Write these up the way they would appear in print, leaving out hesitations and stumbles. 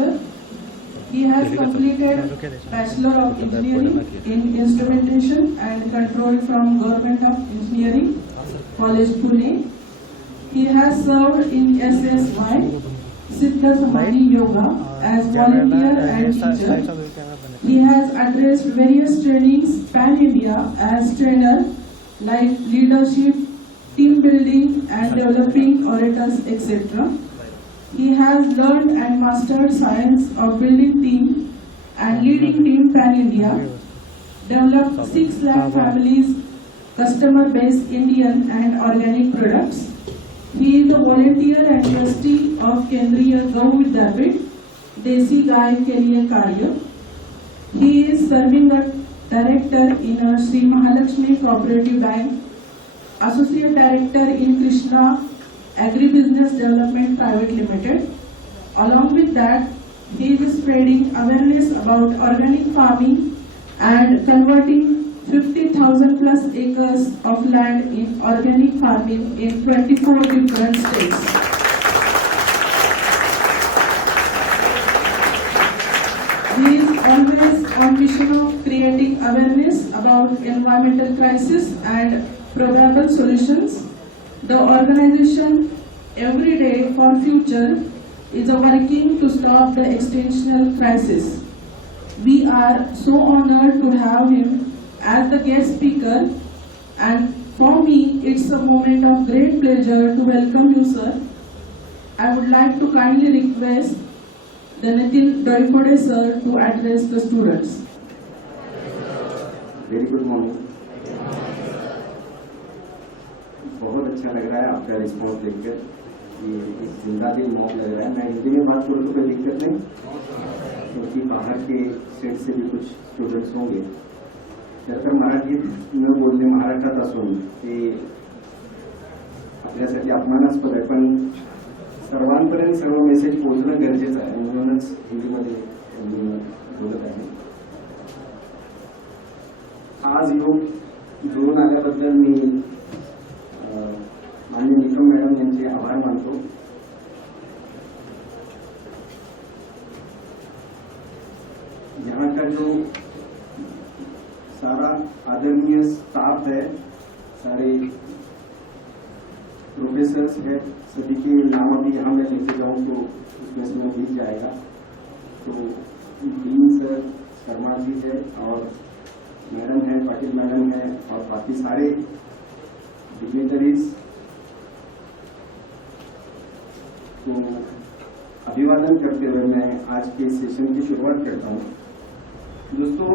teacher. He has completed Bachelor of Engineering in Instrumentation and Control from Government of Engineering College, Pune. He has served in SSY, Siddha Samadhi Yoga, as volunteer and teacher. He has addressed various trainings pan-India as trainer like leadership, team building and developing orators, etc. He has learned and mastered science of building team and leading team pan-India, developed 6 lakh families, customer-based Indian and organic products. He is a volunteer and trustee of Kendriya Gau Vidyapit, Desi Gai Ke Liye Karya. He is serving a director in a Sri Mahalakshmi Cooperative Bank, associate director in Krishna Agribusiness Development Private Limited. Along with that, he is spreading awareness about organic farming and converting 50,000 plus acres of land in organic farming in 24 different states. He is always on mission of creating awareness about environmental crisis and probable solutions. The organization Every Day for Future is working to stop the extinctional crisis. We are so honored to have him as the guest speaker, and for me it's a moment of great pleasure to welcome you, sir. I would like to kindly request the Nitin Doikode sir to address the students. Very good morning. बहुत अच्छा लग रहा है आपका response देखकर, ये एक जिंदा दिल मौक लग रहा है। मैं हिंदी में बात करूँ तो कोई दिक्कत नहीं, क्योंकि बाहर के स्टेट से भी कुछ स्टुडंट्स होंगे। तर मराठी न बोलणे महाराष्ट्रात असून ते आपल्यासाठी अपमानास्पद आहे, पण सर्वांपर्यंत सर्व मेसेज पोहोचणं गरजेचं आहे, म्हणूनच हिंदीमध्ये बोलत आहे। आज योग जुळून आल्याबद्दल मी माननीय निकम मॅडम यांचे आभार मानतो। यहाँ का जो सारा आदरणीय स्टाफ है, सारे प्रोफेसर्स है, सभी के नाम अभी यहाँ मैं लेके जाऊँ तो उसमें समय बीत जाएगा। तो डीन सर, शर्मा जी है और मैडम है, पाटिल मैडम है और बाकी सारे डिग्नेटरीज को अभिवादन करते हुए मैं आज के सेशन की शुरुआत करता हूँ। दोस्तों,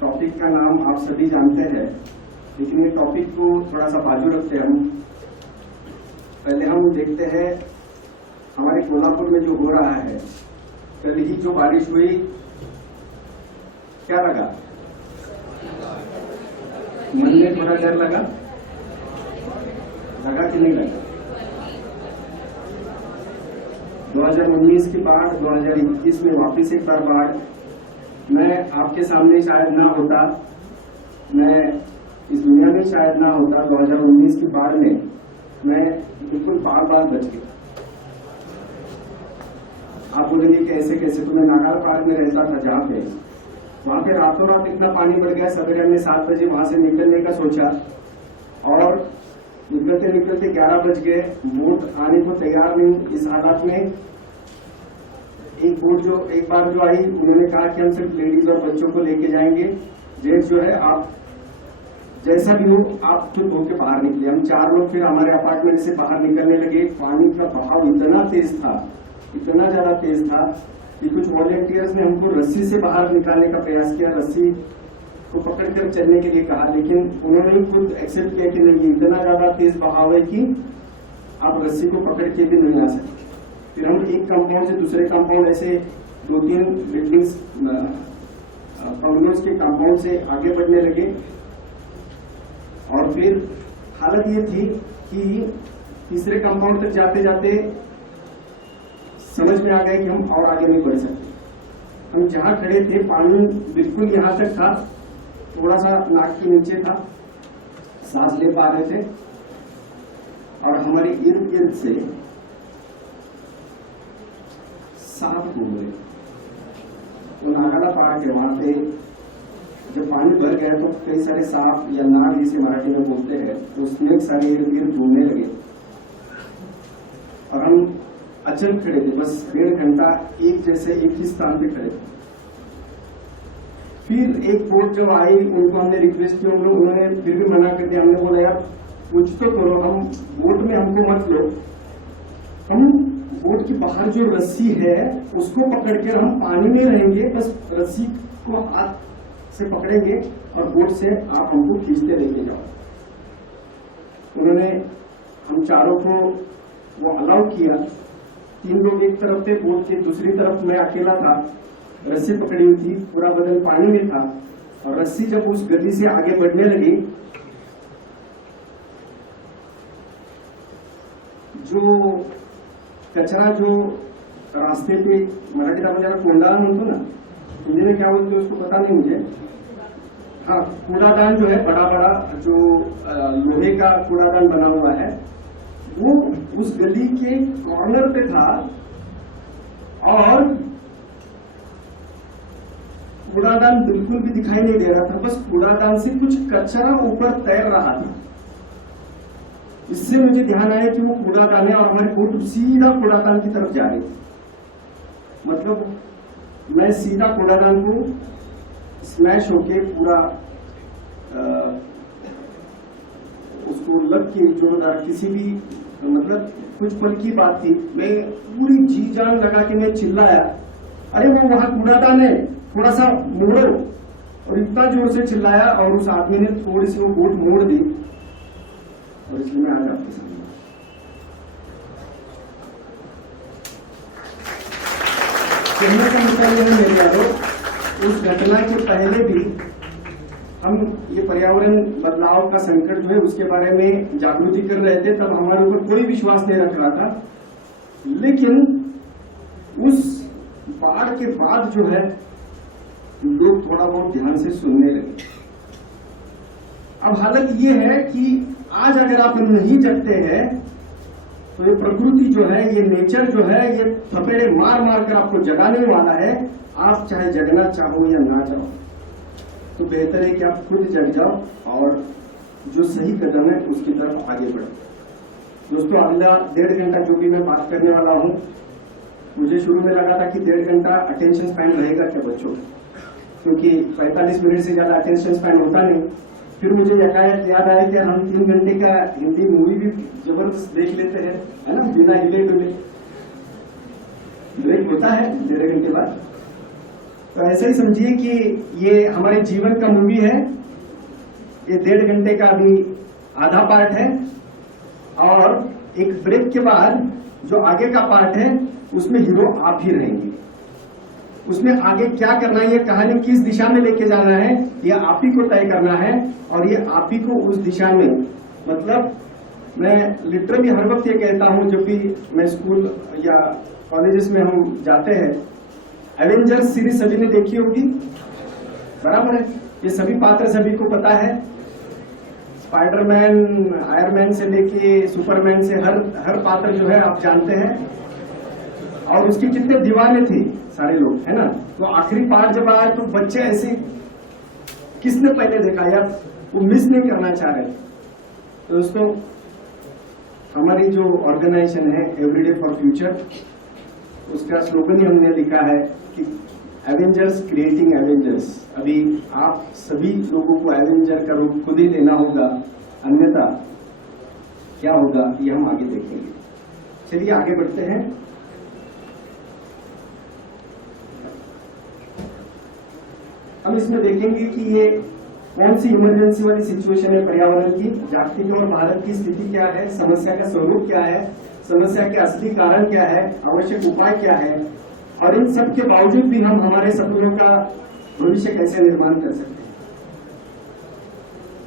टॉपिक का नाम आप सभी जानते हैं, लेकिन ये टॉपिक को थोड़ा सा बाजू रखते हैं। हम पहले हम देखते हैं हमारे कोल्हापुर में जो हो रहा है। कल ही जो बारिश हुई, क्या लगा? मन में थोड़ा डर लगा कि नहीं लगा? 2019 की बाढ़ 2021 में वापिस एक बार बाढ़। मैं आपके सामने शायद ना होता, मैं इस दुनिया में शायद ना होता। 2019 की बाढ़ में मैं बिल्कुल बार बच गया। आप बोलेंगे कि ऐसे कैसे? तो मैं नागाल पार्क में रहता था, जहाँ पे वहां पे रातों रात इतना पानी बढ़ गया। सवेरे हमने 7 बजे वहां से निकलने का सोचा और निकलते निकलते 11 बज गए। बोट आने को तैयार नहीं। इस हालात में एक बोट जो एक बार जो आई, उन्होंने कहा कि हम सिर्फ लेडीज और बच्चों को लेके जाएंगे, जेंट्स जो है आप जैसा भी हो आप चुप होकर बाहर निकले। हम 4 लोग फिर हमारे अपार्टमेंट से बाहर निकलने लगे। पानी का बहाव इतना तेज था, इतना ज्यादा तेज था कि कुछ वॉलंटियर्स ने हमको रस्सी से बाहर निकालने का प्रयास किया, रस्सी को पकड़कर चलने के लिए कहा, लेकिन उन्होंने ही खुद एक्सेप्ट किया कि नहीं, इतना ज्यादा तेज बहाव है कि आप रस्सी को पकड़ के भी नहीं आ सकते। फिर हम एक कंपाउंड से दूसरे कंपाउंड, ऐसे 2-3 बिल्डिंग्स बंगलोज के कंपाउंड से आगे बढ़ने लगे। और फिर हालत ये थी कि तीसरे कंपाउंड तक जाते जाते समझ में आ गया कि हम और आगे नहीं बढ़ सकते। हम जहां खड़े थे पानी बिल्कुल यहां तक था, थोड़ा सा नाक के नीचे था, सांस ले पा रहे थे और हमारे इर्द गिर्द से सांप घूम रहे। वो नागाला पार्क है, वहां पे जब पानी भर गया तो कई सारे सांप या नाग जिसे मराठी में बोलते हैं, वो स्नेक सारे इर्द गिर्द घूमने लगे और हम अचल खड़े थे, बस 1.5 घंटा एक जैसे एक ही स्थान पे खड़े थे। फिर एक बोट जब आई, उनको हमने रिक्वेस्ट की, उन्होंने फिर भी मना कर दिया। हमने बोला यार कुछ तो करो, हम बोट में हमको मत लो, हम बोट की बाहर जो रस्सी है उसको पकड़ कर हम पानी में रहेंगे, बस रस्सी को हाथ से पकड़ेंगे और बोट से आप हमको खींचते लेके जाओ। उन्होंने हम चारों को वो अलाउ किया। 3 लोग एक तरफ थे, बोट के दूसरी तरफ मैं अकेला था, रस्सी पकड़ी हुई थी, पूरा बदन पानी में था। और रस्सी जब उस गति से आगे बढ़ने लगी, जो कचरा जो रास्ते पे मराठी में कोंडाळा म्हणतो ना, हिंदी में क्या बोलते हैं उसको पता नहीं मुझे। हाँ, कूड़ादान जो है बड़ा बड़ा जो लोहे का कूड़ादान बना हुआ है, वो उस गली के कॉर्नर पे था और कूड़ादान बिल्कुल भी दिखाई नहीं दे रहा था, बस कूड़ादान से कुछ कचरा ऊपर तैर रहा था। इससे मुझे ध्यान आया कि वो कूड़ादान है और हमारी बोट सीधा कूड़ादान की तरफ जा रही थी। मतलब मैं सीधा कूड़ादान को स्मैश होके पूरा उसको लग के जोरदार, किसी भी मतलब कुछ पल की बात थी, मैं पूरी जी जान लगा के मैं चिल्लाया, अरे वो वहां कूड़ादान है, थोड़ा सा मोड़ो। और इतना जोर से चिल्लाया और उस आदमी ने थोड़ी सी वो बोट मोड़ दी और इसलिए मैं आज आपके सामने। कहने का मतलब यह है मेरे यादों, उस घटना के पहले भी हम ये पर्यावरण बदलाव का संकट जो है उसके बारे में जागृति कर रहे थे, तब हमारे ऊपर कोई विश्वास नहीं रख रहा था। लेकिन उस बाढ़ के बाद जो है लोग थोड़ा बहुत ध्यान से सुनने लगे। अब हालत ये है कि आज अगर आप नहीं जगते हैं तो ये प्रकृति जो है, ये नेचर जो है, ये थपेड़े मार मार कर आपको जगाने वाला है। आप चाहे जगना चाहो या ना चाहो, तो बेहतर है कि आप खुद जग जाओ और जो सही कदम है उसकी तरफ आगे बढ़ो। दोस्तों, अगला 1.5 घंटा जो भी मैं बात करने वाला हूं, मुझे शुरू में लगा था कि 1.5 घंटा अटेंशन स्पैन रहेगा क्या बच्चों, क्योंकि 45 मिनट से ज्यादा अटेंशन स्पैन होता नहीं। फिर मुझे यकायक याद आया कि हम 3 घंटे का हिंदी मूवी भी जबरदस्त देख लेते हैं, है ना, बिना हिले डुले। ब्रेक होता है 1.5 घंटे बाद, तो ऐसे ही समझिए कि ये हमारे जीवन का मूवी है। ये 1.5 घंटे का अभी आधा पार्ट है और एक ब्रेक के बाद जो आगे का पार्ट है उसमें हीरो आप ही रहेंगे। उसमें आगे क्या करना है, ये कहानी किस दिशा में लेके जाना है, ये आप ही को तय करना है और ये आप ही को उस दिशा में, मतलब मैं लिटरली हर वक्त ये कहता हूं जब भी मैं स्कूल या कॉलेजेस में हम जाते हैं, एवेंजर्स सीरीज सभी ने देखी होगी, बराबर है, ये सभी पात्र सभी को पता है। स्पाइडरमैन, आयरमैन से लेके सुपरमैन से हर पात्र जो है आप जानते हैं और उसके कितने दीवाने थे सारे लोग, है ना। तो आखिरी पार्ट जब आया तो बच्चे ऐसे, किसने पहले देखा यार, वो मिस नहीं करना चाह रहे। तो दोस्तों, हमारी जो ऑर्गेनाइजेशन है एवरीडे फॉर फ्यूचर, उसका स्लोगन ही हमने लिखा है कि एवेंजर्स क्रिएटिंग एवेंजर्स। अभी आप सभी लोगों को एवेंजर का रूप खुद ही लेना होगा, अन्यथा क्या होगा ये हम आगे देखेंगे। चलिए आगे बढ़ते हैं। हम इसमें देखेंगे कि ये कौन सी इमरजेंसी वाली सिचुएशन है पर्यावरण की, जागतिक और भारत की स्थिति क्या है, समस्या का स्वरूप क्या है, समस्या के असली कारण क्या है, आवश्यक उपाय क्या है, और इन सब के बावजूद भी हम हमारे सपनों का भविष्य कैसे निर्माण कर सकते हैं।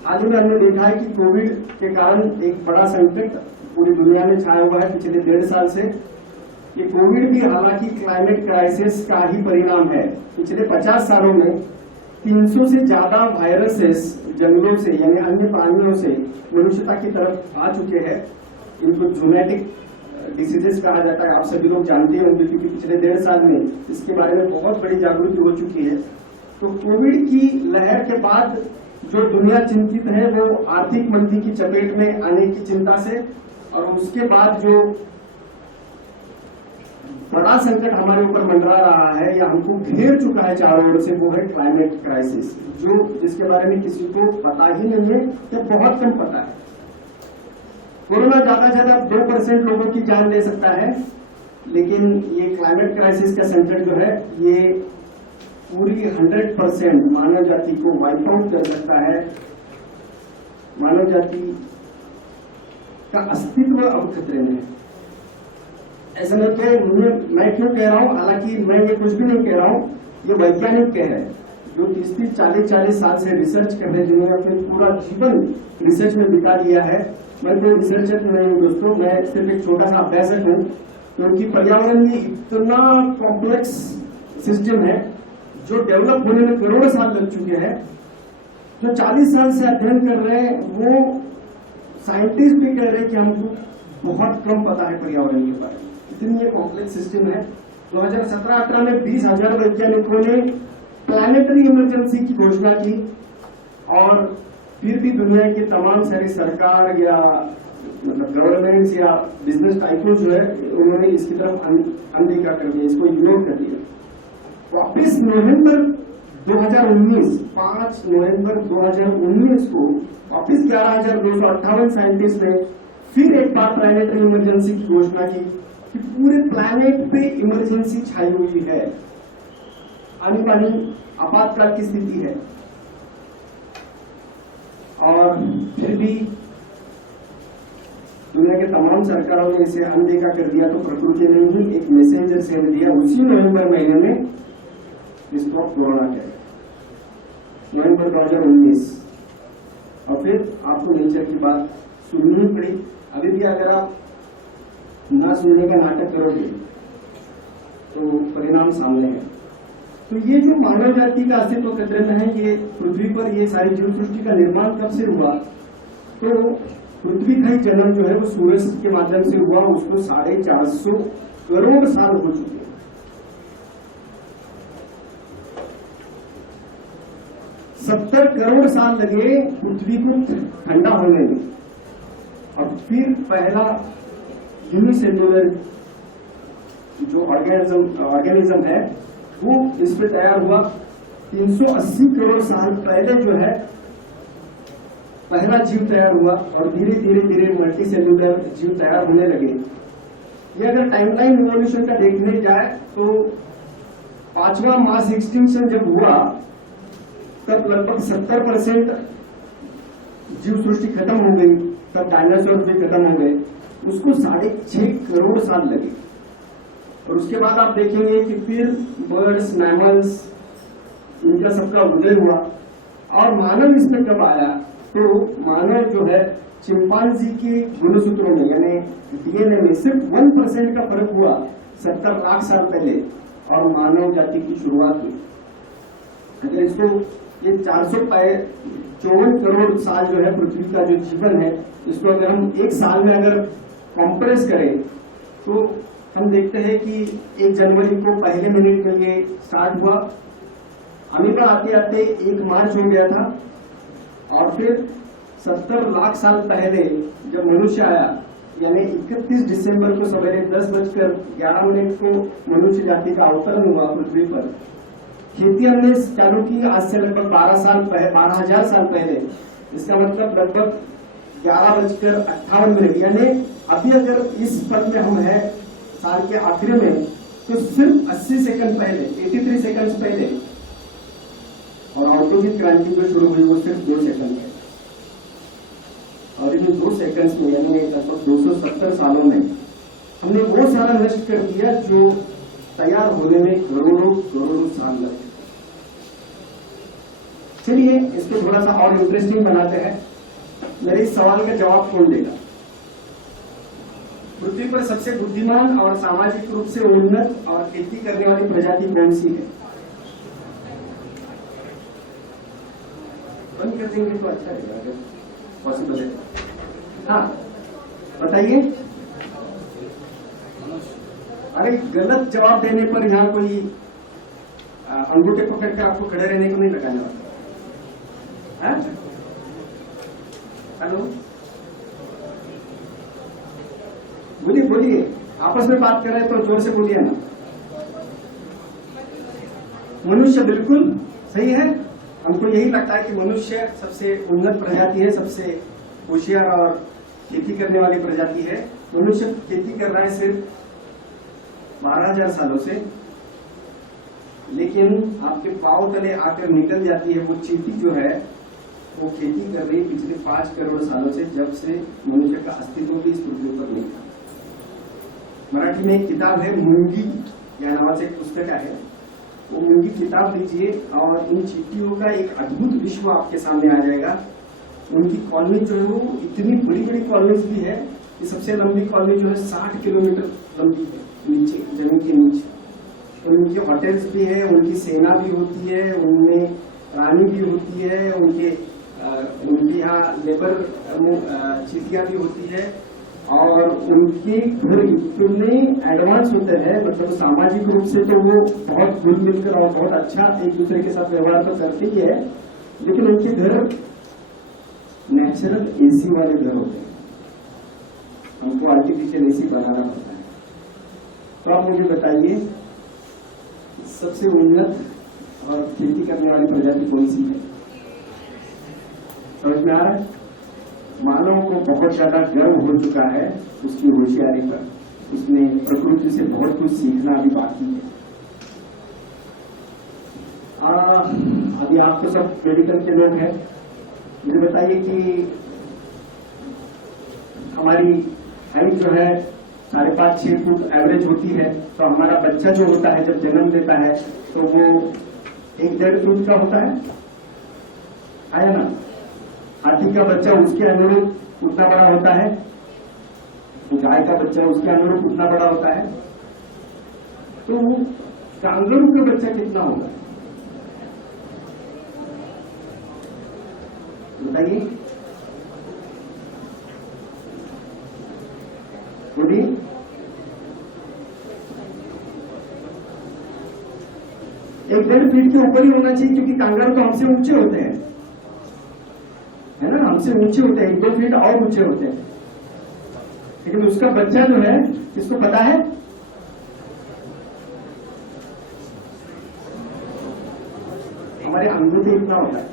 हाल ही में हमने देखा है कि कोविड के कारण एक बड़ा संकट पूरी दुनिया में छाया हुआ है पिछले 1.5 साल से। ये कोविड भी हालांकि क्लाइमेट क्राइसिस का ही परिणाम है। पिछले 50 सालों में 300 से ज्यादा वायरसेस जंगलों से यानी अन्य प्राणियों से मनुष्यता की तरफ आ चुके हैं। इनको जूनेटिक डिसीजेस कहा जाता है, आप सभी लोग जानते होंगे क्योंकि पिछले 1.5 साल में इसके बारे में बहुत बड़ी जागृति हो चुकी है। तो कोविड की लहर के बाद जो दुनिया चिंतित है वो आर्थिक मंदी की चपेट में आने की चिंता से, और उसके बाद जो बड़ा संकट हमारे ऊपर मंडरा रहा है या हमको घेर चुका है चारों ओर से, वो है क्लाइमेट क्राइसिस, जो जिसके बारे में किसी को पता ही नहीं है या बहुत कम पता है। कोरोना ज्यादा से ज्यादा 2% लोगों की जान ले सकता है, लेकिन ये क्लाइमेट क्राइसिस का संकट जो है ये पूरी 100% मानव जाति को वाइप आउट कर सकता है। मानव जाति का अस्तित्व अब खतरे में है। ऐसा नहीं कि मैं क्यों कह रहा हूं, हालांकि मैं ये कुछ भी नहीं कह रहा हूं, ये वैज्ञानिक कह रहे हैं जो 30-40 साल से रिसर्च कर रहे हैं, जिन्होंने अपने पूरा जीवन रिसर्च में बिता दिया है। मैं कोई रिसर्चर नहीं हूँ दोस्तों, मैं सिर्फ एक छोटा सा अभ्यासक हूँ, क्योंकि पर्यावरण में इतना कॉम्प्लेक्स सिस्टम है जो डेवलप होने में करोड़ों साल लग चुके हैं। जो 40 साल से अध्ययन कर रहे हैं वो साइंटिस्ट भी कह रहे हैं कि हमको बहुत कम पता है पर्यावरण के बारे में, इतनी ये कॉम्प्लेक्स सिस्टम है। 2017-18 में 20,000 वैज्ञानिकों ने प्लैनेटरी इमरजेंसी की घोषणा की, और फिर भी दुनिया की तमाम सारी सरकार या मतलब गवर्नमेंट्स या बिजनेस टाइकून जो है उन्होंने इसकी तरफ अनदेखा कर दिया, इसको इग्नोर कर दिया। वापिस नवंबर 2019, 5 नवंबर 2019 को वापिस 11,258 साइंटिस्ट ने फिर एक बार प्लैनेटरी इमरजेंसी की घोषणा की कि पूरे प्लैनेट पे इमरजेंसी छाई हुई है, आनी बानी आपातकाल की स्थिति है। और फिर भी दुनिया के तमाम सरकारों ने इसे अनदेखा कर दिया, तो प्रकृति ने ही एक मैसेंजर सेंड दिया उसी नवंबर महीने में, जिसको कोरोना कहते हैं, नवंबर 2019। और फिर आपको नेचर की बात सुननी ही पड़ी। अभी भी अगर आप ना सुनने का नाटक करोगे तो परिणाम सामने है। तो ये जो मानव जाति का अस्तित्व खतरे में है, ये पृथ्वी पर ये सारी जीव सृष्टि का निर्माण कब से हुआ, तो पृथ्वी का ही जन्म जो है वो सूरज के माध्यम से हुआ, उसको 450 करोड़ साल हो चुके हैं। 70 करोड़ साल लगे पृथ्वी को ठंडा होने में, और फिर पहला यूनिसेल्युलर जो ऑर्गेनिज्म है वो इस पे तैयार हुआ। 380 करोड़ साल पहले जो है पहला जीव तैयार हुआ, और धीरे धीरे मल्टी सेल्युलर जीव तैयार होने लगे। ये अगर टाइमलाइन इवोल्यूशन का देखने जाए तो 5वां मास एक्सटिंक्शन जब हुआ तब लगभग 70% जीव सृष्टि खत्म हो गई, तब डायनासोर भी खत्म हो गए, उसको 6.5 करोड़ साल लगे। और उसके बाद आप देखेंगे कि फिर बर्ड्स, मैमल्स, इनका सबका उदय हुआ। और मानव इसमें कब आया, तो मानव जो है चिंपांजी के गुणसूत्रों में यानी डीएनए में सिर्फ 1% का फर्क हुआ 70 लाख साल पहले, और मानव जाति की शुरुआत हुई। अगर इसको ये 454 करोड़ साल जो है पृथ्वी का जो जीवन है, इसको अगर हम एक साल में अगर कंप्रेस करें तो हम देखते हैं कि 1 जनवरी को पहले मिनट में ये स्टार्ट हुआ। अमीबा आते आते 1 मार्च हो गया था, और फिर 70 लाख साल पहले जब मनुष्य आया यानी 31 दिसंबर को सवेरे 10:11 को मनुष्य जाति का अवतरण हुआ पृथ्वी पर। खेती हमने चालू की आज से लगभग 12,000 साल पहले। इसका मतलब लगभग 11:58 यानी अभी अगर इस पल में हम हैं साल के आखिरी में, तो सिर्फ 80 सेकंड पहले, 83 सेकंड पहले, और औद्योगिक क्रांति जो शुरू हुई वो सिर्फ 2 सेकंड है। और इन 2 सेकंड्स में यानी लगभग 270 सालों में हमने वो सारा नष्ट कर दिया जो तैयार होने में करोड़ों साल लगे। चलिए इसको थोड़ा सा और इंटरेस्टिंग बनाते हैं। मेरे इस सवाल का जवाब कौन देगा? पृथ्वी पर सबसे बुद्धिमान और सामाजिक रूप से उन्नत और खेती करने वाली प्रजाति कौन सी है? बंद कर देंगे तो अच्छा रहेगा अगर पॉसिबल है। हाँ बताइए। अरे गलत जवाब देने पर यहाँ कोई अंगूठे पकड़ के आपको खड़े रहने को नहीं लगाने वाला। हेलो, बोलिए बोलिए, आपस में बात कर रहे हैं तो जोर से बोलिए ना। मनुष्य बिल्कुल सही है। हमको यही लगता है कि मनुष्य सबसे उन्नत प्रजाति है, सबसे होशियार और खेती करने वाली प्रजाति है। मनुष्य खेती कर रहा है सिर्फ 12,000 सालों से, लेकिन आपके पांव तले आकर निकल जाती है वो चींटी जो है, वो खेती कर रही है पिछले 5 करोड़ सालों से, जब से मनुष्य का अस्तित्व भी इस पृथ्वी पर नहीं था। मराठी में एक किताब है मूंगी या नाम से एक पुस्तक है, वो मूंगी किताब लीजिए और इन चींटियों का एक अद्भुत विश्व आपके सामने आ जाएगा। उनकी कॉलोनी जो है वो इतनी बड़ी बड़ी कॉलोनीज भी है। ये सबसे लंबी कॉलोनी जो है 60 किलोमीटर लंबी है, नीचे जमीन के नीचे। उनकी होटल्स भी है, उनकी सेना भी होती है, उनमें रानी भी होती है, उनके यहाँ लेबर चीटियां भी होती है, और उनके घर इतने एडवांस होते हैं, मतलब सामाजिक रूप से तो वो बहुत घुल मिलकर और बहुत अच्छा एक दूसरे के साथ व्यवहार तो करते ही है, लेकिन उनके घर नेचुरल एसी वाले घर होते हैं। हमको आर्टिफिशियल एसी बनाना पड़ता है। तो आप मुझे बताइए सबसे उन्नत और खेती करने वाली प्रजाति कौन सी है? समझ में आ रहा है? मानव को बहुत ज्यादा गर्व हो चुका है उसकी होशियारी पर। उसने प्रकृति से बहुत कुछ सीखना अभी बाकी है। अभी आप तो सब मेडिकल के लोग हैं, मुझे बताइए कि हमारी हाइट जो है 5.5-6 फुट एवरेज होती है, तो हमारा बच्चा जो होता है जब जन्म लेता है तो वो 1-1.5 फुट का होता है ना? हाथी का बच्चा उसके अनुरूप उतना बड़ा होता है, गाय का बच्चा उसके अनुरूप उतना बड़ा होता है। तो कांगारू का बच्चा कितना होगा बताइए? बोलिए। एक 1.5 फीट के ऊपर ही होना चाहिए, क्योंकि कांगारू तो हमसे ऊंचे होते हैं, है ना? हमसे ऊंचे होते हैं, 1-2 फीट और ऊंचे होते हैं। लेकिन उसका बच्चा जो है, किसको पता है? हमारे अंगूठे इतना होता है।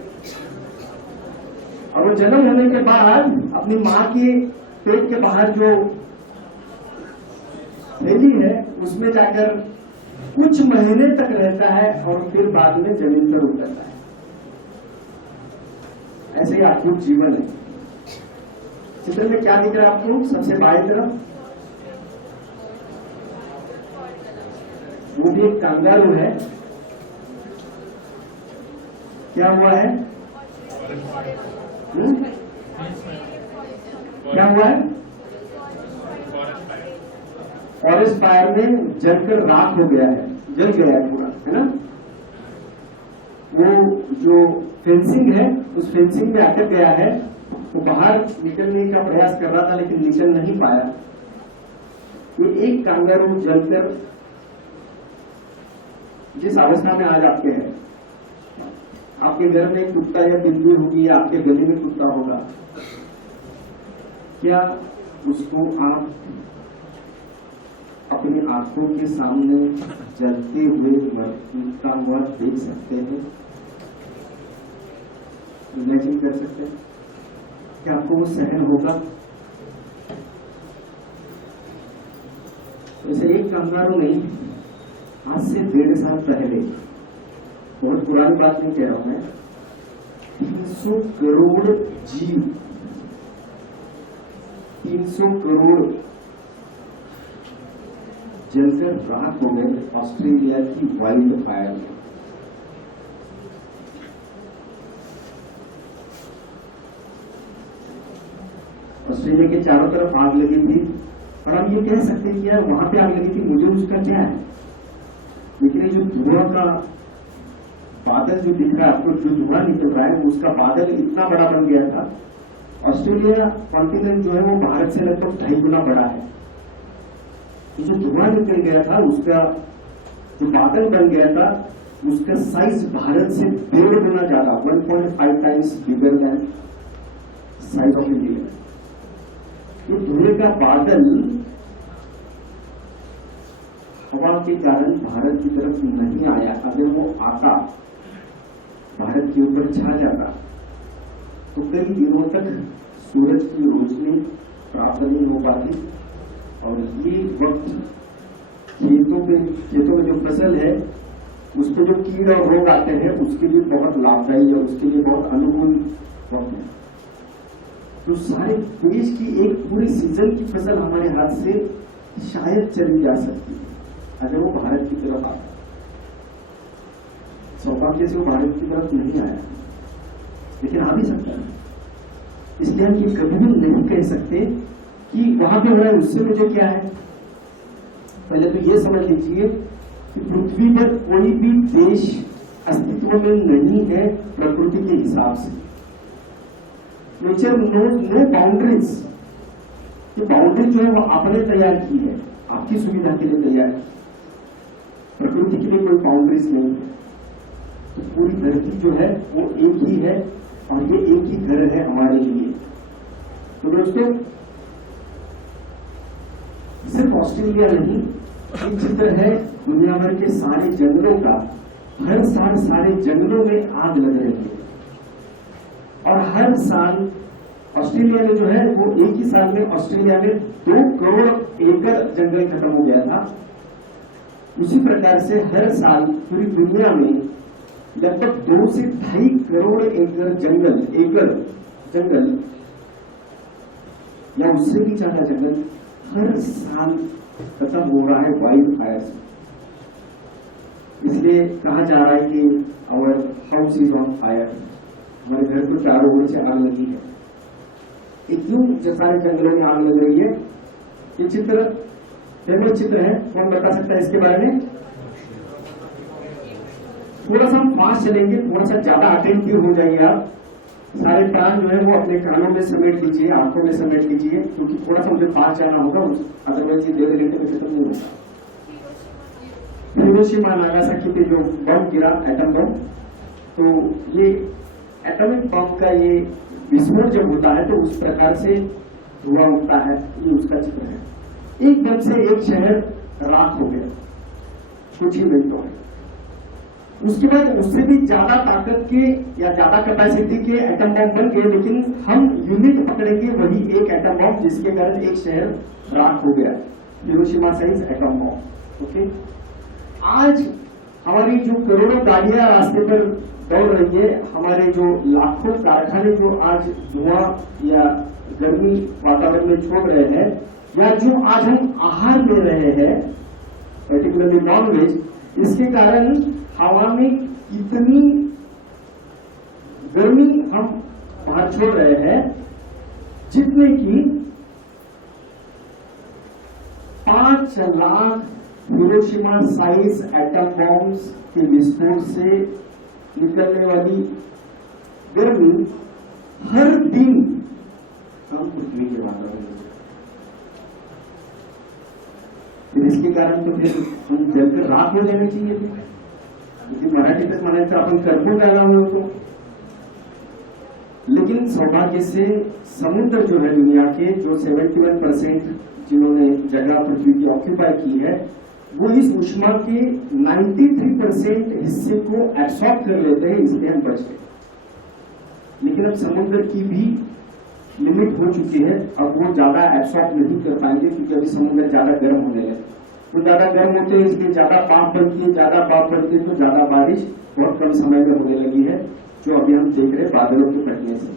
और वो जन्म होने के बाद अपनी माँ के पेट के बाहर जो थैली है उसमें जाकर कुछ महीने तक रहता है और फिर बाद में जमीन पर उतरता है। ऐसे ही अद्भुत जीवन है। चित्र में क्या दिख रहा है आपको? सबसे बाएं तरफ वो भी एक कांगारू है। क्या हुआ है? क्या हुआ है? फॉरेस्ट फायर में जलकर राख हो गया है, जल गया है पूरा, है ना? वो जो फेंसिंग है उस फेंसिंग में अटक गया है, वो बाहर निकलने का प्रयास कर रहा था लेकिन निकल नहीं पाया। ये एक कांगारू जलकर जिस अवस्था में आज आपके हैं, आपके घर में कुत्ता या बिल्ली होगी या आपके गली में कुत्ता होगा, क्या उसको आप अपनी आंखों के सामने जलते हुए मरता हुआ देख सकते हैं? इमेजिन कर सकते हैं? क्या आपको वो सहन होगा? वैसे एक कांगारू नहीं, आज से 1.5 साल पहले, बहुत पुरानी बात नहीं कह रहा हूं मैं, 300 करोड़ जीव, 300 करोड़ जलकर राख हो गए ऑस्ट्रेलिया की वाइल्ड फायर में। ऑस्ट्रेलिया के चारों तरफ आग लगी थी, और हम ये कह सकते हैं कि यार वहां पे आग लगी थी, मुझे उसका क्या है? लेकिन जो धुआं का बादल जो दिख रहा है आपको, जो धुआं निकल रहा है, उसका बादल इतना बड़ा बन गया था। ऑस्ट्रेलिया कॉन्टिनेंट जो है वो भारत से लगभग 2.5 गुना बड़ा है। ये जो धुआं निकल गया था, उसका जो बादल बन गया था, उसका साइज भारत से 1.5 गुना ज्यादा, 1.5 times bigger than size of India. ये धुएं का बादल हवा के कारण भारत की तरफ नहीं आया। अगर वो आता, भारत के ऊपर छा जाता, तो कई दिनों तक सूरज की रोशनी प्राप्त नहीं हो पाती, और ये वक्त खेतों में जो फसल है, उस पर जो कीड़ और रोग आते हैं, उसके लिए बहुत लाभदायी और उसके लिए बहुत अनुकूल वक्त है। तो सारे देश की एक पूरी सीजन की फसल हमारे हाथ से शायद चली जा सकती है अगर वो भारत की तरफ आता। सौभाग्य से वो भारत की तरफ नहीं आया, लेकिन आ भी सकता है। इसलिए हम ये कभी भी नहीं कह सकते कि वहां पे हो रहा है उससे मुझे क्या है। पहले तो ये समझ लीजिए कि पृथ्वी पर कोई भी देश अस्तित्व में नहीं है प्रकृति के हिसाब से। Nature knows no boundaries. ये बाउंड्री जो है वो आपने तैयार की है, आपकी सुविधा के लिए तैयार है। प्रकृति के लिए कोई बाउंड्रीज नहीं है। तो पूरी धरती जो है वो एक ही है, और ये एक ही घर है हमारे लिए। तो दोस्तों, सिर्फ ऑस्ट्रेलिया नहीं, ये चित्र है दुनिया भर के सारे जंगलों का। हर साल सारे जंगलों में आग लग रही है, और हर साल ऑस्ट्रेलिया में जो है वो एक ही साल में ऑस्ट्रेलिया में 2 करोड़ एकड़ जंगल खत्म हो गया था। उसी प्रकार से हर साल पूरी दुनिया में लगभग 2 से 2.5 करोड़ एकड़ जंगल या उससे भी ज्यादा जंगल हर साल खत्म हो रहा है वाइल्ड फायर से। इसलिए कहा जा रहा है कि our house is on fire, हमारे घर को चारों ओर से आग लगी है। क्यों सारे जंगलों में आग लग रही है? ये चित्र फेमस चित्र है, कौन बता सकता है इसके बारे में? थोड़ा सा हम फास्ट चलेंगे, थोड़ा सा ज्यादा अटेंटिव हो जाइए आप। सारे प्राण जो है वो अपने कानों में समेट लीजिए, आंखों में समेट लीजिए, क्योंकि थोड़ा सा मुझे फास्ट जाना होगा, अदरवाइज ये 1.5 घंटे में खत्म नहीं होगा। हिरोशिमा नागासाकी पे जो बम गिरा, एटम बम, तो ये एटॉमिक बम का ये विस्फोट जब होता है तो उस प्रकार से धुआं उठता है। ये उसका चित्र है। एकदम से एक शहर राख हो गया कुछ ही मिनटों में। उसके बाद उससे भी ज्यादा ताकत के या ज्यादा कैपेसिटी के एटम बम बन गए, लेकिन हम यूनिट पकड़ेंगे वही एक एटम बम, जिसके कारण एक शहर राख हो गया, Hiroshima size atom bomb. Okay, आज हमारी जो करोड़ों गाड़ियां रास्ते पर दौड़ रही है, हमारे जो लाखों कारखाने जो आज धुआं या गर्मी वातावरण में छोड़ रहे हैं, या जो आज हम आहार ले रहे हैं पर्टिकुलरली नॉनवेज, इसके कारण हवा में इतनी गर्मी हम बाहर छोड़ रहे हैं जितने की 5 lakh Hiroshima size atom bombs के विस्फोट से निकलने वाली गर्मी हर दिन हम पृथ्वी के वातावरण में। फिर इसके कारण तो फिर हम जलकर राख हो जानी चाहिए थी, क्योंकि मराठीतच म्हणायचं आपण कर्पूर जायला होतो। लेकिन सौभाग्य से समुद्र जो है दुनिया के, जो 71% जिन्होंने जगह पृथ्वी की ऑक्यूपाई की है, वो इस ऊष्मा के 93% हिस्से को एब्सॉर्ब कर लेते हैं, इसलिए हम बच गए। लेकिन अब समुद्र की भी लिमिट हो चुकी है, अब वो ज्यादा एब्सॉर्ब नहीं कर पाएंगे, क्योंकि अभी समुद्र ज्यादा गर्म होने लगे। तो ज्यादा गर्म होते हैं, इसलिए ज्यादा पाप बढ़ती है, ज्यादा पाप बढ़ती है तो ज्यादा बारिश बहुत कम समय में होने लगी है, जो अभी हम देख रहे हैं बादलों के फटने से।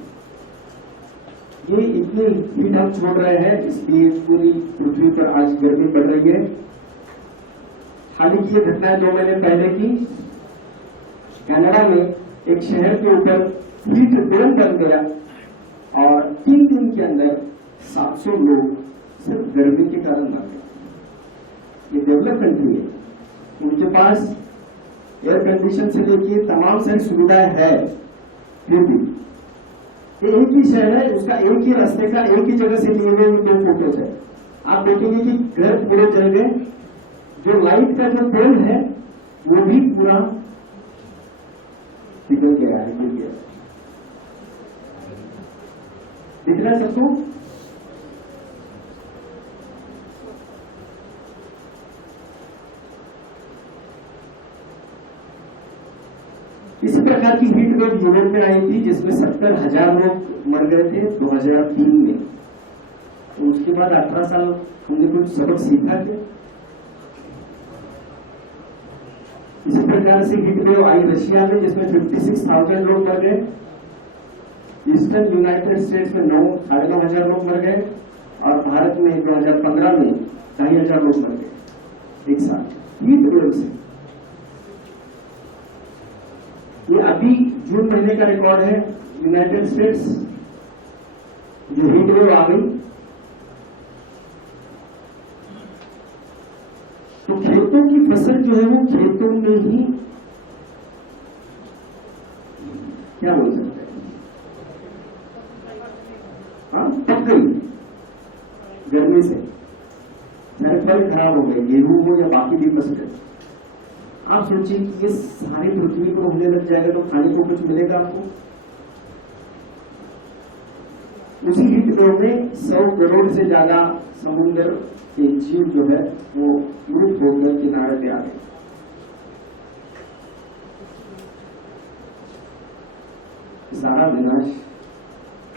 ये इतनी हीट हम छोड़ रहे हैं, इसलिए पूरी पृथ्वी पर आज गर्मी बढ़ रही है। हाल ही की ये घटना 2 महीने पहले की, कनाडा में एक शहर के ऊपर हीट डोम बन गया और 3 दिन के अंदर 700 लोग सिर्फ गर्मी के कारण मर गए। ये डेवलप कंट्री है, उनके पास एयर कंडीशन से लेके तमाम सारी सुविधाएं है, फिर भी ये एक ही शहर है, उसका एक ही रास्ते का एक ही जगह से लिए हुए 2 फोटोज है। आप देखेंगे कि घर पूरे जल गए, जो लाइट का जो पोल है वो भी पूरा पिघल गया है, गिर गया। दिख रहा है सबको? इसी प्रकार की हीट वेव यूरोप में आई थी, जिसमें 70,000 लोग मर गए थे 2003 में। तो उसके बाद 18 साल हमने कुछ सबक सीखा क्या? इसी प्रकार से हीट वेव आई रशिया में, जिसमें 56,000 लोग मर गए। ईस्टर्न यूनाइटेड स्टेट्स में 9,500 लोग मर गए, और भारत में 2015 में 2,500 लोग मर गए एक साथ हीट वेव से। ये अभी जून महीने का रिकॉर्ड है यूनाइटेड स्टेट्स, जो हीट वेव आ गई। तो खेतों की फसल जो है वो खेतों में ही, क्या बोल सकते हैं, हाँ, पक गई गर्मी से, सारे फल खराब हो गए, गेहूं हो या बाकी भी फसलें। आप सोचिए कि ये सारी पृथ्वी को होने लग जाएगा तो खाने को कुछ मिलेगा आपको? उसी हीट वेव में 100 करोड़ से ज्यादा समुद्र के जीव जो है वो मृत होकर किनारे पे आ गए। सारा विनाश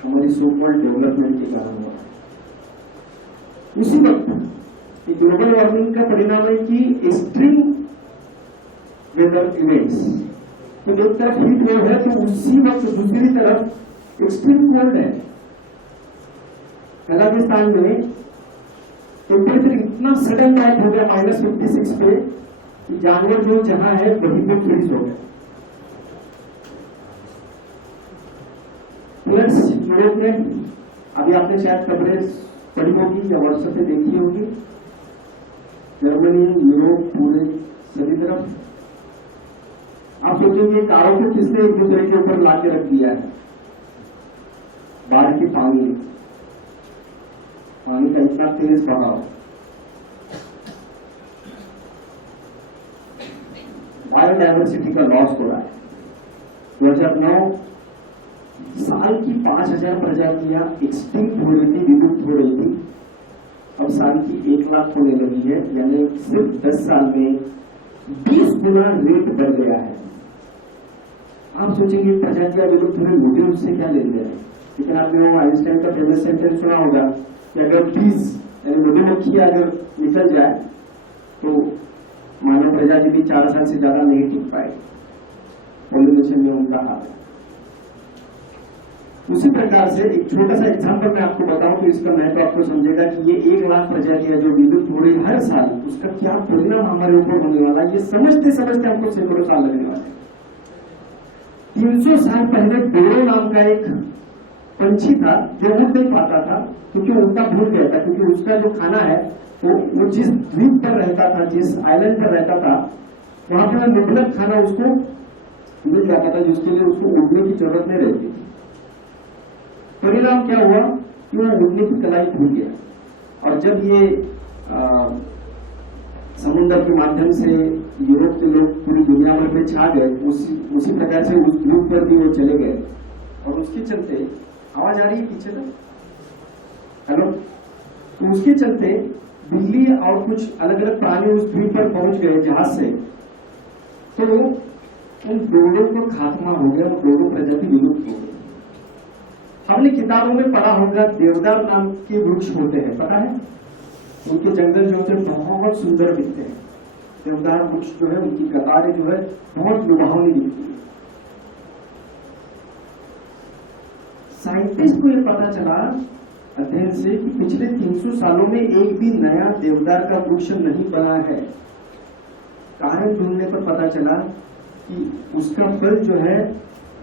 हमारी सो कॉल्ड डेवलपमेंट के कारण हुआ। उसी वक्त ग्लोबल वार्मिंग का परिणाम है कि एक्सट्रीम वेदर इवेंट्स, तो एक तरफ हीट वेव है तो उसी वक्त दूसरी तरफ एक्सट्रीम कोल्ड है। कजाकिस्तान में टेम्परेचर इतना सडन ड्रॉप हो गया -56 पे कि जानवर जो जहां है वहीं पे फ्रीज हो गए। प्लस यूरोप में, अभी आपने शायद खबरें पढ़ी होगी या व्हाट्सएप पे देखी होगी, जर्मनी, यूरोप, पूरे सभी तरफ आप सोचेंगे कारों को किसने एक दूसरे के ऊपर लाके रख दिया है? बाढ़ की पानी का इतना तेज बहाव, बायोडायवर्सिटी का लॉस हो रहा है। 2009 साल की 5,000 प्रजातियां एक्सटिंक्ट हो रही थी, विलुप्त हो रही थी, अब साल की 1 लाख होने लगी है, यानी सिर्फ 10 साल में 20 गुना रेट बढ़ गया है। आप सोचेंगे प्रजातियां विलुप्त हुए, मुझे उससे क्या लेन देन है? लेकिन आपने वो आइंस्टाइन का फेमस सेंटेंस सुना होगा कि अगर बीज यानी मधुमक्खी अगर निकल जाए तो मानव प्रजाति भी 4 साल से ज्यादा नहीं टिक पाएगी। पॉलिनेशन में उनका हाल है। उसी प्रकार से एक छोटा सा एग्जाम्पल मैं आपको बताऊं तो इसका महत्व आपको समझेगा कि ये 1 लाख प्रजातियां जो विलुप्त हो रही हर साल, उसका क्या परिणाम हमारे ऊपर होने वाला है, ये समझते समझते हमको सैकड़ों साल लगने वाले हैं। 300 साल पहले डोरो नाम का एक पंछी था जो उड़ नहीं पाता था, क्योंकि उड़ना भूल गया था, क्योंकि उसका जो खाना है वो जिस द्वीप पर रहता था, जिस आइलैंड पर रहता था, वहां पर मुबलक खाना उसको मिल जाता था, जिसके लिए उसको उड़ने की जरूरत नहीं रहती थी। परिणाम क्या हुआ कि वो उड़ने की कला ही भूल गया। और जब ये समुद्र के माध्यम से यूरोप के लोग पूरी दुनिया भर में छा गए, उसी प्रकार से उस द्वीप पर भी वो चले गए, और उसके चलते आवाज आ रही है पीछे तक, हेलो, तो उसके चलते बिल्ली और कुछ अलग अलग प्राणी उस द्वीप पर पहुंच गए जहाज से, तो उन डोडो को खात्मा हो गया, वो डोडो प्रजाति विलुप्त हो गई। हमने किताबों में पढ़ा होगा देवदार नाम के वृक्ष होते हैं, पता है? उनके जंगल जो होते हैं बहुत सुंदर दिखते हैं। देवदार वृक्ष जो है उनकी कतारें जो है बहुत लुभावनी दिखती है। साइंटिस्ट को यह पता चला अध्ययन से कि पिछले 300 सालों में एक भी नया देवदार का वृक्ष नहीं बना है। कारण ढूंढने पर पता चला कि उसका फल जो है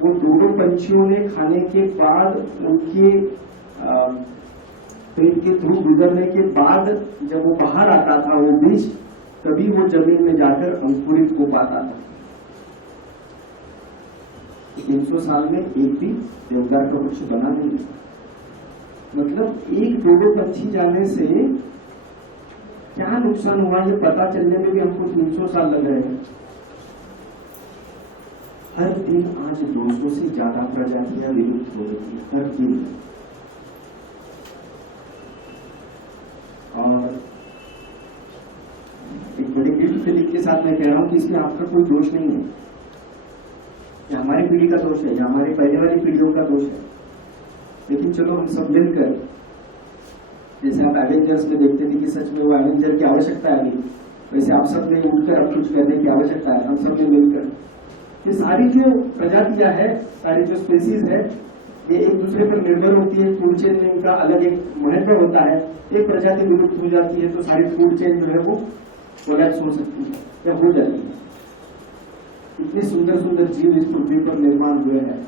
वो डोडो पंछियों ने खाने के बाद, उनके पेट के थ्रू गुजरने के बाद जब वो बाहर आता था वो बीज, तभी वो जमीन में जाकर अंकुरित हो पाता था। 300 साल में एक भी देवदार का वृक्ष बना नहीं। मतलब एक डोडो पंछी जाने से क्या नुकसान हुआ ये पता चलने में भी हमको 300 साल लग रहे हैं। हर दिन आज 200 से ज्यादा प्रजातियां विलुप्त हो रही है, हर दिन। और एक बड़ी गिल्ट फीलिंग के साथ मैं कह रहा हूं कि इसमें आपका कोई दोष नहीं है, ये हमारी पीढ़ी का दोष है, ये हमारी पहले वाली पीढ़ियों का दोष है। लेकिन चलो हम सब मिलकर, जैसे आप एवेंजर्स में देखते थे कि सच में वो एवेंजर की आवश्यकता है अभी, वैसे आप सब ने उठकर अब कुछ करने की आवश्यकता है। हम सब ने मिलकर ये सारी जो प्रजातियां है, सारी जो स्पीसीज है, ये एक दूसरे पर निर्भर होती है। फूड चेन में इनका अलग एक महत्व होता है। एक प्रजाति विलुप्त हो जाती है तो सारी फूड चेन जो है वो कोलैप्स हो सकती है या हो जाती है। इतने सुंदर सुंदर जीव इस पृथ्वी पर निर्माण हुए हैं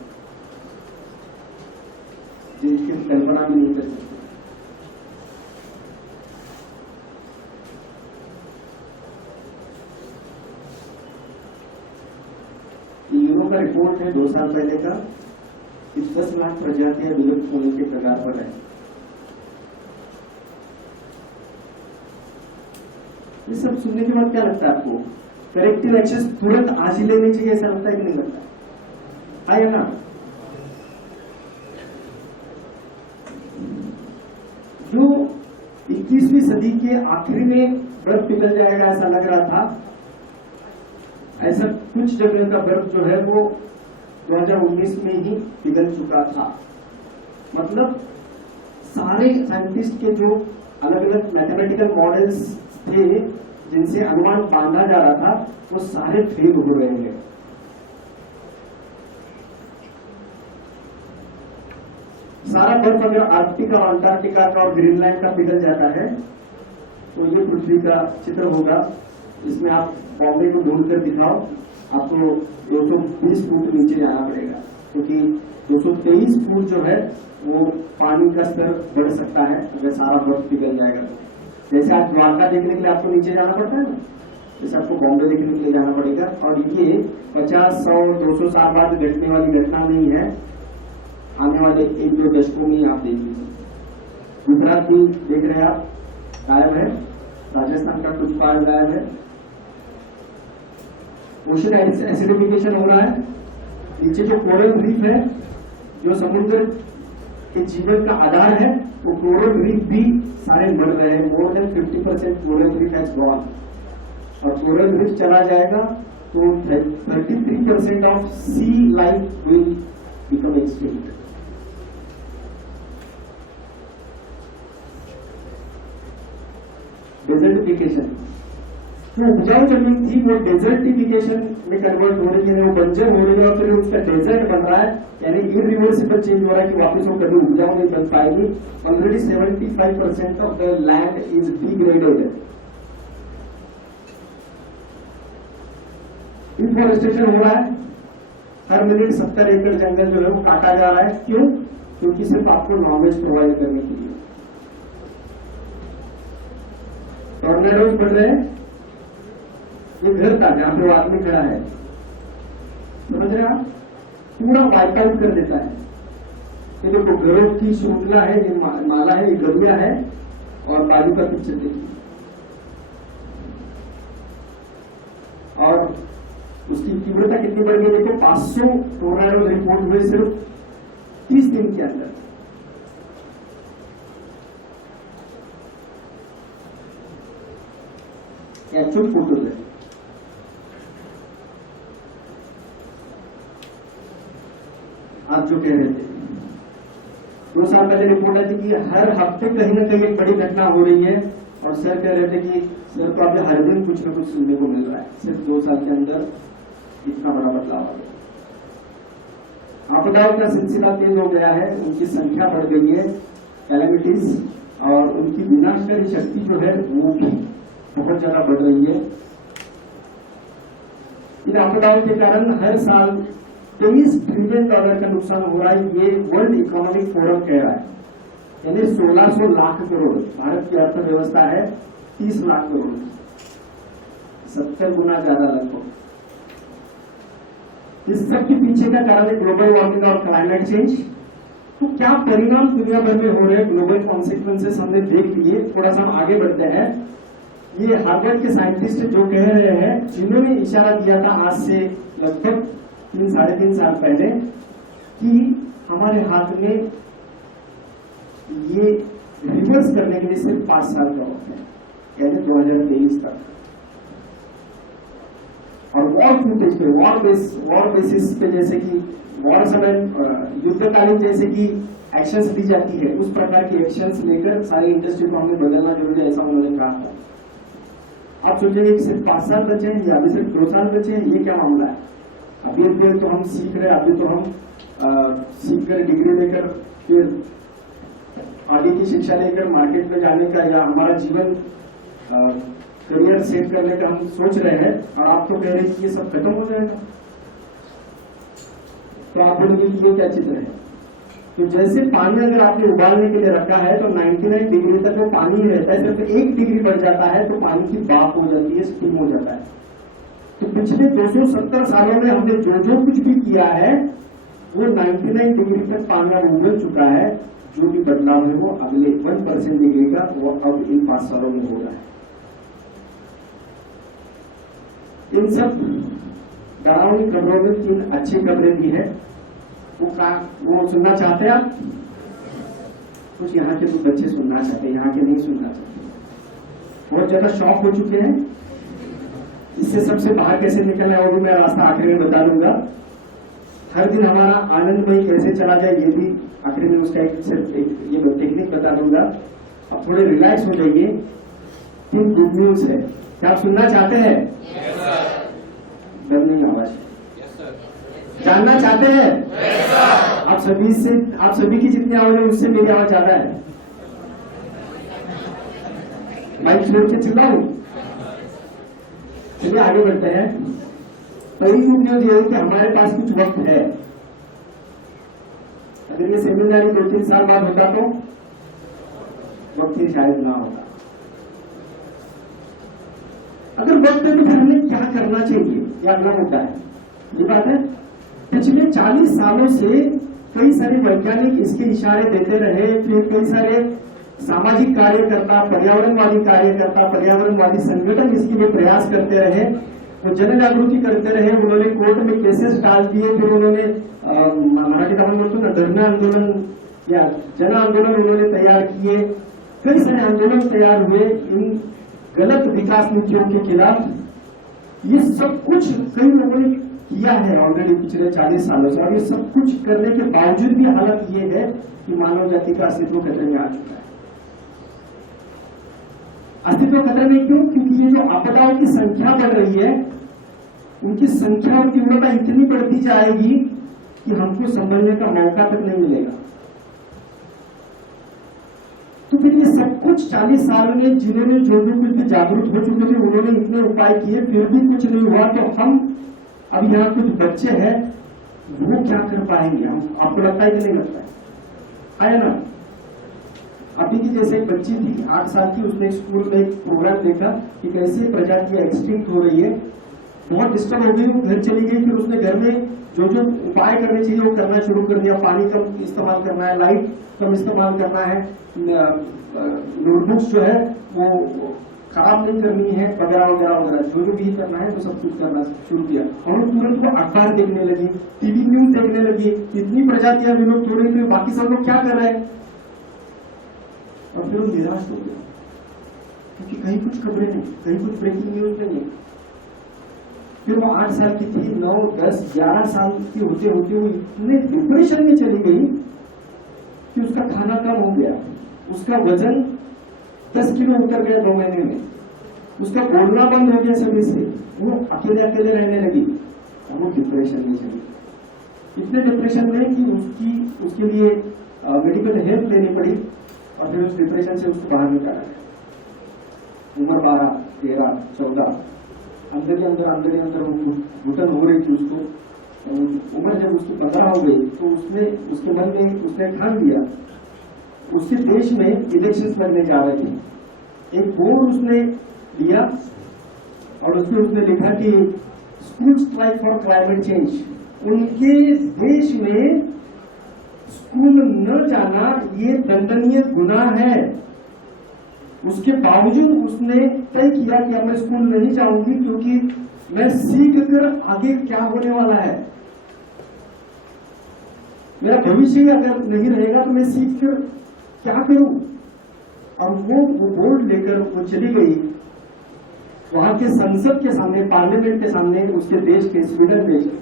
जिनकी कल्पना भी नहीं कर सकते। यूरो का रिपोर्ट है 2 साल पहले का कि 10 लाख प्रजातियां विलुप्त होने के कगार पर है। ये सब सुनने के बाद क्या लगता है आपको? करेक्टिव एक्शन तुरंत आज ही लेने चाहिए, ऐसा लगता है कि नहीं लगता? है ना? जो 21वीं सदी के आखिरी में बर्फ पिघल जाएगा ऐसा लग रहा था, ऐसा कुछ जगह का बर्फ जो है वो 2019 में ही पिघल चुका था। मतलब सारे साइंटिस्ट के जो अलग अलग मैथमेटिकल मॉडल्स थे जिनसे अनुमान बांधा जा रहा था, वो सारे फेल हो रहे हैं। सारा बर्फ अगर आर्कटिका, अंटार्कटिका का और ग्रीनलैंड का पिघल जाता है तो ये पृथ्वी का चित्र होगा। इसमें आप बॉम्बे को ढूंढकर दिखाओ, आपको 220 फुट नीचे जाना पड़ेगा, क्योंकि 223 फुट जो है वो पानी का स्तर बढ़ सकता है अगर सारा बर्फ पिघल जाएगा। जैसे आज द्वारका देखने के लिए आपको नीचे जाना पड़ता है ना, जैसे आपको बॉम्बे देखने के लिए जाना पड़ेगा। और ये 50, 100, 200 साल बाद घटने वाली घटना नहीं है, आने वाले 1-2 दशकों में आप देख लीजिए। गुजरात भी देख रहे हैं आप, गायब है। राजस्थान का कुछ पार्ट गायब है। ओशन एसिडिफिकेशन हो रहा है। नीचे जो कोरल रीफ है, जो समुद्र के जीवन का आधार है, वो कोरल रीफ भी सारे मर रहे हैं। More than 50% coral reef has gone. और कोरल रीफ चला जाएगा तो 33% of sea life will become extinct. Desertification, जो उपजाऊ जमीन थी वो डेजर्टिफिकेशन में कन्वर्ट हो रही है, वो बंजर हो रही है और फिर उसका डेजर्ट बन रहा है, यानी इरिवर्सिबल चेंज हो रहा है कि वापस वो कभी उपजाऊ नहीं बन पाएगी। Already 75% of the land is degraded. Deforestation हो रहा है, हर मिनट 70 एकड़ जंगल जो है वो काटा जा रहा है। क्यों? क्योंकि सिर्फ आपको नॉलेज प्रोवाइड करने के लिए। टॉर्नेडोज बढ़ रहे हैं। ये घर था जहां पे वो आदमी खड़ा है, समझ रहे आप? पूरा वाइप आउट कर देता है। ये देखो घरों की श्रृंखला है, ये माला है, ये गलिया है, और बाजू का पिक्चर देखिए। और उसकी तीव्रता कितनी बढ़ गई देखो, 500 टोर्नेडो रिपोर्ट हुए सिर्फ 30 दिन के अंदर। एक्चुअल फोटोज है। आप जो कह रहे थे 2 साल पहले रिपोर्ट आई थी कि हर हफ्ते कहीं ना कहीं एक बड़ी घटना हो रही है, और सर कह रहे थे कि सर तो अभी हर दिन कुछ न कुछ सुनने को मिल रहा है। सिर्फ 2 साल के अंदर इतना बड़ा बदलाव आ गया। आपदाओं का सिलसिला तेज हो गया है, उनकी संख्या बढ़ गई है, कैलेमिटीज, और उनकी विनाशकारी शक्ति जो है वो भी बहुत ज्यादा बढ़ रही है। इन आपदाओं के कारण हर साल $23 ट्रिलियन का नुकसान हो रहा है, ये वर्ल्ड इकोनॉमिक फोरम कह रहा है। यानी 1600 लाख करोड़। भारत की अर्थव्यवस्था है 30 लाख करोड़, 70 गुना ज्यादा लगभग। इस सब के पीछे का कारण है ग्लोबल वार्मिंग और क्लाइमेट चेंज। तो क्या परिणाम दुनिया भर में हो रहे हैं, ग्लोबल कॉन्सिक्वेंसेस हमने देख लिए। थोड़ा सा हम आगे बढ़ते हैं। ये हार्वर्ड के साइंटिस्ट जो कह रहे हैं, जिन्होंने इशारा दिया था आज से लगभग 3-3.5 साल पहले कि हमारे हाथ में ये रिवर्स करने के लिए सिर्फ 5 साल का वक्त है, यानी 2023 तक। और वॉर फुटेज पे, वॉर बेसिस पे, जैसे कि वॉर समय युद्धकालीन जैसे कि एक्शंस ली जाती है, उस प्रकार की एक्शंस लेकर सारी इंडस्ट्री को हमें बदलना जरूरी है, ऐसा उन्होंने कहा था। आप सोचेंगे कि सिर्फ 5 साल बचे हैं या अभी सिर्फ 2 साल बचे हैं, ये क्या मामला है? अभी तो हम सीख रहे हैं, अभी तो हम सीख कर डिग्री लेकर फिर आगे की शिक्षा लेकर मार्केट में जाने का या हमारा जीवन करियर सेट करने का हम सोच रहे हैं, और आप तो कह रहे हैं कि ये सब खत्म हो जाएगा। तो आप बोलेंगे कि ये क्या चित्र है? तो जैसे पानी अगर आपने उबालने के लिए रखा है तो 99 डिग्री तक वो पानी ही रहता है, सिर्फ 1 डिग्री बढ़ जाता है तो पानी की भाप हो जाती है, स्टीम हो जाता है। तो पिछले 270 सालों में हमने जो कुछ भी किया है वो 99 डिग्री तक पानी अब उबल चुका है। जो भी बदलाव है वो अगले 1% डिग्री का वो अब इन 5 सालों में हो रहा है। इन सब डरावनी खबरों में 3 अच्छी खबरें भी है, वो सुनना चाहते हैं आप? कुछ यहाँ के तो बच्चे सुनना चाहते हैं, यहाँ के नहीं सुनना चाहते, बहुत ज्यादा शॉक हो चुके हैं। इससे सबसे बाहर कैसे निकलना है वो भी मैं रास्ता आखिरी में बता दूंगा। हर दिन हमारा आनंदमय कैसे चला जाए ये भी आखिरी में उसका ये टेक्निक बता दूंगा। अब थोड़े रिलैक्स हो जाइए। 3 गुड न्यूज है, क्या आप सुनना चाहते हैं? डर नहीं आवाज जानना चाहते हैं? आप सभी की जितनी आवाज है उससे मेरी आवाज ज्यादा है। माइक छोड़ के चिल्लाऊं? चलिए आगे बढ़ते हैं। पहली गुड न्यूज ये है कि हमारे पास कुछ वक्त है। अगर ये सेमिनार 2-3 साल बाद होता तो वक्त ही शायद ना होता। अगर वक्त है तो फिर हमें क्या करना चाहिए, यह अगला मुद्दा है। ये बात है, पिछले 40 सालों से कई सारे वैज्ञानिक इसके इशारे देते रहे, फिर कई सारे सामाजिक कार्यकर्ता, पर्यावरणवादी कार्यकर्ता, पर्यावरणवादी संगठन इसके लिए प्रयास करते रहे, वो जन जागृति करते रहे। उन्होंने कोर्ट में केसेस डाल दिए, फिर उन्होंने मराठी में बोलते ना धरना आंदोलन या जन आंदोलन उन्होंने तैयार किए। कई सारे आंदोलन तैयार हुए इन गलत विकास नीतियों के खिलाफ। ये सब कुछ कई लोगों ने किया है ऑलरेडी पिछले 40 सालों से, और ये सब कुछ करने के बावजूद भी हालत ये है कि मानव जाति का अस्तित्व खतरे में आ चुका है। अस्तित्व खतरे में क्यों? क्योंकि ये जो आपदाओं की संख्या बढ़ रही है, उनकी संख्या और तीव्रता इतनी बढ़ती जाएगी कि हमको संभलने का मौका तक नहीं मिलेगा। तो फिर ये सब कुछ 40 साल में जिन्होंने जो कुछ भी जागरूक हो चुके थे उन्होंने इतने उपाय किए, फिर भी कुछ नहीं हुआ। तो हम अब यहाँ कुछ बच्चे हैं, वो क्या कर पाएंगे? हम आपको लगता है कि नहीं लगता है ना? अभी की जैसे एक बच्ची थी 8 साल की, उसने स्कूल में एक प्रोग्राम देखा कि कैसे प्रजातियां एक्सटिंक्ट हो रही है। बहुत डिस्टर्ब हो गई, वो घर चली गई। फिर उसने घर में जो उपाय करने चाहिए वो करना शुरू कर दिया। पानी कम इस्तेमाल करना है, लाइट कम इस्तेमाल करना है, नोटबुक्स जो है वो खराब नहीं करनी है, वगैरह वगैरह वगैरह जो भी करना है वो सब कुछ करना शुरू किया। और तुरंत वो अखबार देखने लगी, टीवी न्यूज देखने लगी, इतनी प्रजातियां विलुप्त हो रही थी, बाकी सब लोग क्या कर रहे हैं? और फिर वो निराश हो गया, क्योंकि कहीं कुछ खबरें नहीं, कहीं कुछ ब्रेकिंग न्यूज नहीं है। फिर वो 8 साल की थी, 9, 10, 11 साल की होते होते वो इतने डिप्रेशन में चली गई कि उसका खाना कम हो गया, उसका वजन 10 किलो उतर गया 2 महीने में, उसका बोलना बंद हो गया सभी से, वो अकेले अकेले रहने लगी। और वो डिप्रेशन में चली, इतने डिप्रेशन में कि उसके लिए मेडिकल हेल्प लेनी पड़ी, और फिर उस डिप्रेशन से उसको बाहर निकाला। उम्र 12, 13, 14, अंदर ही अंदर वो घुटन हो रही थी उसको। उम्र जब उसकी 15 हो गई तो उसके मन में उसने ठान लिया, उसके देश में इलेक्शंस लगने जा रहे थे। एक बोर्ड उसने लिया और उसमें उसने लिखा कि school strike for climate change. उनके देश में स्कूल न जाना ये दंडनीय गुनाह है। उसके बावजूद उसने तय किया कि अब मैं स्कूल नहीं जाऊंगी, क्योंकि मैं सीख कर आगे क्या होने वाला है, मेरा भविष्य ही अगर नहीं रहेगा तो मैं सीख कर क्या करूं। और वो बोर्ड लेकर वो चली गई वहां के संसद के सामने, पार्लियामेंट के सामने, उसके देश के, स्वीडन देश के,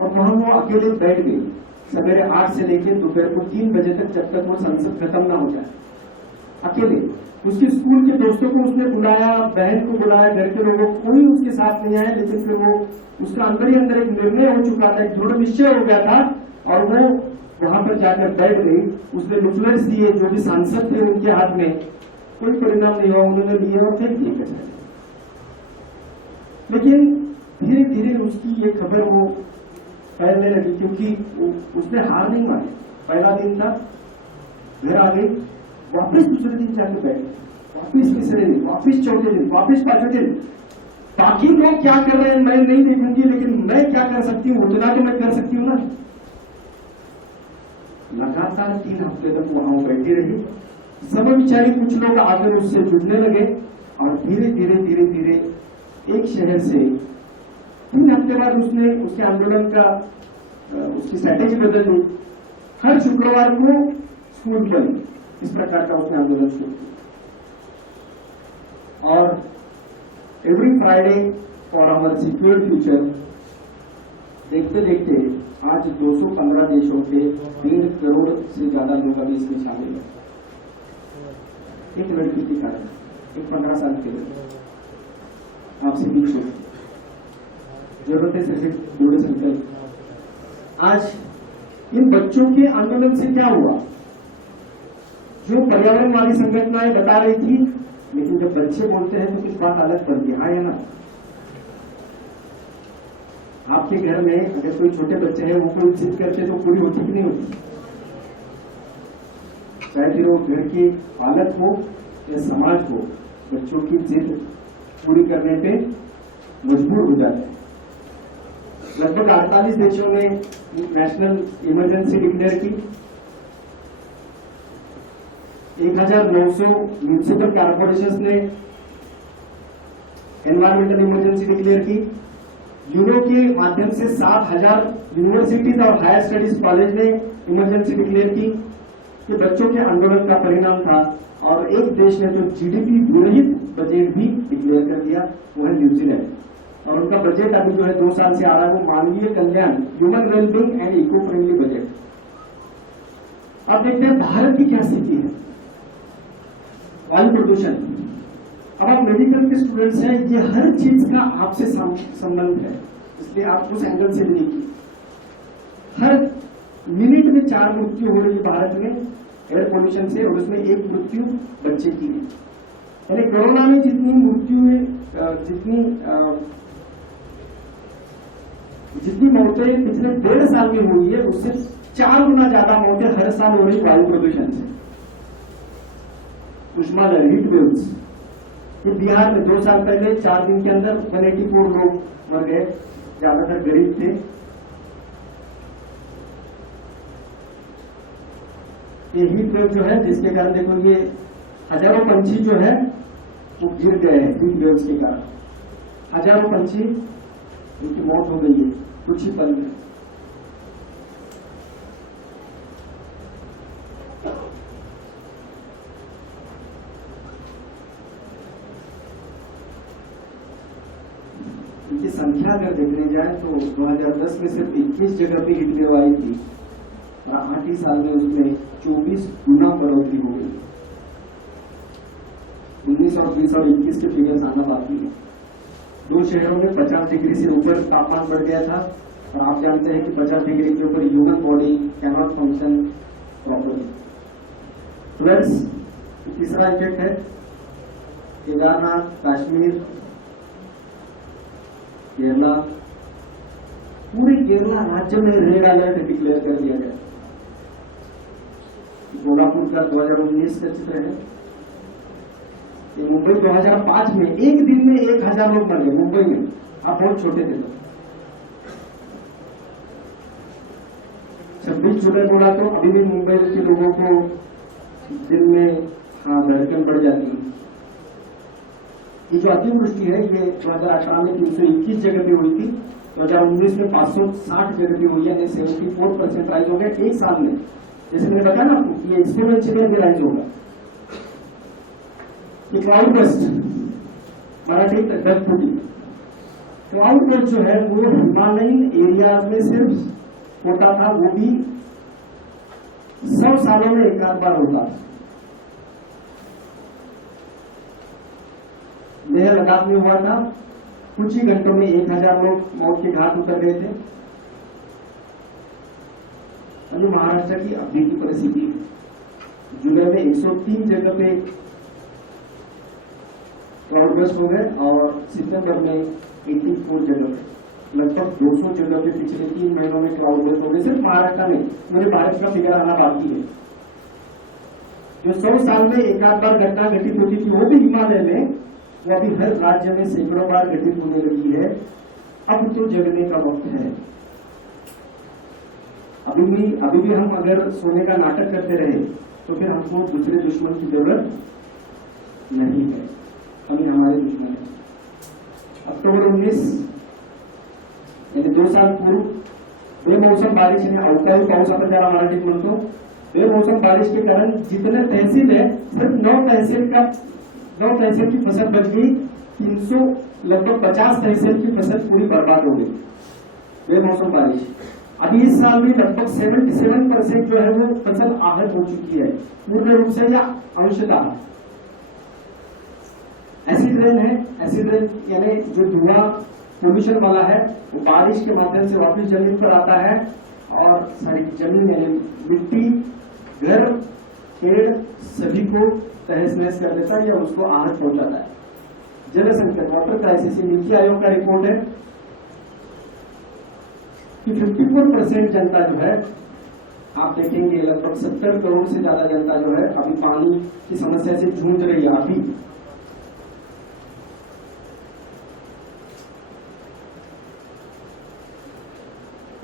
और वहां वो अकेले बैठ गई सवेरे 8 से लेकर दोपहर को 3 बजे तक, जब तक वो संसद खत्म ना हो जाए, अकेले। उसके स्कूल के दोस्तों को उसने बुलाया, बहन को बुलाया, घर के लोगों को, कोई उसके साथ नहीं आया, लेकिन फिर वो उसका अंदर ही अंदर एक निर्णय हो चुका था, एक दृढ़ निश्चय हो गया था, और वो वहां पर जाकर बैठ गई। उसने लिफलेट्स दिए, जो भी सांसद थे उनके हाथ में, कोई परिणाम नहीं हुआ, उन्होंने लिए और फेंक दिए कचरे। लेकिन धीरे धीरे उसकी ये खबर वो फैलने लगी, क्योंकि उसने हार नहीं मानी। पहला दिन था, घर आ गई, वापिस दूसरे दिन जाकर बैठ गई, वापिस तीसरे दिन, वापिस चौथे दिन, वापिस पांचवें दिन। बाकी लोग क्या कर रहे हैं मैं नहीं देखूंगी, लेकिन मैं क्या कर सकती हूँ उतना तो मैं कर सकती हूँ ना। लगातार 3 हफ्ते तक वहां बैठी रही। सब बेचारी कुछ लोग आकर उससे जुड़ने लगे, और धीरे धीरे धीरे धीरे एक शहर से 3 हफ्ते बाद उसने उसके आंदोलन का उसकी स्ट्रैटेजी बदल दी। हर शुक्रवार को स्कूल बंद, इस प्रकार का उसने आंदोलन शुरू किया। और every Friday for our secure future, देखते देखते आज 215 देशों के 1.5 करोड़ से ज्यादा लोग अभी इसमें शामिल हैं। एक लड़की के कारण, एक 15 साल के लड़की, आपसे भी जरूरत है सिर्फ दृढ़ संकल्प। आज इन बच्चों के आंदोलन से क्या हुआ? जो पर्यावरणवादी संगठनाएं बता रही थी, लेकिन जब बच्चे बोलते हैं तो कुछ बात अलग बनती है। हाँ या ना? आपके घर में अगर कोई छोटे बच्चे हैं, वो कोई जिद करते तो पूरी होती कि नहीं होती? चाहे फिर वो घर की हालत हो या समाज हो, बच्चों की जिद पूरी करने पे मजबूर हो जाते हैं। लगभग 48 देशों ने नेशनल इमरजेंसी डिक्लेयर की। 1900 म्यूनिसिपल कॉर्पोरेशन ने एनवायरमेंटल इमरजेंसी डिक्लेयर की। यूरो के माध्यम से 7000 यूनिवर्सिटीज और हायर स्टडीज कॉलेज ने इमरजेंसी डिक्लेयर की। ये बच्चों के आंदोलन का परिणाम था। और एक देश ने जो जीडीपी विरहित बजट भी डिक्लेयर कर दिया, वो है न्यूजीलैंड। और उनका बजट अभी जो है 2 साल से आ रहा है, वो मानवीय कल्याण, human wellbeing and eco friendly budget. अब देखते हैं भारत की क्या स्थिति है। वायु प्रदूषण, अब आप मेडिकल के स्टूडेंट्स हैं, ये हर चीज का आपसे संबंध है, इसलिए आप उस एंगल से भी देखिए। हर मिनट में 4 मृत्यु हो रही है भारत में एयर पोल्यूशन से, और उसमें 1 मृत्यु बच्चे की है। यानी कोरोना में जितनी मृत्यु है, जितनी मौतें पिछले 1.5 साल में हुई है, उससे 4 गुना ज्यादा मौतें हर साल हो रही वायु प्रदूषण से। उष्मा लहर, हीट वेव्स, ये बिहार में 2 साल पहले 4 दिन के अंदर 184 लोग मर गए, ज्यादातर गरीब थे। ये हीट वेव जो है, जिसके कारण देखो ये हजारों पंछी जो है वो गिर गए हैं हीट वेव्स के कारण। हजारों पंछी, उनकी मौत हो गई है कुछ ही पल में। इनकी संख्या अगर देखने जाए तो 2010 में सिर्फ 21 जगह पे हीट वेव आई थी, और 8 ही साल में उसमें 24 गुना बढ़ोतरी हो गई। 19 और 20 और 21 के फिगर्स आना बाकी है। 2 शहरों में 50 डिग्री से ऊपर तापमान बढ़ गया था, और आप जानते हैं कि 50 डिग्री के ऊपर human body can not function properly. Floods, तीसरा इफेक्ट है केदारनाथ, कश्मीर, केरला, पूरे केरला राज्य में रेड अलर्ट डिक्लेयर कर दिया गया। कोल्हापुर का 2019 का चित्र है। ये मुंबई 2005 में एक दिन में 1000 लोग मर गए मुंबई में। आप बहुत छोटे थे तो 26 जुलाई बोला तो अभी भी मुंबई के लोगों को दिल में धड़कन बढ़ जाती है। ये जो अतिवृष्टि है ये 2018 में 321 जगह पे हुई थी, 2019 में 560 जगह पे हुई है, 74% राइज हो गया एक साल में। जैसे मैंने बताया ना आपको, ये एक्सपोनेंशियल भी राइज होगा। ये क्लाउड बस्ट, मराठी डग फूटी, क्लाउड बस्ट जो है वो हिमालयन एरियाज में सिर्फ होता था, वो भी 100 सालों में एक आध बार होता। लेह लद्दाख में हुआ था, कुछ ही घंटों में 1000 लोग मौत के घाट उतर गए थे। और ये महाराष्ट्र की अभी की परिस्थिति है। जुलाई में 103 जगह पे क्लाउड बस्ट हो गए और सितंबर में 84 जगह पे, लगभग 200 जगह पे पिछले 3 महीनों में क्लाउड बस्ट हो गए सिर्फ महाराष्ट्र में। मेरे भारत का फिगर आना बाकी है। जो 100 साल में एक आध बार घटना घटित होती थी वो भी हिमालय में, वो अभी हर राज्य में सैकड़ों बार घटित होने लगी है। अब तो जगने का वक्त है। अभी भी हम अगर सोने का नाटक करते रहे तो फिर हमको दूसरे दुश्मन की जरूरत नहीं है, अभी हमारे दुश्मन है। अक्टूबर 19 यानी 2 साल पूर्व बेमौसम बारिश यानी अवकाळी पाऊस आपण ज्याला मराठीत म्हणतो, बेमौसम बारिश के कारण जितने तहसील है सिर्फ 9 तहसील की फसल बच गई। 300 लगभग 50 तहसील की फसल पूरी बर्बाद हो गई बेमौसम बारिश। अभी इस साल में लगभग 77% जो है वो फसल आहत हो चुकी है, पूर्ण रूप से या अंशतः। एसिड रेन है, एसिड रेन यानी जो धुआं पोल्यूशन वाला है वो बारिश के माध्यम से वापस जमीन पर आता है और सारी जमीन यानी मिट्टी, घर, पेड़ सभी को तहस नहस कर देता है या उसको आहत पहुंचाता है। जल संकट, वाटर क्राइसिस, नीति आयोग का रिपोर्ट है कि 54% जनता जो है, आप देखेंगे लगभग 70 करोड़ से ज्यादा जनता जो है अभी पानी की समस्या से जूझ रही है। अभी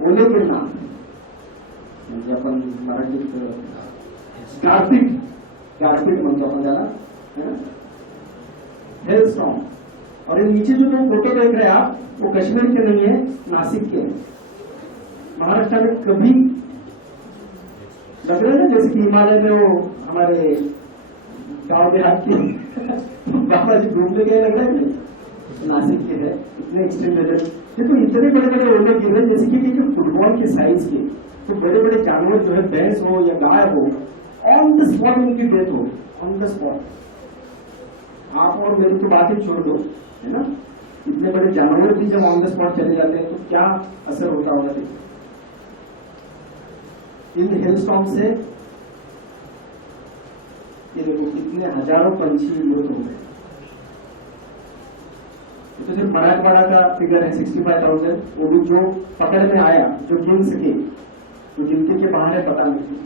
ओले गिरना म्हणजे आपण मराठीत गारपीट म्हणतो आपण त्याला, हेल स्टॉर्म। और ये नीचे जो तुम फोटो देख रहे हैं आप, वो कश्मीर के नहीं है, नासिक के हैं। महाराष्ट्र में कभी लग रहा है जैसे कि हिमालय में वो हमारे गांव देहात के बाबा जी घूमने गए, लग रहा है नासिक के है। इतने एक्सट्रीम वेदर देखो, इतने बड़े बड़े ओले गिर रहे जैसे कि फुटबॉल के साइज के। तो बड़े बड़े जानवर जो है, भैंस हो या गाय हो, ऑन द स्पॉट उनकी डेथ हो, ऑन द स्पॉट। आप और मेरी तो बात ही छोड़ दो, है ना। इतने बड़े जानवर भी जब ऑन द स्पॉट चले जाते हैं तो क्या असर होता होगा। इन हेलस्टॉर्म से ये देखो कितने हजारों पंछी मृत हो गए। तो सिर्फ मराठवाड़ा का फिगर है 65,000, वो भी जो पकड़ में आया, जो गिन सके, तो गिनती के बाहर है पता नहीं।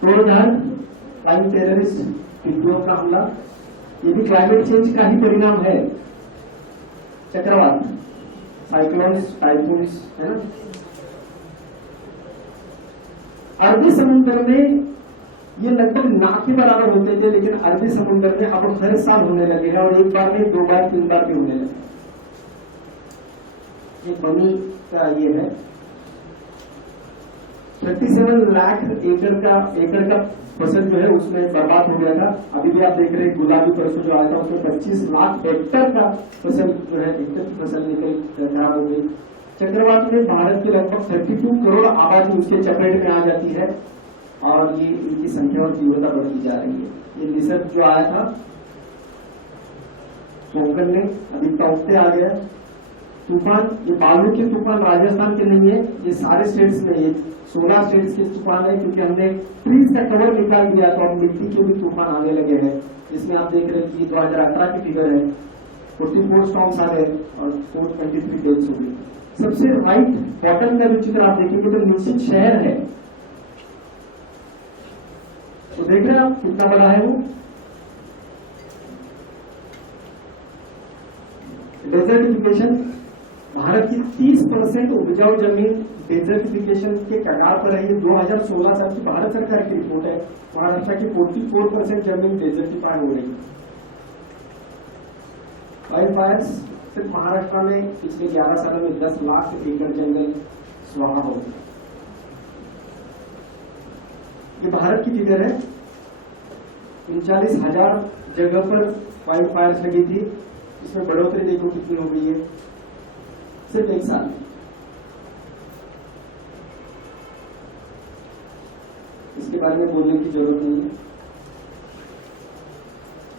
तोड़धाड़, फ्लाइंग टेररिस्ट, टिड्डियों का हमला, ये भी क्लाइमेट चेंज का ही परिणाम है। चक्रवात, साइक्लोन्स, टाइफून्स, है ना। अरबी समुद्र में ये लगभग ना के बराबर होते थे, लेकिन अरबी समुद्र में अब हर साल होने लगे हैं और एक बार में 2 बार 3 बार भी होने लगे। ये बनी का ये है 37 लाख एकड़ का फसल जो है उसमें बर्बाद हो गया था। अभी भी आप देख रहे हैं गुलाबी परसों जो आया था उसमें 25 लाख हेक्टर का फसल जो है, हेक्टर की फसल निकल खराब हो गई। चक्रवात में भारत के लगभग 32 करोड़ आबादी उसके चपेट में आ जाती है और ये इनकी संख्या और तीव्रता बढ़ती जा रही है। ये निसर्ग जो आया था कोंकण में, अभी टॉप आ गया। तूफान, ये बालू के तूफान राजस्थान के नहीं है, ये सारे स्टेट्स में, ये 16 स्टेट्स के तूफान है, क्योंकि हमने ट्रीज का कवर निकाल दिया तो अब मिट्टी के भी तूफान आने लगे हैं। इसमें आप देख रहे हैं कि 2018 की फिगर है, 44 स्टॉर्म्स आ गए और 423 डेथ्स हो गई। सबसे राइट बॉटम का जो चित्र आप देखेंगे तो निश्चित शहर है, तो देख रहे हैं आप कितना बड़ा है वो। डेजर्टिफिकेशन, भारत की 30% उपजाऊ जमीन डेजर्टिफिकेशन के कगार पर है। ये 2016 साल की भारत सरकार की रिपोर्ट है। महाराष्ट्र की 44% जमीन डेजर्टिफाई हो रही है। वाइल्ड फायर्स सिर्फ महाराष्ट्र में पिछले 11 सालों में 10 लाख एकड़ जंगल स्वाहा हो गए। ये भारत की फिगर है। 39,000 जगह पर वाइल्ड फायर्स लगी थी। इसमें बढ़ोतरी देखो कितनी हो गई है सिर्फ एक साल में। इसके बारे में बोलने की जरूरत नहीं है।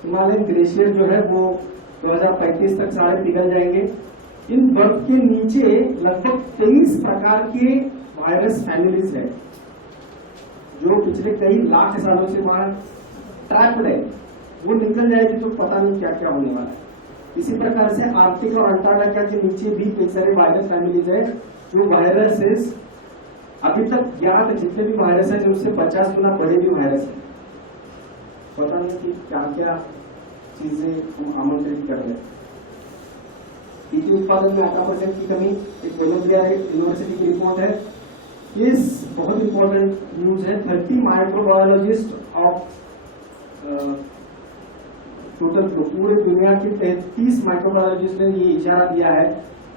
हिमालयन ग्लेशियर जो है वो 2035 तक सारे पिघल जाएंगे। इन बर्फ के नीचे लगभग 23 प्रकार के वायरस फैमिलीज है जो पिछले कई लाख सालों से वहां ट्रैप्ड है। वो निकल जाएगी तो पता नहीं क्या क्या होने वाला है। इसी प्रकार से आर्कटिक और अंटार्कटिका के नीचे भी कई सारे वायरस फैमिलीज है जो वायरसेस अभी तक ज्ञात जितने भी वायरस है उससे 50 गुना बड़े भी वायरस है। पता नहीं कि क्या क्या चीजें हम आमंत्रित कर रहे हैं। टीके उत्पादन में 8% की कमी एक कोलंबिया यूनिवर्सिटी की रिपोर्ट है। इस बहुत इंपॉर्टेंट न्यूज है। 30 माइक्रोबायोलॉजिस्ट ऑफ टोटल पूरे दुनिया के 33 माइक्रोबायोलॉजिस्ट ने ये इशारा दिया है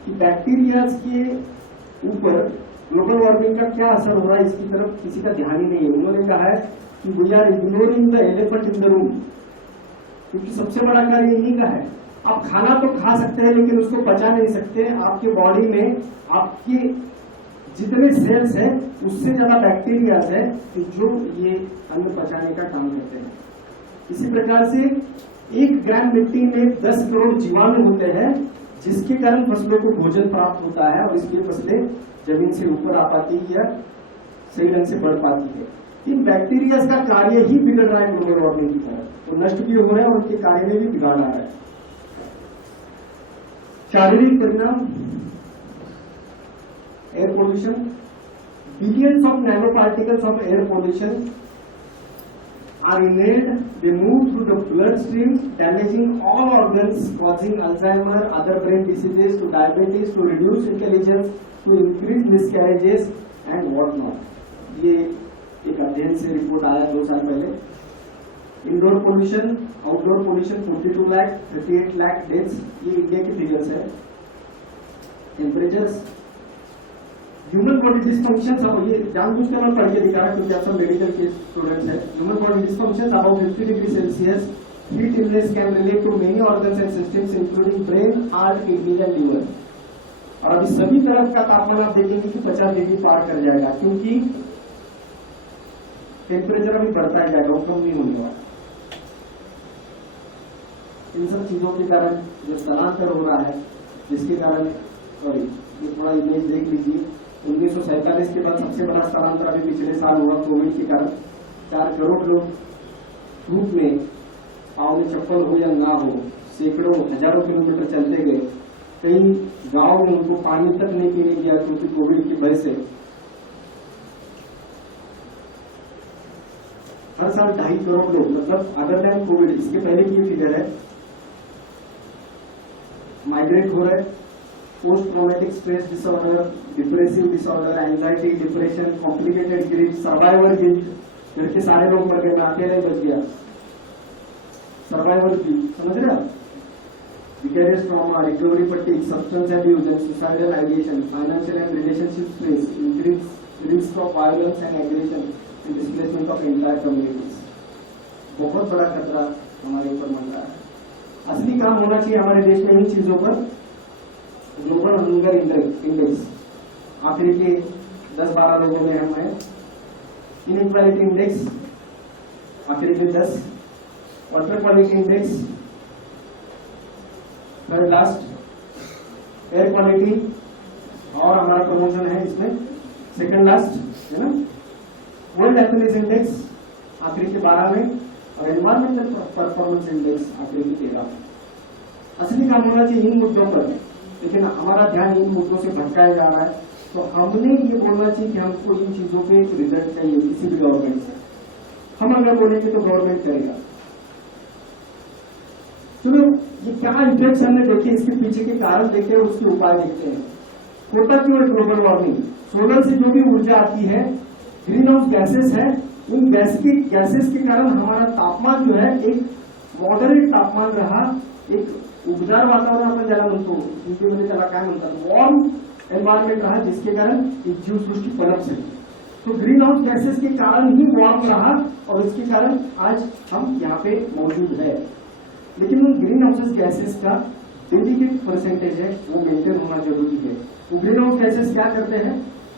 कि बैक्टीरिया के ऊपर ग्लोबल वार्मिंग का क्या असर हो रहा है इसकी तरफ किसी का ध्यान ही नहीं है। उन्होंने कहा है कि we are ignoring the elephant in the room, क्योंकि सबसे बड़ा कार्य यही का है। आप खाना तो खा सकते हैं लेकिन उसको पचा नहीं सकते। आपके बॉडी में आपके जितने सेल्स है उससे ज्यादा बैक्टीरिया है जो ये अन्न पचाने का काम करते हैं। इसी प्रकार से 1 ग्राम मिट्टी में 10 करोड़ जीवाणु होते हैं जिसके कारण फसलों को भोजन प्राप्त होता है और इसलिए फसलें जमीन से ऊपर आ पाती है या सही ढंग से बढ़ पाती है। इन बैक्टीरिया का कार्य ही बिगड़ रहा है ग्लोबल वार्मिंग की तरह, तो नष्ट भी हो रहे हैं और उनके कार्य में भी बिगाड़ आ रहा है। शारीरिक परिणाम air pollution, billions of nano particles of air pollution are inhaled, they move through the bloodstream, damaging all organs, causing Alzheimer, other brain diseases, to diabetes, to reduce intelligence, to increase miscarriages and what not. ये एक अध्ययन से report आया 2 साल पहले। Indoor pollution, outdoor pollution 42 lakh, 38 lakh deaths, ये India के figures है। टेम्परेचर्स, ह्यूमन बॉडी डिस्फंक्शन, अब ये जानबूझकर मैं पढ़ के दिखा रहा क्योंकि आप सब मेडिकल के स्टूडेंट्स हैं। Human body dysfunction about 50 degree Celsius, heat illness can relate to many organs and systems including brain, heart, kidney and liver. और अभी सभी तरफ का तापमान आप देखेंगे कि 50 डिग्री पार कर जाएगा क्योंकि टेम्परेचर अभी बढ़ता ही जाएगा, कम नहीं होने वाला। इन सब चीजों के कारण जो स्थलांतर हो रहा है, जिसके कारण, सॉरी ये थोड़ा इमेज देख लीजिए, 1947 के बाद सबसे बड़ा स्थलांतर अभी पिछले साल हुआ कोविड के कारण। 4 करोड़ लोग धूप में, पाँव में चप्पल हो या ना हो, सैकड़ों हजारों किलोमीटर चलते गए। कई गांव में उनको पानी तक नहीं पीने दिया क्योंकि कोविड की वजह से। हर साल 2.5 करोड़ लोग, मतलब अदर देन कोविड, इसके पहले की फिगर है, माइग्रेट हो रहे। Post traumatic stress disorder, depressive disorder, anxiety, depression, complicated grief, survival guilt. घर के सारे लोग मर गए, मैं अकेले बच गया। सर्वाइवल गिल्ट, समझ रहे आप? Vicarious trauma, recovery fatigue, substance abuse and suicidal ideation, financial and relationship stress, increase risk of violence and aggression and displacement of entire communities. बहुत बड़ा खतरा हमारे ऊपर बन रहा है। असली काम होना चाहिए हमारे देश में इन चीजों पर। ग्लोबल हंगर इंडेक्स, आखिरी के 10-12 लोगों में हम हैं। इनइक्वालिटी इंडेक्स आखिरी के 10। Water quality index third last. Air quality और हमारा प्रमोशन है इसमें सेकंड लास्ट, है ना। वर्ल्ड हैप्पीनेस इंडेक्स आखिरी के 12 में और एनवायरमेंटल परफॉर्मेंस इंडेक्स आखिरी के 13 में। असली काम होना चाहिए इन मुद्दों पर, लेकिन हमारा ध्यान इन मुद्दों से भटकाया जा रहा है। तो हमने ये बोलना चाहिए कि हमको इन चीजों के रिजल्ट चाहिए किसी भी गवर्नमेंट से। हम अगर बोलेंगे तो गवर्नमेंट करेगा। चलो, ये क्या इफेक्ट्स हमने देखे, इसके पीछे के कारण देखते हैं, उसके उपाय देखते हैं। होता क्यों है ग्लोबल वार्मिंग? सोलर से जो भी ऊर्जा आती है, ग्रीन हाउस गैसेस है, उन गैसेस के कारण हमारा तापमान जो है एक मॉडरेट तापमान रहा, एक उबदार वातावरण आपण ज्याला म्हणतो हिंदीमध्ये त्याला काय म्हणतात, वॉर्म एन्वायरमेंट रहा, जिसके कारण जीव सृष्टि पनप सके। तो ग्रीन हाउस गैसेस के कारण ही वार्म रहा और इसके कारण आज हम यहाँ पे मौजूद है। लेकिन उन ग्रीन हाउस गैसेस का डेडिकेट परसेंटेज है वो मेंटेन होना जरूरी है। तो ग्रीन हाउस गैसेस क्या करते हैं,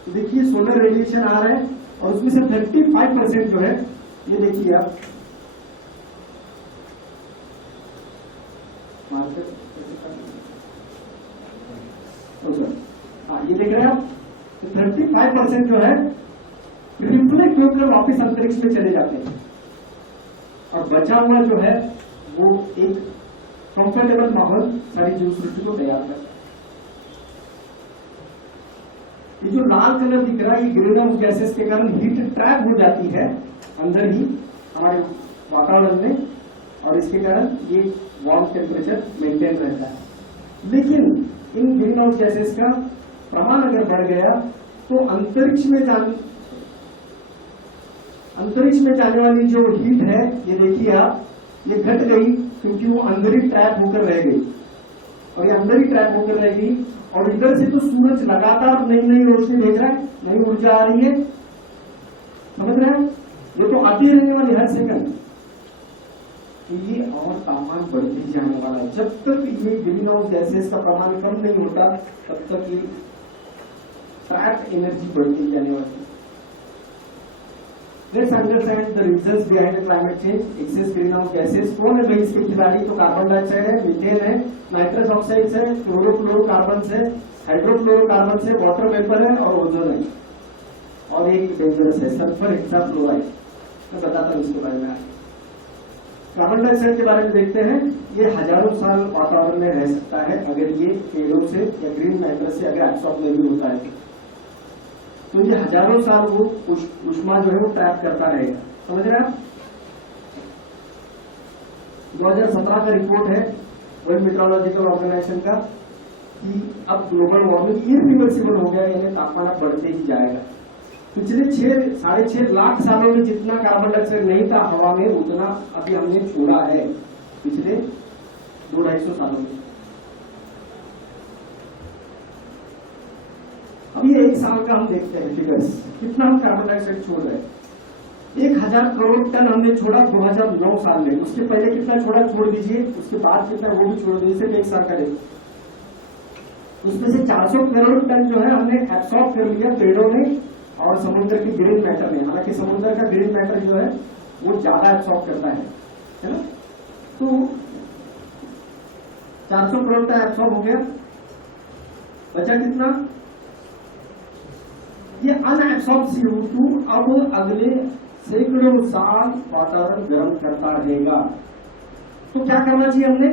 तो देखिए सोलर रेडिएशन आ रहा है और उसमें से 35% जो है, ये देखिए आप ये देख रहे हैं आप, 35% जो है रिफ्लेक्ट होकर वापस अंतरिक्ष में चले जाते हैं और बचा हुआ जो है वो एक कंफर्टेबल माहौल सारी जीव सृष्टि को तैयार करता है। ये जो लाल कलर दिख रहा है, ये ग्रीन हाउस गैसेस के कारण हीट ट्रैप हो जाती है अंदर ही हमारे वातावरण में और इसके कारण ये वार्म टेम्परेचर मेंटेन रहता है। लेकिन इन ग्रीन हाउस गैसेस का प्रमाण अगर बढ़ गया तो अंतरिक्ष में जाने वाली जो हीट है, ये देखिए आप, ये घट गई क्योंकि वो अंदर ही ट्रैप होकर रह गई और ये अंदर ही ट्रैप होकर रह गई। और इधर से तो सूरज लगातार नई नई रोशनी भेज रहा है, नई ऊर्जा आ रही है, समझ रहे हैं? ये तो आती रहने वाली हर सेकंड, ये और तापमान बढ़ती जाने वाला है। जब तक ये ग्रीन हाउस गैसेस का प्रमाण कम नहीं होता तब तक ये ट्रैप एनर्जी बढ़ती जाने वाली है। Let's understand the reasons behind the climate change. Excess greenhouse gases कौन है भाई इसके खिलाड़ी? तो कार्बन डाइऑक्साइड है, मीथेन है, नाइट्रस ऑक्साइड है, क्लोरोफ्लोरोकार्बन है, हाइड्रोफ्लोरोकार्बन है, वाटर वेपर है और ओजोन है और एक डेंजरस है सल्फर हेक्साफ्लोराइड। मैं बताता हूँ इसके बारे में। कार्बन डाइऑक्साइड के बारे में देखते हैं। ये हजारों साल वातावरण में रह सकता है अगर ये पेड़ों से या ग्रीन मैटर से अगर एब्सॉर्ब नहीं होता है तो ये हजारों साल वो ऊष्मा जो है वो ट्रैप करता रहेगा। समझ रहे हैं आप? 2017 का रिपोर्ट है वर्ल्ड मेट्रोलॉजिकल ऑर्गेनाइजेशन का कि अब ग्लोबल वार्मिंग इरिवर्सिबल हो गया, यानी तापमान अब बढ़ते ही जाएगा। पिछले 6.5 लाख सालों में जितना कार्बन डाइऑक्साइड नहीं था हवा में, उतना अभी हमने छोड़ा है पिछले 200-250 सालों में। अभी 1 साल का हम देखते हैं फिगर्स, कितना हम कार्बन डाइऑक्साइड छोड़ रहे हैं। 1000 करोड़ टन हमने छोड़ा 2009 साल में। उसके पहले कितना छोड़ा छोड़ दीजिए, उसके बाद कितना वो भी छोड़ दीजिए, सिर्फ 1 साल का देखिए। उसमें से 400 करोड़ टन जो है हमने एब्सॉर्ब कर लिया पेड़ों ने और समुद्र के ग्रीन मैटर ने। हालांकि समुद्र का ग्रीन मैटर जो है वो ज्यादा एब्सॉर्ब करता है ना। तो 400 करोड़ टन एब्सॉर्ब हो गया, बचा कितना? ये अनएब्सॉर्ब CO2 अब अगले सैकड़ों साल वातावरण गर्म करता रहेगा। तो क्या करना चाहिए हमने?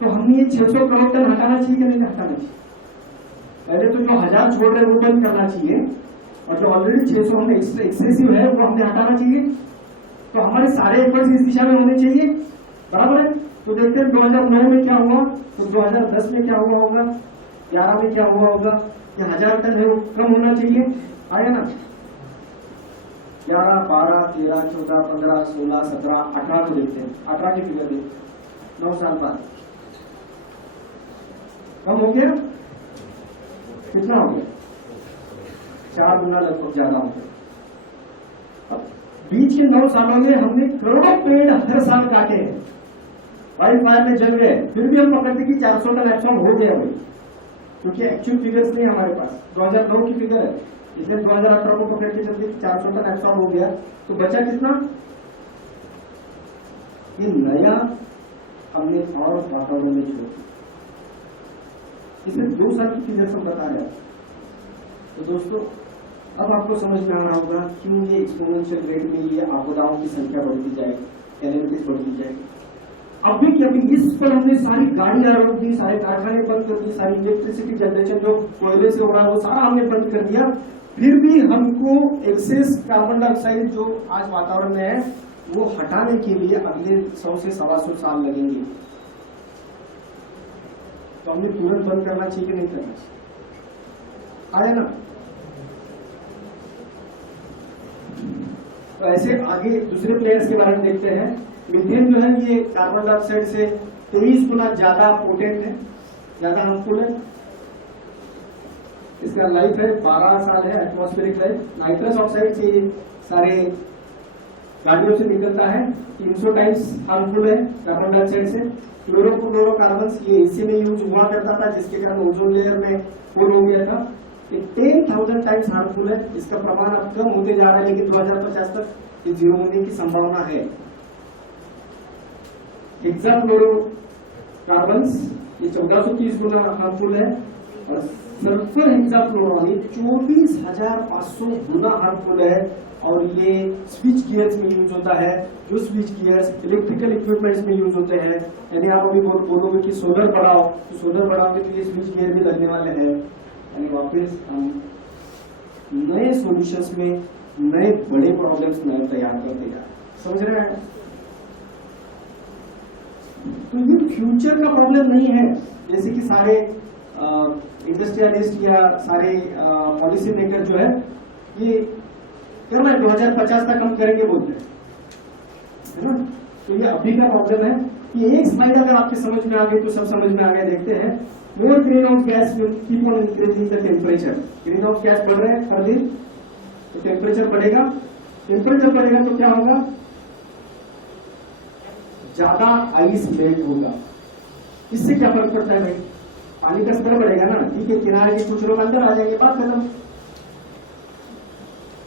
तो हमने ये 600 करोड़ टन हटाना चाहिए कि नहीं हटाना चाहिए? पहले तो जो 1000 छोड़ रहे वो बंद करना चाहिए और जो ऑलरेडी 600 हमने एक्सेसिव है वो हमने हटाना चाहिए। तो हमारे सारे एफर्ट्स इस दिशा में होने चाहिए, बराबर है? तो देखते हैं 2009 में क्या हुआ, तो 2010 में क्या हुआ होगा, 11 में क्या हुआ होगा। ये 1000 टन है वो कम होना चाहिए, आया ना? 11, 12, 13, 14, 15, 16, 17, 18 को देखते हैं। 18 की फिगर देखते 9 साल बाद कम हो गया, कितना हो गया? 4 गुना लगभग ज्यादा हो गया। अब बीच के 9 सालों में हमने करोड़ों पेड़ हर साल काटे हैं, वाइल्ड फायर में जल गए, फिर भी हम पकड़ते कि 400 टन एब्सॉर्ब हो गया भाई, क्योंकि एक्चुअल फिगर्स नहीं हमारे पास। 2009 की फिगर है, इसलिए 2018 को पकड़ के चलते 400 टन एब्सॉर्ब हो गया। तो बचा कितना? ये नया हमने और वातावरण में छोड़, इसमें 2 साल की फिगर्स हम बता रहे हैं। तो दोस्तों अब आपको समझ में आ रहा होगा क्यों ये एक्सपोनेंशियल रेट में ये आपदाओं की संख्या बढ़ती जाएगी, कैलेमिटीज बढ़ती जाएगी। अभी कि अभी इस पर हमने सारी गाड़ियां रोक दी, सारे कारखाने बंद कर दी, सारी इलेक्ट्रिसिटी जनरेशन जो कोयले से हो रहा है वो सारा हमने बंद कर दिया, फिर भी हमको एक्सेस कार्बन डाइऑक्साइड जो आज वातावरण में है वो हटाने के लिए अगले 100 से 125 साल लगेंगे। तो हमें तुरंत बंद करना चाहिए कि नहीं करना चाहिए? आया ना? तो ऐसे आगे दूसरे प्लेयर्स के बारे में देखते हैं। मीथेन जो है ये कार्बन डाइऑक्साइड से 23 गुना ज्यादा पोटेंट है, ज्यादा हार्मफुल है। इसका लाइफ है 12 साल है, एटमॉस्फेरिक लाइफ। नाइट्रस ऑक्साइड से ये सारे गाड़ियों से निकलता है, 300 टाइम्स हार्मफुल है कार्बन डाइऑक्साइड से। क्लोरोफ्लोरोकार्बन्स ये एसी में यूज हुआ करता था, जिसके कारण ओजोन लेयर में होल हो गया था। ये 10,000 टाइम्स हार्मफुल है। इसका प्रमाण अब कम होते जा रहा है, लेकिन 2050 तक ये जीरो होने की संभावना है। हेक्साफ्लोरोकार्बन्स ये 1430 गुना हार्मफुल है, और सल्फर हेक्साफ्लोरान ये 24,500 गुना हार्मफुल है। और ये स्विच गियर्स में यूज होता है। जो स्विच गियर्स इलेक्ट्रिकल इक्विपमेंट्स में यूज होते हैं, यानी आप अभी बोलोगे कि सोलर बढ़ाओ, तो सोलर बढ़ाओगे तो ये स्विच गियर भी लगने वाले हैं। यानी वापस हम नए सॉल्यूशंस में नए बड़े प्रॉब्लम्स नए तैयार करते हैं। समझ रहे हैं? तो ये फ्यूचर का प्रॉब्लम नहीं है, जैसे कि सारे इंडस्ट्रियलिस्ट या सारे पॉलिसी मेकर जो है ये करना है 2050 तक हम करेंगे बोलते हैं, है ना? तो ये अभी का प्रॉब्लम है। ये एक स्लाइड अगर आपके समझ में आ गई तो सब समझ में आ गया। देखते हैं, मोर green house gas will keep on increasing the temperature. Green house gas बढ़ रहे हैं हर दिन, तो टेम्परेचर बढ़ेगा। टेम्परेचर बढ़ेगा तो क्या होगा? ज्यादा आइस मेल्ट होगा। इससे क्या फर्क पड़ता है भाई? पानी का स्तर बढ़ेगा ना, ठीक है, किनारे के कुछ लोग अंदर आ जाएंगे, बात खत्म।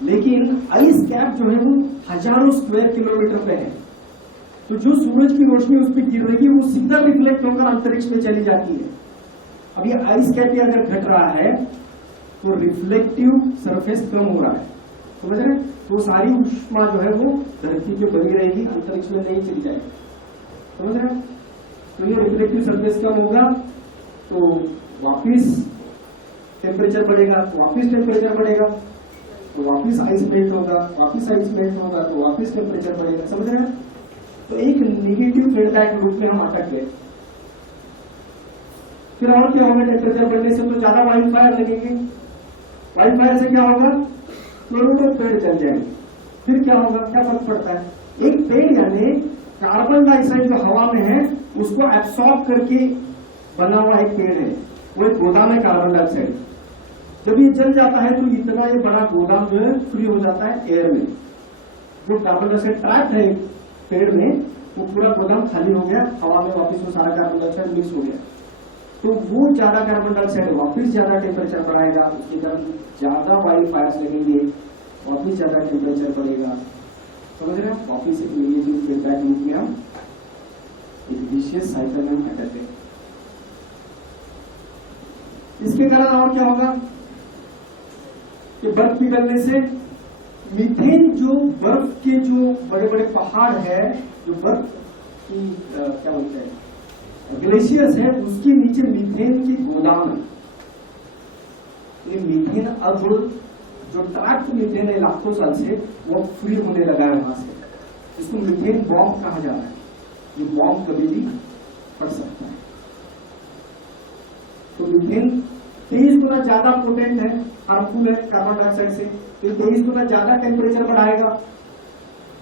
लेकिन आइस कैप जो है वो हजारों स्क्वायर किलोमीटर पे है, तो जो सूरज की रोशनी उस पर गिर रही है वो सीधा रिफ्लेक्ट होकर अंतरिक्ष में चली जाती है। अब ये आइस कैप अगर घट रहा है तो रिफ्लेक्टिव सरफेस कम हो रहा है, समझ रहे? तो सारी ऊष्मा जो है वो धरती पे बनी रहेगी, अंतरिक्ष में नहीं चली जाएगी, समझ रहे? तो ये रिफ्लेक्टिव सरफेस कम होगा तो वापिस टेम्परेचर बढ़ेगा, तो वापिस टेम्परेचर बढ़ेगा, तो वापिस आइस मेल्ट होगा, वापिस आइस मेल्ट होगा, तो वापिस टेम्परेचर बढ़ेगा, समझ रहे हैं? तो एक नेगेटिव फीडबैक लूप में हम अटक गए। फिर और क्या होगा? टेम्परेचर बढ़ने से तो ज्यादा वाइल्ड फायर लगेंगे। वाइल्ड फायर से क्या होगा? करोड़ों पेड़ जल जाएंगे। फिर क्या होगा? क्या फर्क पड़ता है? एक पेड़ यानी कार्बन डाइऑक्साइड जो हवा में है उसको एब्सॉर्ब करके बना हुआ एक पेड़ है, वो एक गोदाम है कार्बन डाइऑक्साइड। जब ये जल जाता है तो इतना ये बड़ा गोदाम जो है फ्री हो जाता है एयर में। जो कार्बन डाइऑक्साइड ट्रैप है पेड़ में, वो पूरा गोदाम खाली हो गया, हवा में वापस वो सारा कार्बन डाइऑक्साइड मिक्स हो गया। तो वो ज्यादा कार्बन डाइऑक्साइड वापस ज्यादा टेम्परेचर बढ़ाएगा, उसके कारण ज्यादा वाइल्ड फायर्स लगेंगे, वापस ज्यादा टेम्परेचर बढ़ेगा, समझ रहे हैं? वापस एक नेगेटिव फीडबैक लूप में हम एक विशेष साइकिल में अटकते हैं। इसके कारण और क्या होगा कि बर्फ पिघलने से मीथेन, जो बर्फ के जो बड़े बड़े पहाड़ है, जो बर्फ की क्या बोलते हैं ग्लेशियर्स है, उसके नीचे मीथेन की गोदाम है। ये मीथेन अब जो ट्रैप्ड मीथेन है लाखों साल से, वो फ्री होने लगा है वहां से। इसको मीथेन बॉम्ब कहा जा रहा है। ये बॉम्ब कभी भी फट सकता है। तो मीथेन 23 गुना ज्यादा पोटेंट है, हार्मफुल है कार्बन डाइऑक्साइड से। तो 23 गुना ज्यादा टेम्परेचर बढ़ाएगा,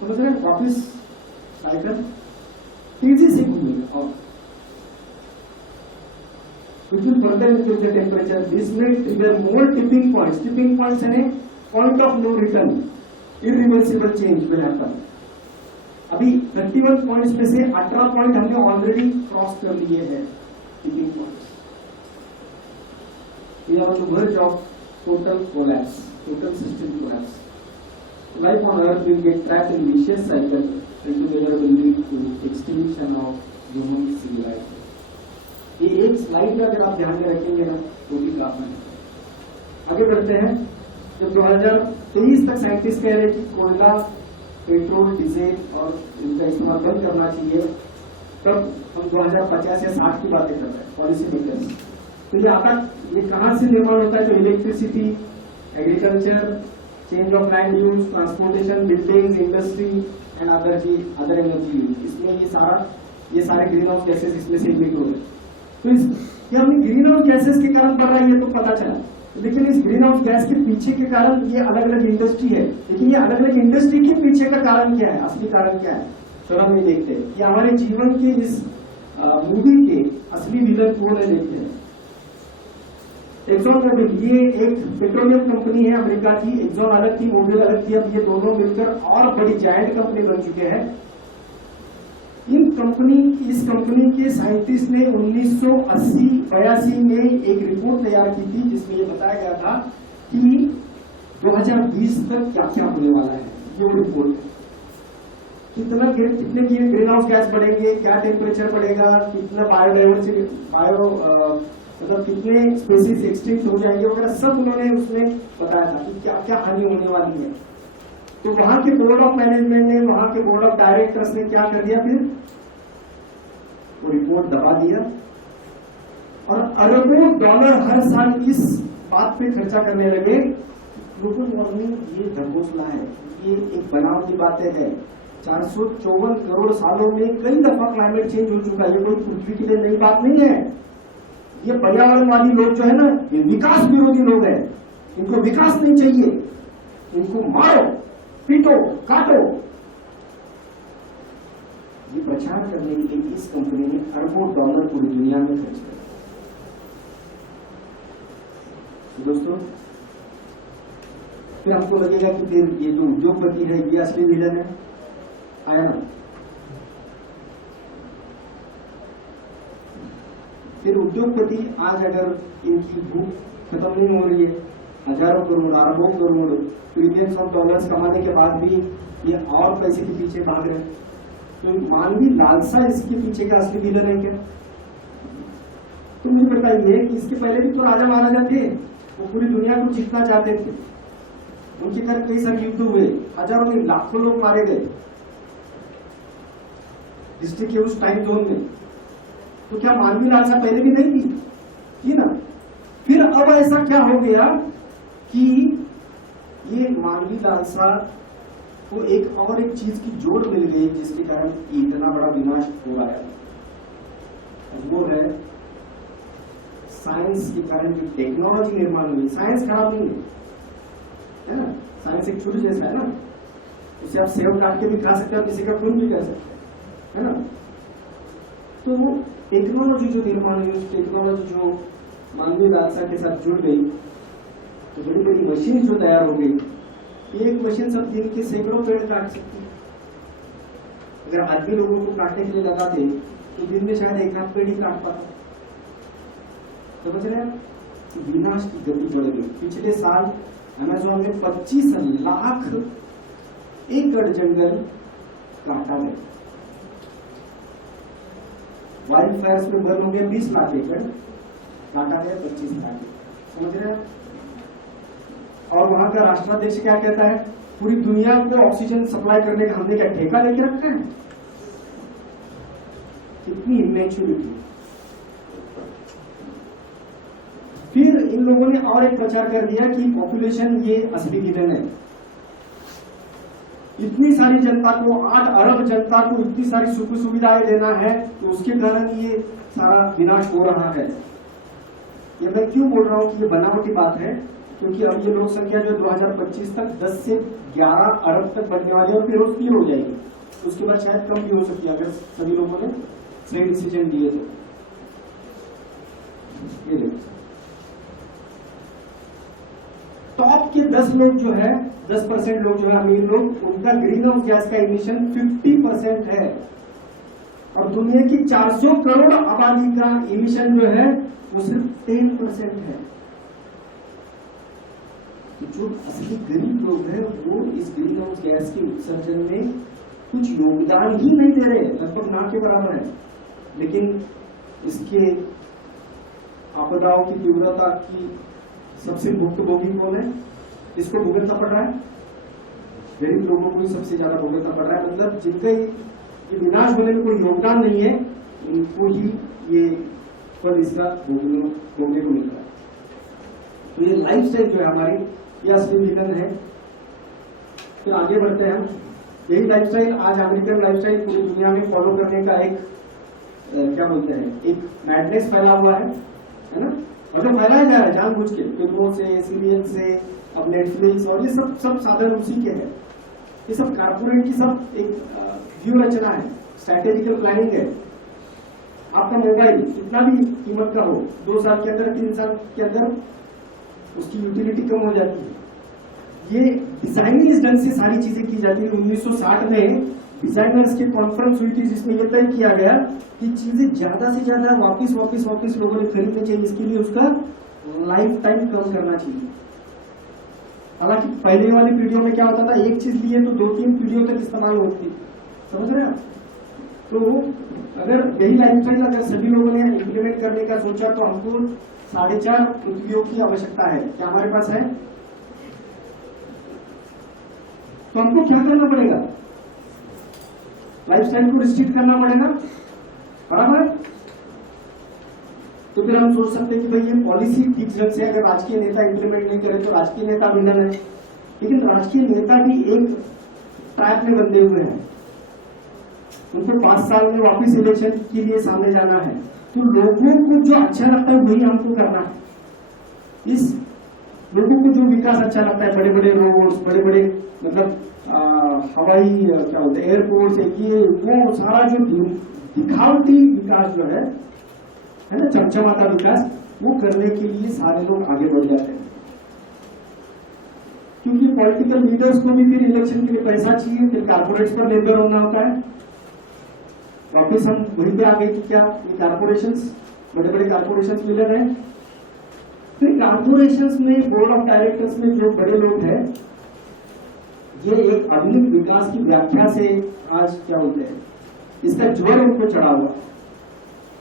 समझ रहे हैं? वापिस साइकिल तेजी से घूमेगा और which will further increase the temperature. This may trigger more tipping points. Tipping points यानी point of no return, irreversible change will happen. अभी 31 पॉइंट्स में से 18 पॉइंट हमने ऑलरेडी क्रॉस कर लिए हैं tipping points. We are on the verge of total collapse, total system collapse. Life on Earth will get trapped in vicious cycle and together will lead to extinction of human civilization. ये एक slide में अगर आप ध्यान में रखेंगे ना तो भी काफी है। आगे बढ़ते हैं। जब 2023 तक साइंटिस्ट कह रहे हैं कि कोयला, पेट्रोल, डीजल और इनका इस्तेमाल बंद करना चाहिए, तब हम 2050 या 60 की बातें कर रहे हैं पॉलिसी मेकर्स। तो ये आता ये कहाँ से निर्माण होता है? तो electricity, agriculture, change of land use, transportation, buildings, industry, and other energy use, इसमें ये सारे ग्रीन हाउस गैसेस इसमें से इमिट हो रहे हैं। तो ये हमें ग्रीन हाउस गैसेस के कारण बढ़ रहा है ये तो पता चला, लेकिन इस ग्रीन हाउस गैस के पीछे के कारण ये अलग अलग इंडस्ट्री है, लेकिन ये अलग अलग इंडस्ट्री के पीछे का कारण क्या है, असली कारण क्या है, तो हम ये देखते हैं कि हमारे जीवन के इस मूवी के असली विलन कौन है। देखते हैं एक्सॉन मोबिल, ये एक पेट्रोलियम कंपनी है अमेरिका की। एक्सॉन अलग थी, मोबिल अलग थी, अब ये दोनों मिलकर और बड़ी जायंट कंपनी बन चुके हैं। इस कंपनी के साइंटिस्ट ने 1982 में एक रिपोर्ट तैयार की थी जिसमें ये बताया गया था कि 2020 तक क्या क्या होने वाला है। ये वो रिपोर्ट है, कितने ग्रीन हाउस गैस बढ़ेंगे, क्या टेम्परेचर बढ़ेगा, कितना बायोडाइवर्सिटी मतलब कितने स्पेसीज एक्सटिंक्ट हो जाएंगे वगैरह, सब उन्होंने उसमें बताया था कि क्या क्या हानि होने वाली है। तो वहां के बोर्ड ऑफ मैनेजमेंट ने, वहां के बोर्ड ऑफ डायरेक्टर्स ने क्या कर दिया, फिर वो रिपोर्ट दबा दिया और अरबों डॉलर हर साल इस बात पे खर्चा करने लगे। ग्लोबल वार्मिंग ये ढकोसला है, ये एक बनावटी बातें है। 454 करोड़ सालों में कई दफा क्लाइमेट चेंज हो चुका है, ये कोई पृथ्वी के लिए नई बात नहीं है। ये पर्यावरणवादी लोग जो है ना, ये विकास विरोधी लोग हैं, इनको विकास नहीं चाहिए, इनको मारो, पीटो, काटो। ये प्रचार करने के लिए इस कंपनी ने अरबों डॉलर पूरी दुनिया में खर्च किया। तो दोस्तों, फिर आपको लगेगा कि फिर ये जो उद्योगपति है ये असली विलन है, आया ना। फिर उद्योगपति आज अगर इनकी भूख खत्म नहीं हो रही है, हजारों करोड़, अरबों करोड़, ट्रिलियंस ऑफ डॉलर्स कमाने के बाद भी ये और पैसे के पीछे भाग रहे हैं, तो मानवीय लालसा इसके पीछे का असली विलन है क्या? तो मुझे बताइए कि इसके पहले भी तो राजा महाराजा थे, वो पूरी दुनिया को जीतना चाहते थे, उनके घर कई सारे युद्ध हुए, हजारों नहीं लाखों लोग मारे गए डिस्ट्रिक्ट के उस टाइम जोन में। तो क्या मानवीय लालसा पहले भी नहीं थी ना? फिर अब ऐसा क्या हो गया कि ये मानवीय लालसा को एक और एक चीज की जोड़ मिल गई जिसके कारण इतना बड़ा विनाश हो रहा है। वो है साइंस के कारण जो टेक्नोलॉजी निर्माण हुई। साइंस खराब नहीं है ना, साइंस एक छुरी जैसा है ना, उसे आप सेव काट के भी खा सकते हो, किसी का खून भी कर सकते हैं, है ना। तो वो टेक्नोलॉजी जो निर्माण हुई, उस टेक्नोलॉजी जो मानवीय लालसा के साथ जुड़ गई, तो बड़ी बड़ी मशीन जो तैयार हो गई। एक मशीन सब दिन के सैकड़ों पेड़ काट सकती है। अगर आदमी लोगों को काटने के लिए लगा दे तो दिन में शायद 1 लाख पेड़ ही काट पाता। समझ रहे हैं? विनाश की गति बढ़ गई। पिछले साल अमेज़न में 25 लाख एकड़ जंगल काटा गया। वाइल्ड फायर्स में बर्न हो गया 20 लाख एकड़, काटा गया 25 लाख। समझ रहे हैं? और वहां का राष्ट्राध्यक्ष क्या कहता है, पूरी दुनिया को ऑक्सीजन सप्लाई करने का हमने क्या ठेका लेके रखा है? कितनी इमेच्योरिटी। फिर इन लोगों ने और एक प्रचार कर दिया कि पॉपुलेशन ये असली विलन है। इतनी सारी जनता को, 8 अरब जनता को इतनी सारी सुख सुविधाएं देना है, तो उसके कारण ये सारा विनाश हो रहा है। ये मैं क्यों बोल रहा हूं कि ये बनावटी बात है, क्योंकि अब ये लोक संख्या जो 2025 तक 10 से 11 अरब तक बढ़ने वाली है और फिर वो स्थिर हो जाएगी। उसके बाद शायद कम भी हो सकती है अगर सभी लोगों ने सही डिसीजन दिए तो। ये देखो, टॉप के 10 लोग जो है, 10% लोग जो है अमीर लोग, उनका ग्रीन हाउस गैस का इमिशन 50% है, और दुनिया की 400 करोड़ आबादी का इमिशन जो है वो सिर्फ 10% है। जो असली गरीब लोग हैं वो इस ग्रीन हाउस गैस के उत्सर्जन में कुछ योगदान ही नहीं दे रहे, लगभग ना के बराबर है। लेकिन इसके आपदाओं की तीव्रता की सबसे भुक्तभोगी कौन है? इसको भुगतना पड़ रहा है, गरीब लोगों को ही सबसे ज्यादा भुगतना पड़ रहा है। मतलब जिनका ये विनाश होने में कोई योगदान नहीं है, उनको ही ये फल इसका भोगने को मिल रहा है। तो ये लाइफस्टाइल जो है हमारी, ये असली विलन है। तो आगे बढ़ते हैं हम। यही लाइफस्टाइल आज अमेरिकन लाइफस्टाइल पूरी दुनिया में फॉलो करने का एक क्या बोलते हैं, एक मैडनेस फैला हुआ है ना, और जो फैलाया जा रहा है जानबूझ के, फिल्मों से, सीरियल से, अब नेटफ्लिक्स और ये सब साधन उसी के हैं। ये सब कारपोरेट की सब एक व्यू रचना है, स्ट्रैटेजिकल प्लानिंग है। आपका मोबाइल कितना भी कीमत का हो, 2 साल के अंदर, 3 साल के अंदर उसकी यूटिलिटी कम हो जाती है। ये डिजाइन इस ढंग से सारी चीजें की जाती है। 1960 में डिजाइनर्स की कॉन्फ्रेंस हुई थी जिसमें यह तय किया गया कि चीजें ज्यादा से ज्यादा वापिस लोगों ने खरीदनी चाहिए, इसके लिए उसका लाइफ टाइम कम करना चाहिए। हालांकि पहले वाली पीढ़ियों में क्या होता था, एक चीज लिए तो 2-3 पीढ़ियों तक इस्तेमाल होती, समझ रहे हैं आप? तो अगर यही लाइफस्टाइल अगर सभी लोगों ने इम्प्लीमेंट करने का सोचा तो हमको 4.5 पृथ्वियों की आवश्यकता है। क्या हमारे पास है? तो हमको क्या करना पड़ेगा? लाइफस्टाइल को रिस्ट्रिक्ट करना पड़ेगा, बराबर। तो फिर हम सोच सकते हैं कि भाई ये पॉलिसी ठीक ढंग से अगर राजकीय नेता इम्प्लीमेंट नहीं करे तो राजकीय नेता विलन है। लेकिन राजकीय नेता भी एक ट्रैप में बंधे हुए हैं, उनको 5 साल में वापस इलेक्शन के लिए सामने जाना है। तो लोगों को जो अच्छा लगता है वही हमको करना है। इस लोगों को जो विकास अच्छा लगता है, बड़े बड़े रोड्स, बड़े बड़े मतलब हवाई क्या बोलते हैं, एयरपोर्ट, ये वो सारा जो दिखावटी विकास जो है ना, चमचमाता विकास, वो करने के लिए सारे लोग आगे बढ़ जाते हैं। क्योंकि पॉलिटिकल लीडर्स को भी फिर इलेक्शन के लिए पैसा चाहिए, फिर कारपोरेट्स पर निर्भर होना होता है। वापिस हम वहीं पे आ गए कि क्या ये कारपोरेशंस, बड़े बड़े कारपोरेशंस विलन है। फिर कारपोरेशंस में बोर्ड ऑफ डायरेक्टर्स में जो बड़े लोग हैं, ये एक आधुनिक विकास की व्याख्या से आज क्या बोलते हैं, इसका जोर उनको चढ़ा हुआ,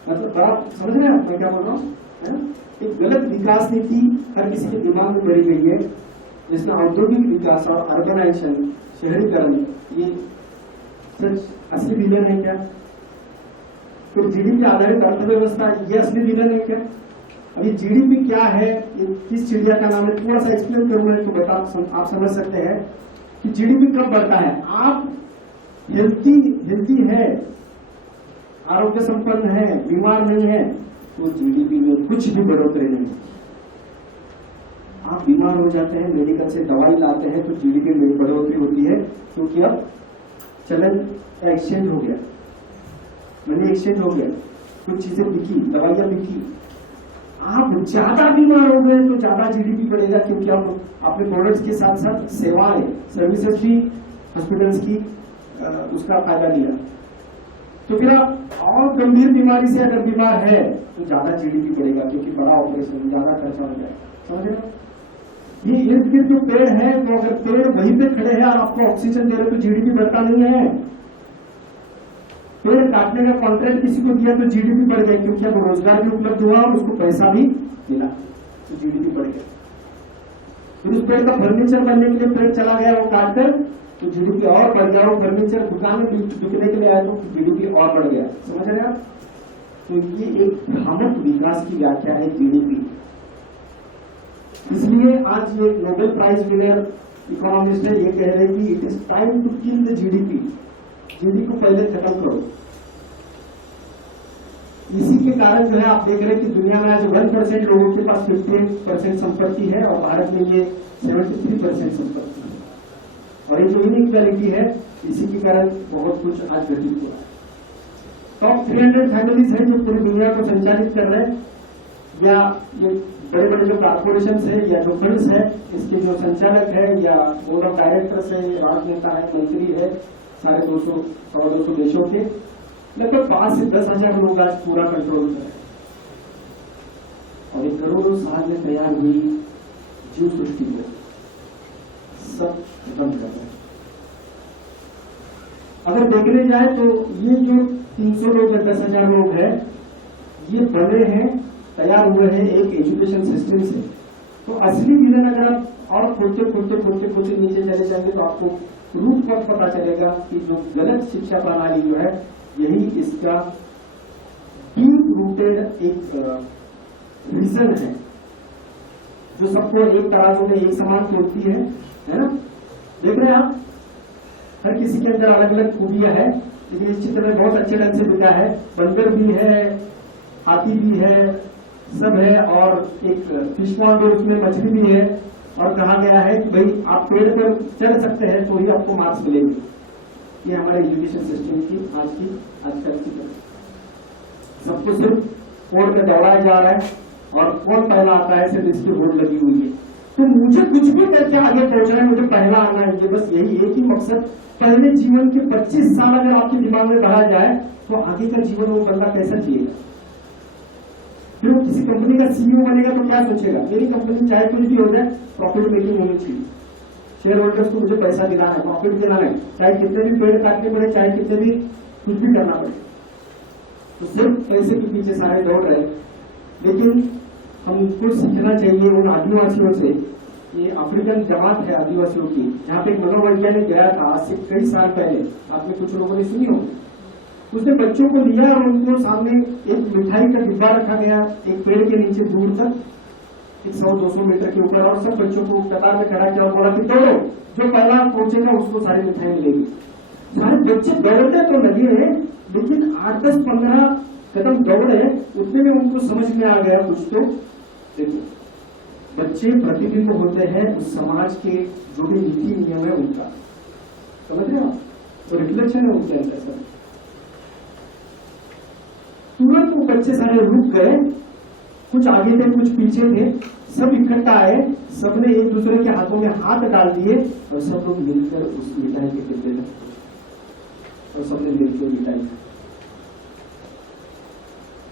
मतलब बड़ा समझ रहे हैं आप मैं क्या बोल रहा हूँ, है ना? एक गलत विकास नीति हर किसी के दिमाग में बढ़ी गई है, जिसमें औद्योगिक विकास और अर्बनाइजेशन, शहरीकरण, ये सच असली विलन है क्या? तो जीडीपी आधारित अर्थव्यवस्था, ये असली विलन है क्या? अभी जीडीपी क्या है, किस चिड़िया का नाम है, थोड़ा सा एक्सप्लेन करूंगा तो बता आप समझ सकते हैं कि जीडीपी कब बढ़ता है। आप हेल्थी है, आरोग्य संपन्न है, बीमार नहीं है, तो जीडीपी में कुछ भी बढ़ोतरी नहीं। आप बीमार हो जाते हैं, मेडिकल से दवाई लाते हैं, तो जीडीपी में बढ़ोतरी होती है, क्योंकि अब चलन एक्सचेंज हो गया, मनी एक्सचेंज हो गया, कुछ चीजें बिकी, दवाइयां बिकी। आप ज्यादा बीमार हो गए तो ज्यादा जीडीपी बढ़ेगा, क्योंकि आप अपने प्रोडक्ट्स के साथ साथ सेवाएं, सर्विसेज भी हॉस्पिटल्स की उसका फायदा लिया। तो फिर आप और गंभीर बीमारी से अगर बीमार है तो ज्यादा जीडीपी बढ़ेगा, क्योंकि बड़ा ऑपरेशन, ज्यादा खर्चा हो जाएगा, समझ रहे हो? ये इर्द गिर्द जो पेड़ है, तो अगर पेड़ वहीं पे खड़े हैं और आपको ऑक्सीजन दे रहे तो जीडीपी बढ़ता नहीं है। पेड़ काटने का कॉन्ट्रैक्ट किसी को दिया तो जीडीपी बढ़ गई, क्योंकि अब रोजगार भी उपलब्ध हुआ और उसको पैसा भी मिला, तो जीडीपी बढ़ गया। फिर उस पेड़ का फर्नीचर बनने के लिए पेड़ चला गया, वो काटकर, तो जीडीपी और बढ़ गया। और फर्नीचर दुकान में बिकने के लिए आया तो जीडीपी और बढ़ गया, समझ रहे हैं आप? तो ये एक भ्रामक विकास की व्याख्या है जीडीपी। इसलिए आज ये नोबेल प्राइज विनर इकोनॉमिस्ट है, ये कह रहे हैं कि it is time to kill the GDP. GDP को पहले खत्म करो। इसी के कारण जो है आप देख रहे हैं कि दुनिया में आज 1% लोगों के पास 58% संपत्ति है और भारत में ये 73% संपत्ति है। और ये जो इनइक्वालिटी है, इसी के कारण बहुत कुछ आज घटित हुआ है। टॉप 300 फैमिलीज है जो पूरी दुनिया को संचालित कर रहे हैं, या ये बड़े बड़े जो कॉर्पोरेशन है या जो फंड्स है, इसके जो संचालक है या बोर्ड ऑफ डायरेक्टर्स है, राजनेता है, मंत्री है, सारे 200 देशों के लगभग 5 से 10 हजार लोग आज पूरा कंट्रोल कर रहे हैं। और एक करोड़ों साल में तैयार हुई जीव सृष्टि को सब खत्म कर रहे हैं। अगर देखने जाए तो ये जो 300 लोग या 10,000 लोग हैं, ये बने हैं, तैयार हुए हैं एक एजुकेशन सिस्टम से। तो असली विलन अगर आप और खोलते नीचे चले जाएंगे तो आपको रूट पर पता चलेगा कि जो गलत शिक्षा प्रणाली जो है, यही इसका डीप रूटेड एक रीजन है, जो सबको एक तराजू में एक समान तोड़ती है ना? देख रहे हैं आप? हर किसी के अंदर अलग अलग खूबियां है, लेकिन इस चित्र में बहुत अच्छे ढंग से बिका है। बंदर भी है, हाथी भी है, सब है, और एक फिश पॉन्ड है, उसमें मछली भी है। और कहा गया है कि भाई आप पेड़ पर चढ़ सकते हैं तो ही आपको मार्क्स मिलेंगे। ये हमारे एजुकेशन सिस्टम की आज तक की सबको सिर्फ बोर्ड में दौड़ाया जा रहा है, और कौन पहला आता है सिर्फ इसकी होड़ लगी हुई है। तो मुझे कुछ भी करके आगे पहुंचना है, मुझे पहला आना है, ये बस यही एक ही मकसद। पहले जीवन के 25 साल अगर आपके दिमाग में बढ़ा जाए तो आगे का जीवन वो बंदा कैसा जिएगा। फिर वो किसी कंपनी का सीईओ बनेगा तो क्या सोचेगा, मेरी कंपनी चाहे कुछ भी हो जाए प्रॉफिट मेकिंग होनी चाहिए, शेयर होल्डर्स को मुझे पैसा दिलाना है, प्रॉफिट दिलाना है, चाहे कितने भी पेड़ काटने पड़े, चाहे कितने भी कुछ भी करना पड़े। तो सिर्फ पैसे के पीछे सारे दौड़ रहे। लेकिन हमको सीखना चाहिए उन आदिवासियों से। ये अफ्रीकन जमात है आदिवासियों की, यहाँ पे एक मनोवैज्ञानिक गया था आज से कई साल पहले, आपने कुछ लोगों ने सुनी हो। उसने बच्चों को लिया और उनको सामने एक मिठाई का डिब्बा रखा गया, एक पेड़ के नीचे दूर तक, 100-200 मीटर के ऊपर, और सब बच्चों को कतार में खड़ा किया और बोला कि दौड़ो, जो पहला पहुंचेगा उसको सारी मिठाई मिलेगी। सारे बच्चे दौड़ते तो लगे, लेकिन 8-10-15 कदम दौड़े, उतने में उनको समझ में आ गया कुछ। तो देखो, बच्चे प्रतिबिंब होते हैं उस समाज के जो भी नीति नियम है उनका, समझ रहे हो, तो रिफ्लेक्शन है उनके अंदर सब। तुरंत वो बच्चे सारे रुक गए, कुछ आगे थे कुछ पीछे थे, सब इकट्ठा आए, सबने एक दूसरे के हाथों में हाथ डाल दिए और सब लोग मिलकर उस मिठाई के डिब्बे में, और सबने मिलकर मिठाई।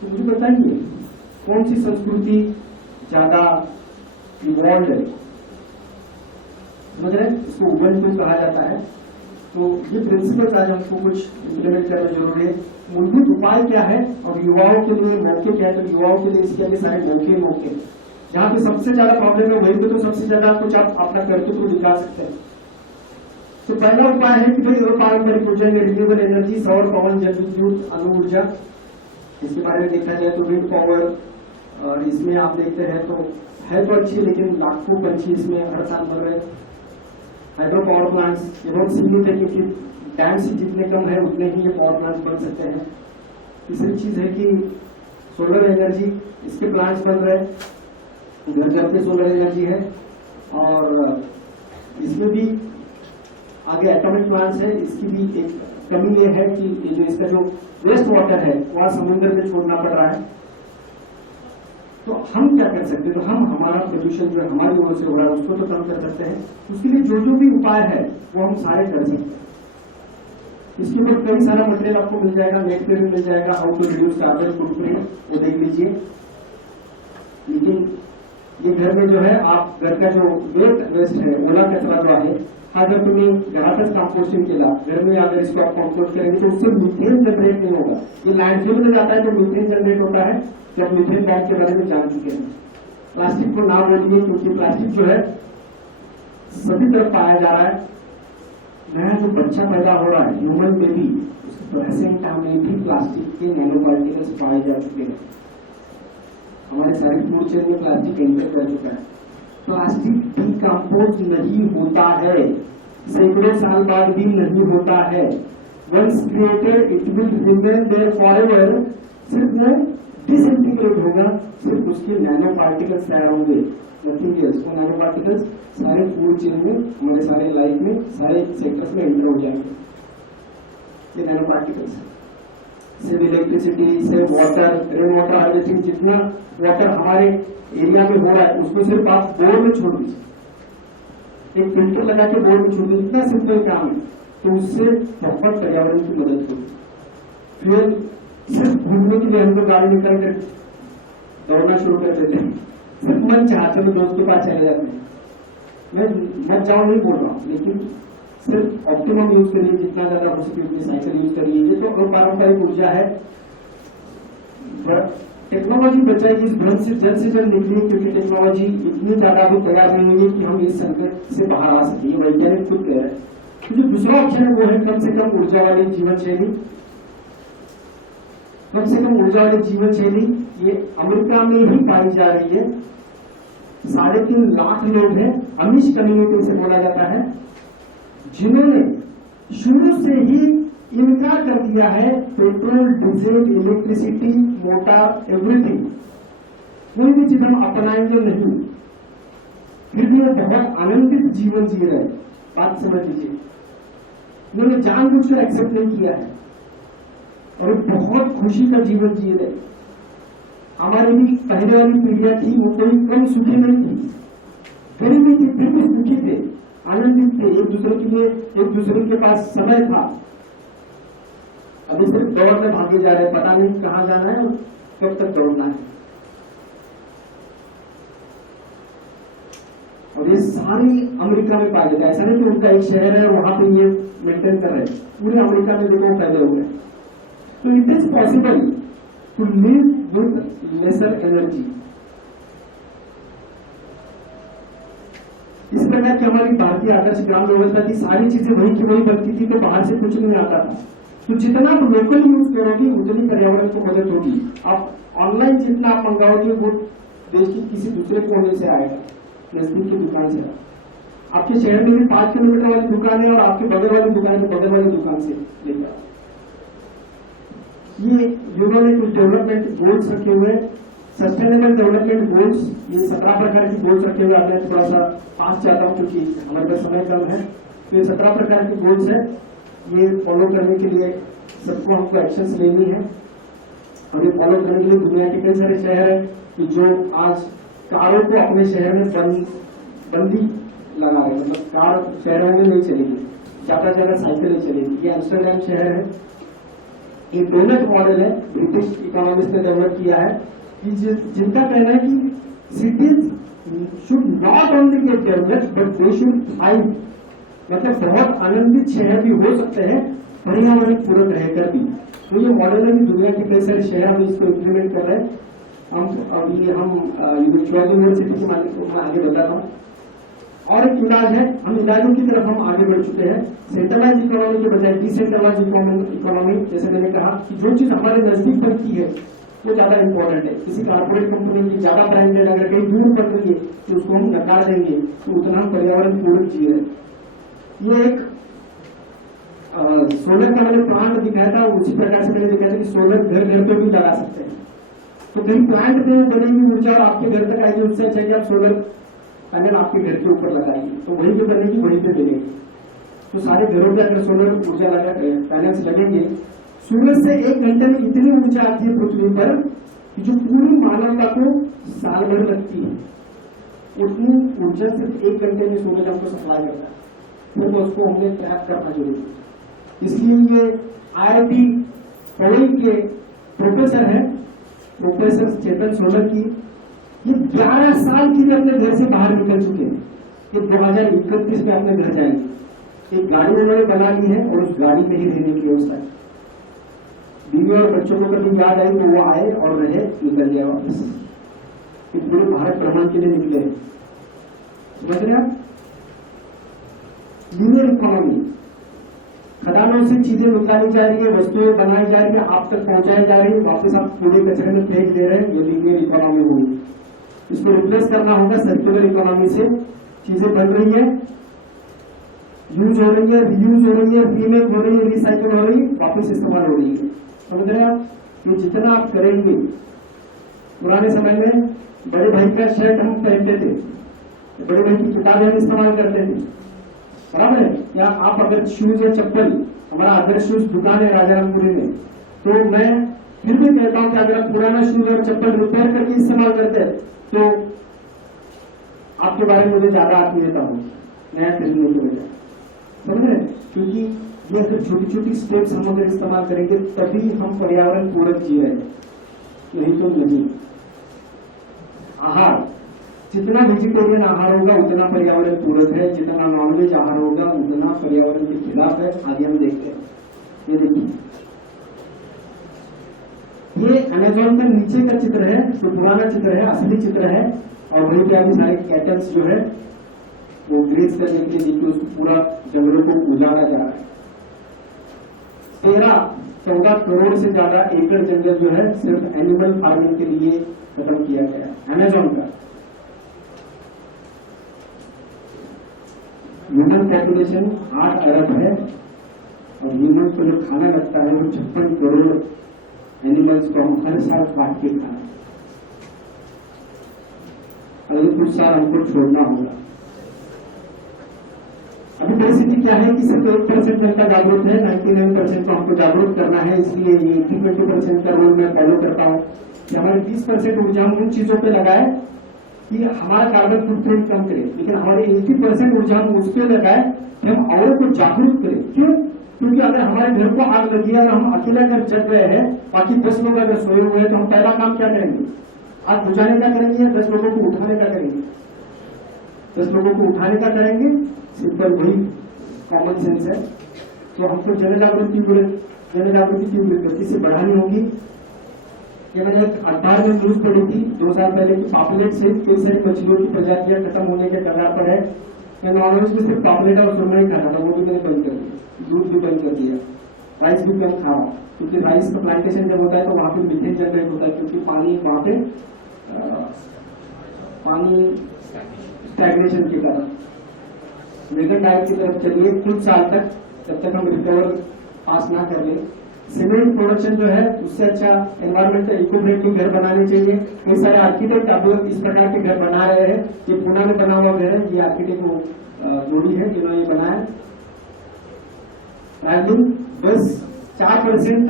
तो मुझे बताइए कौन सी संस्कृति ज्यादा इवॉल्व है, समझ रहे? इसको उबंटू कहा जाता है। तो ये प्रिंसिपल्स आज हमको कुछ इम्प्लीमेंट करना जरूरी है। मूलभूत उपाय क्या है और युवाओं के लिए मौके क्या है? तो युवाओं के लिए इसके लिए सारे मौके जहाँ पे सबसे ज्यादा प्रॉब्लम है वहीं पे तो सबसे ज्यादा कुछ आप अपना कर्तव्य दिखा सकते हैं। तो पहला उपाय है कि भाई पारंपरिक ऊर्जा में रिन्यूएबल एनर्जी, सौर, पवन, जल विद्युत, अणु ऊर्जा, इसके बारे में देखा जाए तो विंड पावर, और इसमें आप देखते हैं तो है तो अच्छी, लेकिन लाखों पंछी इसमें हर साल मर रहे। हाइड्रो पावर प्लांट्स ये बहुत सीमित है, क्योंकि डैम से जितने कम है उतने ही ये पावर प्लांट्स बन सकते हैं। तीसरी चीज है कि सोलर एनर्जी, इसके प्लांट्स बन रहे, घर घर पे सोलर एनर्जी है, और इसमें भी आगे एटॉमिक प्लांट्स है। इसकी भी एक कमी ये है कि ये जो इसका जो वेस्ट वाटर है वह समुद्र में छोड़ना पड़ रहा है। तो हम क्या कर सकते हैं? तो हम हमारा प्रदूषण जो हमारी ओर से हो रहा है उसको तो कम कर सकते हैं। उसके लिए जो भी उपाय है वो हम सारे कर सकते हैं। इसके ऊपर कई सारा मटेरियल आपको मिल जाएगा, नेट पे भी मिल जाएगा, how to reduce carbon footprint, वो देख लीजिए। लेकिन ये घर में जो है आप घर का जो वेस्ट है, ओला कचरा जो आहे, हा जर तुम्ही घरातच कंपोस्टिंग केला, घर में अगर इसको आप कंपोस्ट करेंगे तो उससे मीथेन जनरेट नहीं होगा। ये लैंडफिल में जाता है तो मीथेन जनरेट होता है, जब मीथेन गैस के बारे में जान चुके हैं। प्लास्टिक को ना बोलिए, क्योंकि प्लास्टिक जो है सभी तरफ पाया जा रहा है। नया जो बच्चा पैदा हो रहा है, ह्यूमन बेबी, उसके प्लेसेंटा में भी प्लास्टिक के नैनो पार्टिकल्स पाए जा चुके हैं। हमारे सारे फूड चेन में प्लास्टिक एंटर कर चुका है। प्लास्टिक डिकम्पोज नहीं होता है, सैकड़ों साल बाद भी नहीं होता है। Once created it will remain there forever. सिर्फ वो डिसइंटीग्रेट होगा, सिर्फ उसके नैनो पार्टिकल्स तैयार होंगे, नथिंग एल्स। वो नैनो पार्टिकल्स सारे फूड चेन में, हमारे सारे लाइफ में, सारे सेक्टर्स में एंटर हो जाएंगे। ये नैनो पार्टिकल्स सिर्फ इलेक्ट्रिसिटी से वाटर, रेन वाटर हार्वेस्टिंग, जितना वाटर हमारे एरिया में हो रहा है उसको सिर्फ आप बोर में छोड़ दीजिए, एक फिल्टर लगा के बोर में छोड़ दीजिए, इतना सिंपल काम है। तो उससे बहुत पर्यावरण की मदद होगी। फिर सिर्फ घूमने के लिए हम लोग गाड़ी निकल कर दौड़ना शुरू कर देते हैं, सिर्फ मन चाहते तो दोस्त के पास चले जाते हैं। मैं मत जाओ नहीं बोल रहा हूँ, लेकिन सिर्फ ऑप्टिमम यूज करिए, जितना ज्यादा हो सके उतनी साइकिल यूज करिए। ये तो पारंपरिक ऊर्जा है। टेक्नोलॉजी बचाएगी, इस भ्रम से जल्द निकलिए, क्योंकि टेक्नोलॉजी इतनी ज्यादा अभी तैयार नहीं हुई है कि हम इस संकट से बाहर आ सके। ये वैज्ञानिक खुद कह रहे हैं। तो जो दूसरा ऑप्शन है वो है कम से कम ऊर्जा वाली जीवन शैली। कम से कम ऊर्जा वाली जीवन शैली ये अमेरिका में ही पाई जा रही है। 3.5 लाख लोग हैं, अमीश कम्युनिटी से बोला जाता है, जिन्होंने शुरू से ही इनकार कर दिया है petrol, diesel, electricity, motor, everything, कोई भी चीज हम अपनाएंगे नहीं। फिर भी वो बहुत आनंदित जीवन जी रहे। बात समझ लीजिए, उन्होंने जानबूझकर एक्सेप्ट नहीं किया है और बहुत खुशी का जीवन जी रहे। हमारी भी पहले वाली पीढ़ियां थी, वो कोई कम सुखी नहीं थी, गरीबी थी, फिर भी सुखी थे, आनंदित थे, एक दूसरे के लिए, एक दूसरे के पास समय था। अभी सिर्फ दौड़ में भागे जा रहे, पता नहीं कहां जाना है और कब तक दौड़ना है। और ये सारी अमेरिका में पाया जाता है। ऐसा नहीं कि उनका एक शहर है वहां पे ये मेंटेन कर रहे हैं, पूरे अमेरिका में देखो फैले हुए हैं। तो it is possible to live with lesser energy. इस प्रकार की हमारी भारतीय आदर्श ग्राम व्यवस्था की सारी चीजें वही की वही बनती थी, तो बाहर से कुछ नहीं आता था। तो जितना आप लोकल यूज करोगे उतनी पर्यावरण को मदद होगी। आप ऑनलाइन जितना आप मंगाओगे वो देश की किसी दूसरे कोने से आएगा, नजदीक की दुकान से। आपके शहर में भी 5 किलोमीटर वाली दुकान है और आपके बगल वाली दुकान में बगल वाली दुकान से लेकर। ये यूनो कुछ डेवलपमेंट गोल्स रखे हुए, सस्टेनेबल डेवलपमेंट गोल्स, ये 17 प्रकार के गोल्स रखे हुए आते हैं। थोड़ा सा पास जाता हूं क्योंकि हमारे पास समय कम है। तो ये 17 प्रकार के गोल्स है, ये फॉलो करने के लिए सबको हमको एक्शंस लेनी है। और ये फॉलो करने के लिए दुनिया के कई सारे शहर है कि जो आज कारों को अपने शहर में बंदी लगा रहे, मतलब कार शहरों में नहीं चलेगी, ज्यादा से ज्यादा साइकिलें चलेगी। ये एम्स्टरडैम शहर है। ये डोनट मॉडल है, ब्रिटिश इकोनॉमिस्ट ने डेवलप किया है, कि जिनका कहना है कि cities should not only get developed but they should thrive. मतलब बहुत आनंदित शहर भी हो सकते हैं पर्यावरण पूरक रहकर भी। तो ये मॉडल है कि दुनिया के कई सारे शहर अभी इसको इम्प्लीमेंट कर रहे हैं। हम यूनिवर्सिटी के माध्यम से मैं आगे बताता हूँ। और एक इलाज है, हम इलाजों की तरफ हम आगे बढ़ चुके हैं। सेंट्रलाइज इकोनॉमी के बजाय डिसेंट्रलाइज इकोनॉमी, जैसे मैंने कहा कि जो चीज हमारे नजदीक बनती है वो ज्यादा इंपॉर्टेंट है। किसी कारपोरेट कंपनी की ज्यादा ब्रांडेड अगर कहीं दूर पड़ रही है तो उसको हम नकार देंगे, तो उतना हम पर्यावरण पूरक जी रहे। ये एक सोलर का मैंने प्लांट दिखाया था, उसी प्रकार से मैंने दिखाया था कि सोलर घर घर पे भी लगा सकते हैं। तो कहीं प्लांट में बनेगी ऊर्जा और आपके घर तक आएगी, उससे अच्छा कि आप सोलर पैनल आपके घर के ऊपर लगाइए, तो वहीं पे बनेगी वहीं पे मिलेगी। तो सारे घरों पे अगर सोलर ऊर्जा लगा पैनल्स लगेंगे, सूरज से 1 घंटे में इतनी ऊर्जा आती है पृथ्वी पर कि जो पूरी मानवता को साल भर लगती है। उतनी ऊर्जा सिर्फ 1 घंटे में सूरज हमको सप्लाई करता है, फिर तो उसको हमने ट्रैप करना जरूरी है। इसलिए ये IIT पवई के प्रोफेसर है, प्रोफेसर चेतन सोलंकी, ये 11 साल के लिए अपने घर से बाहर निकल चुके हैं। ये 2031 में अपने घर जाएंगे। एक गाड़ी उन्होंने बना ली है और उस गाड़ी में ही रहने की व्यवस्था है। बीवी और बच्चों को कभी याद आई तो वो आए और रहे, निकल गए वापस। ये पूरे भारत भ्रमण के लिए निकले हैं। समझ रहे आप? लीनियर इकोनॉमी, खदानों से चीजें निकाली जा रही है, वस्तुएं बनाई जा रही है, आप तक पहुंचाई जा रही है, वापस आप कूड़े कचरे में फेंक दे रहे हैं। ये लीनियर इकोनॉमी होगी। इसको रिप्लेस करना होगा सर्कुलर इकोनॉमी से। चीजें बन रही है, यूज हो रही है, रीयूज हो रही है, रीमेक हो रही है, रिसाइकल हो रही है, वापस इस्तेमाल हो रही है। समझ रहे हैं आप? ये जितना आप करेंगे, पुराने समय में बड़े भाई का शर्ट हम पहनते थे, बड़े भाई की किताबें हम इस्तेमाल करते थे, बराबर है? या आप अगर शूज या चप्पल, हमारा अदर शूज दुकान है राजारामपुरी में, तो मैं फिर भी कहता हूं कि अगर आप पुराना शूज और चप्पल रिपेयर करके इस्तेमाल करते हैं तो आपके बारे में मुझे ज्यादा आत्मीयता होगी नया खरीदने की वजह। समझ रहे? क्योंकि ये अगर छोटी छोटी स्टेप्स हम अगर इस्तेमाल करेंगे तभी हम पर्यावरण पूरक जी रहे, नहीं तो नहीं। आहार, जितना वेजिटेरियन आहार होगा उतना पर्यावरण पूरक है, जितना नॉनवेज आहार होगा उतना पर्यावरण के खिलाफ है। आगे हम देखते हैं। ये देखिए, ये अमेजोन का नीचे का चित्र है, जो पुराना चित्र है, असली चित्र है। और वहीं पे अभी सारे कैटल्स जो है वो ग्रेज करने के लिए देखिए उसको पूरा जंगलों को उजाड़ा जा रहा है। 13-14 करोड़ से ज्यादा एकड़ जंगल जो है सिर्फ एनिमल फार्मिंग के लिए खत्म किया गया है अमेजोन का। ह्यूमन पॉपुलेशन 8 अरब है और ह्यूमन को जो खाना लगता है वो 56 करोड़ एनिमल्स को हम हर साल काट के खाना, अगले कुछ साल हमको छोड़ना होगा। अभी परिस्थिति क्या है कि सिर्फ 1% जनता जागरूक है, 99% को हमको जागरूक करना है। इसलिए ये 20% का रूल मैं फॉलो करता हूँ कि हमारे 20% ऊर्जा हम उन चीजों पे लगाए कि हमारा कार्बन फुटप्रिंट कम करे, लेकिन हमारे 80% ऊर्जा हम उस पर लगाए कि हम औरों को जागरूक करें। क्यों? क्योंकि अगर हमारे घर को आग लगी है और हम अकेला घर जग रहे हैं, बाकी 10 लोग अगर सोए हुए हैं, तो हम पहला काम क्या करेंगे? आग बुझाने का करेंगे या 10 लोगों को उठाने का करेंगे? 10 लोगों को उठाने का करेंगे। सिंपल वही कॉमन सेंस है। तो हमको जन जागृति की गति से बढ़ानी होगी। ये मैंने एक अखबार में न्यूज पढ़ी थी 2 साल पहले की, पापलेट से कई सारी मछलियों की प्रजातियां खत्म होने के कगार पर है। मैं नॉनवेज में सिर्फ पापलेट और सुरमई ही खाना था, वो भी मैंने बंद कर दिया, दूध भी बंद कर दिया, राइस भी कम खा, क्योंकि राइस का प्लांटेशन जब होता है तो वहां पे मीथेन जनरेट होता है, क्योंकि पानी वहां पे पानी स्टैग्नेशन के कारण। वेगन डाइट की तरफ चलिए कुछ साल तक, जब तक हम रिकवर पास ना कर ले। सीमेंट प्रोडक्शन जो है उससे अच्छा एनवायरमेंटल इको फ्रेंडली घर बनाने चाहिए। कई सारे आर्किटेक्ट अब इस प्रकार के घर बना रहे हैं। ये पुणे में बना हुआ घर है, ये आर्किटेक्ट को जोड़ी है जिन्होंने ये बनाया। ट्रैवलिंग बस 4%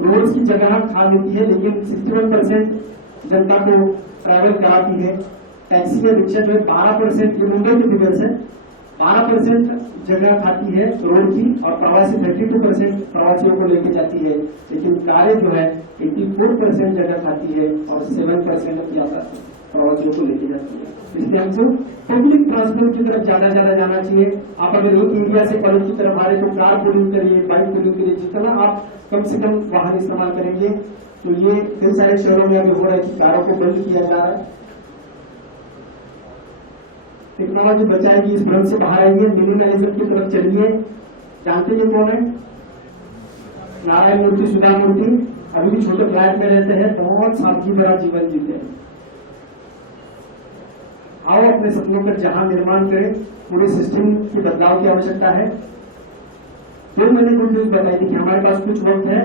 रोड की जगह खा लेती है, लेकिन 61% जनता को ट्रैवल कराती है। टैक्सी या रिक्शा जो है 12%, ये मुंबई के फिगर्स है, 12% जगह खाती है रोड की, और प्रवासी 32% प्रवासियों को लेके जाती है। लेकिन कारें जो है 84% जगह खाती है और 7% यात्रा प्रवासियों को लेके जाती है। इसलिए हमको पब्लिक ट्रांसपोर्ट की तरफ ज्यादा जाना चाहिए। आप अगर एक एरिया से कॉलेज की तरफ आ रहे तो कार पुलिंग करिए, बाइक पुलिंग करिए। जितना आप कम से कम वाहन इस्तेमाल करेंगे, तो ये कई सारे शहरों में अभी हो रहा है कि कारों को बंद किया जा रहा है। टेक्नोलॉजी बचाएगी, इस भ्रम से बाहर आएंगे, मिनिमलिज्म की तरफ चलिए। जानते हैं कौन है? नारायण मूर्ति, सुधा मूर्ति। अभी भी छोटे फ्लैट में रहते हैं, बहुत सादगी भरा जीवन जीते हैं। आओ अपने सपनों का जहां निर्माण करें। पूरे सिस्टम की बदलाव की आवश्यकता है। फिर मैंने गुड न्यूज बताई थी कि हमारे पास कुछ वक्त है,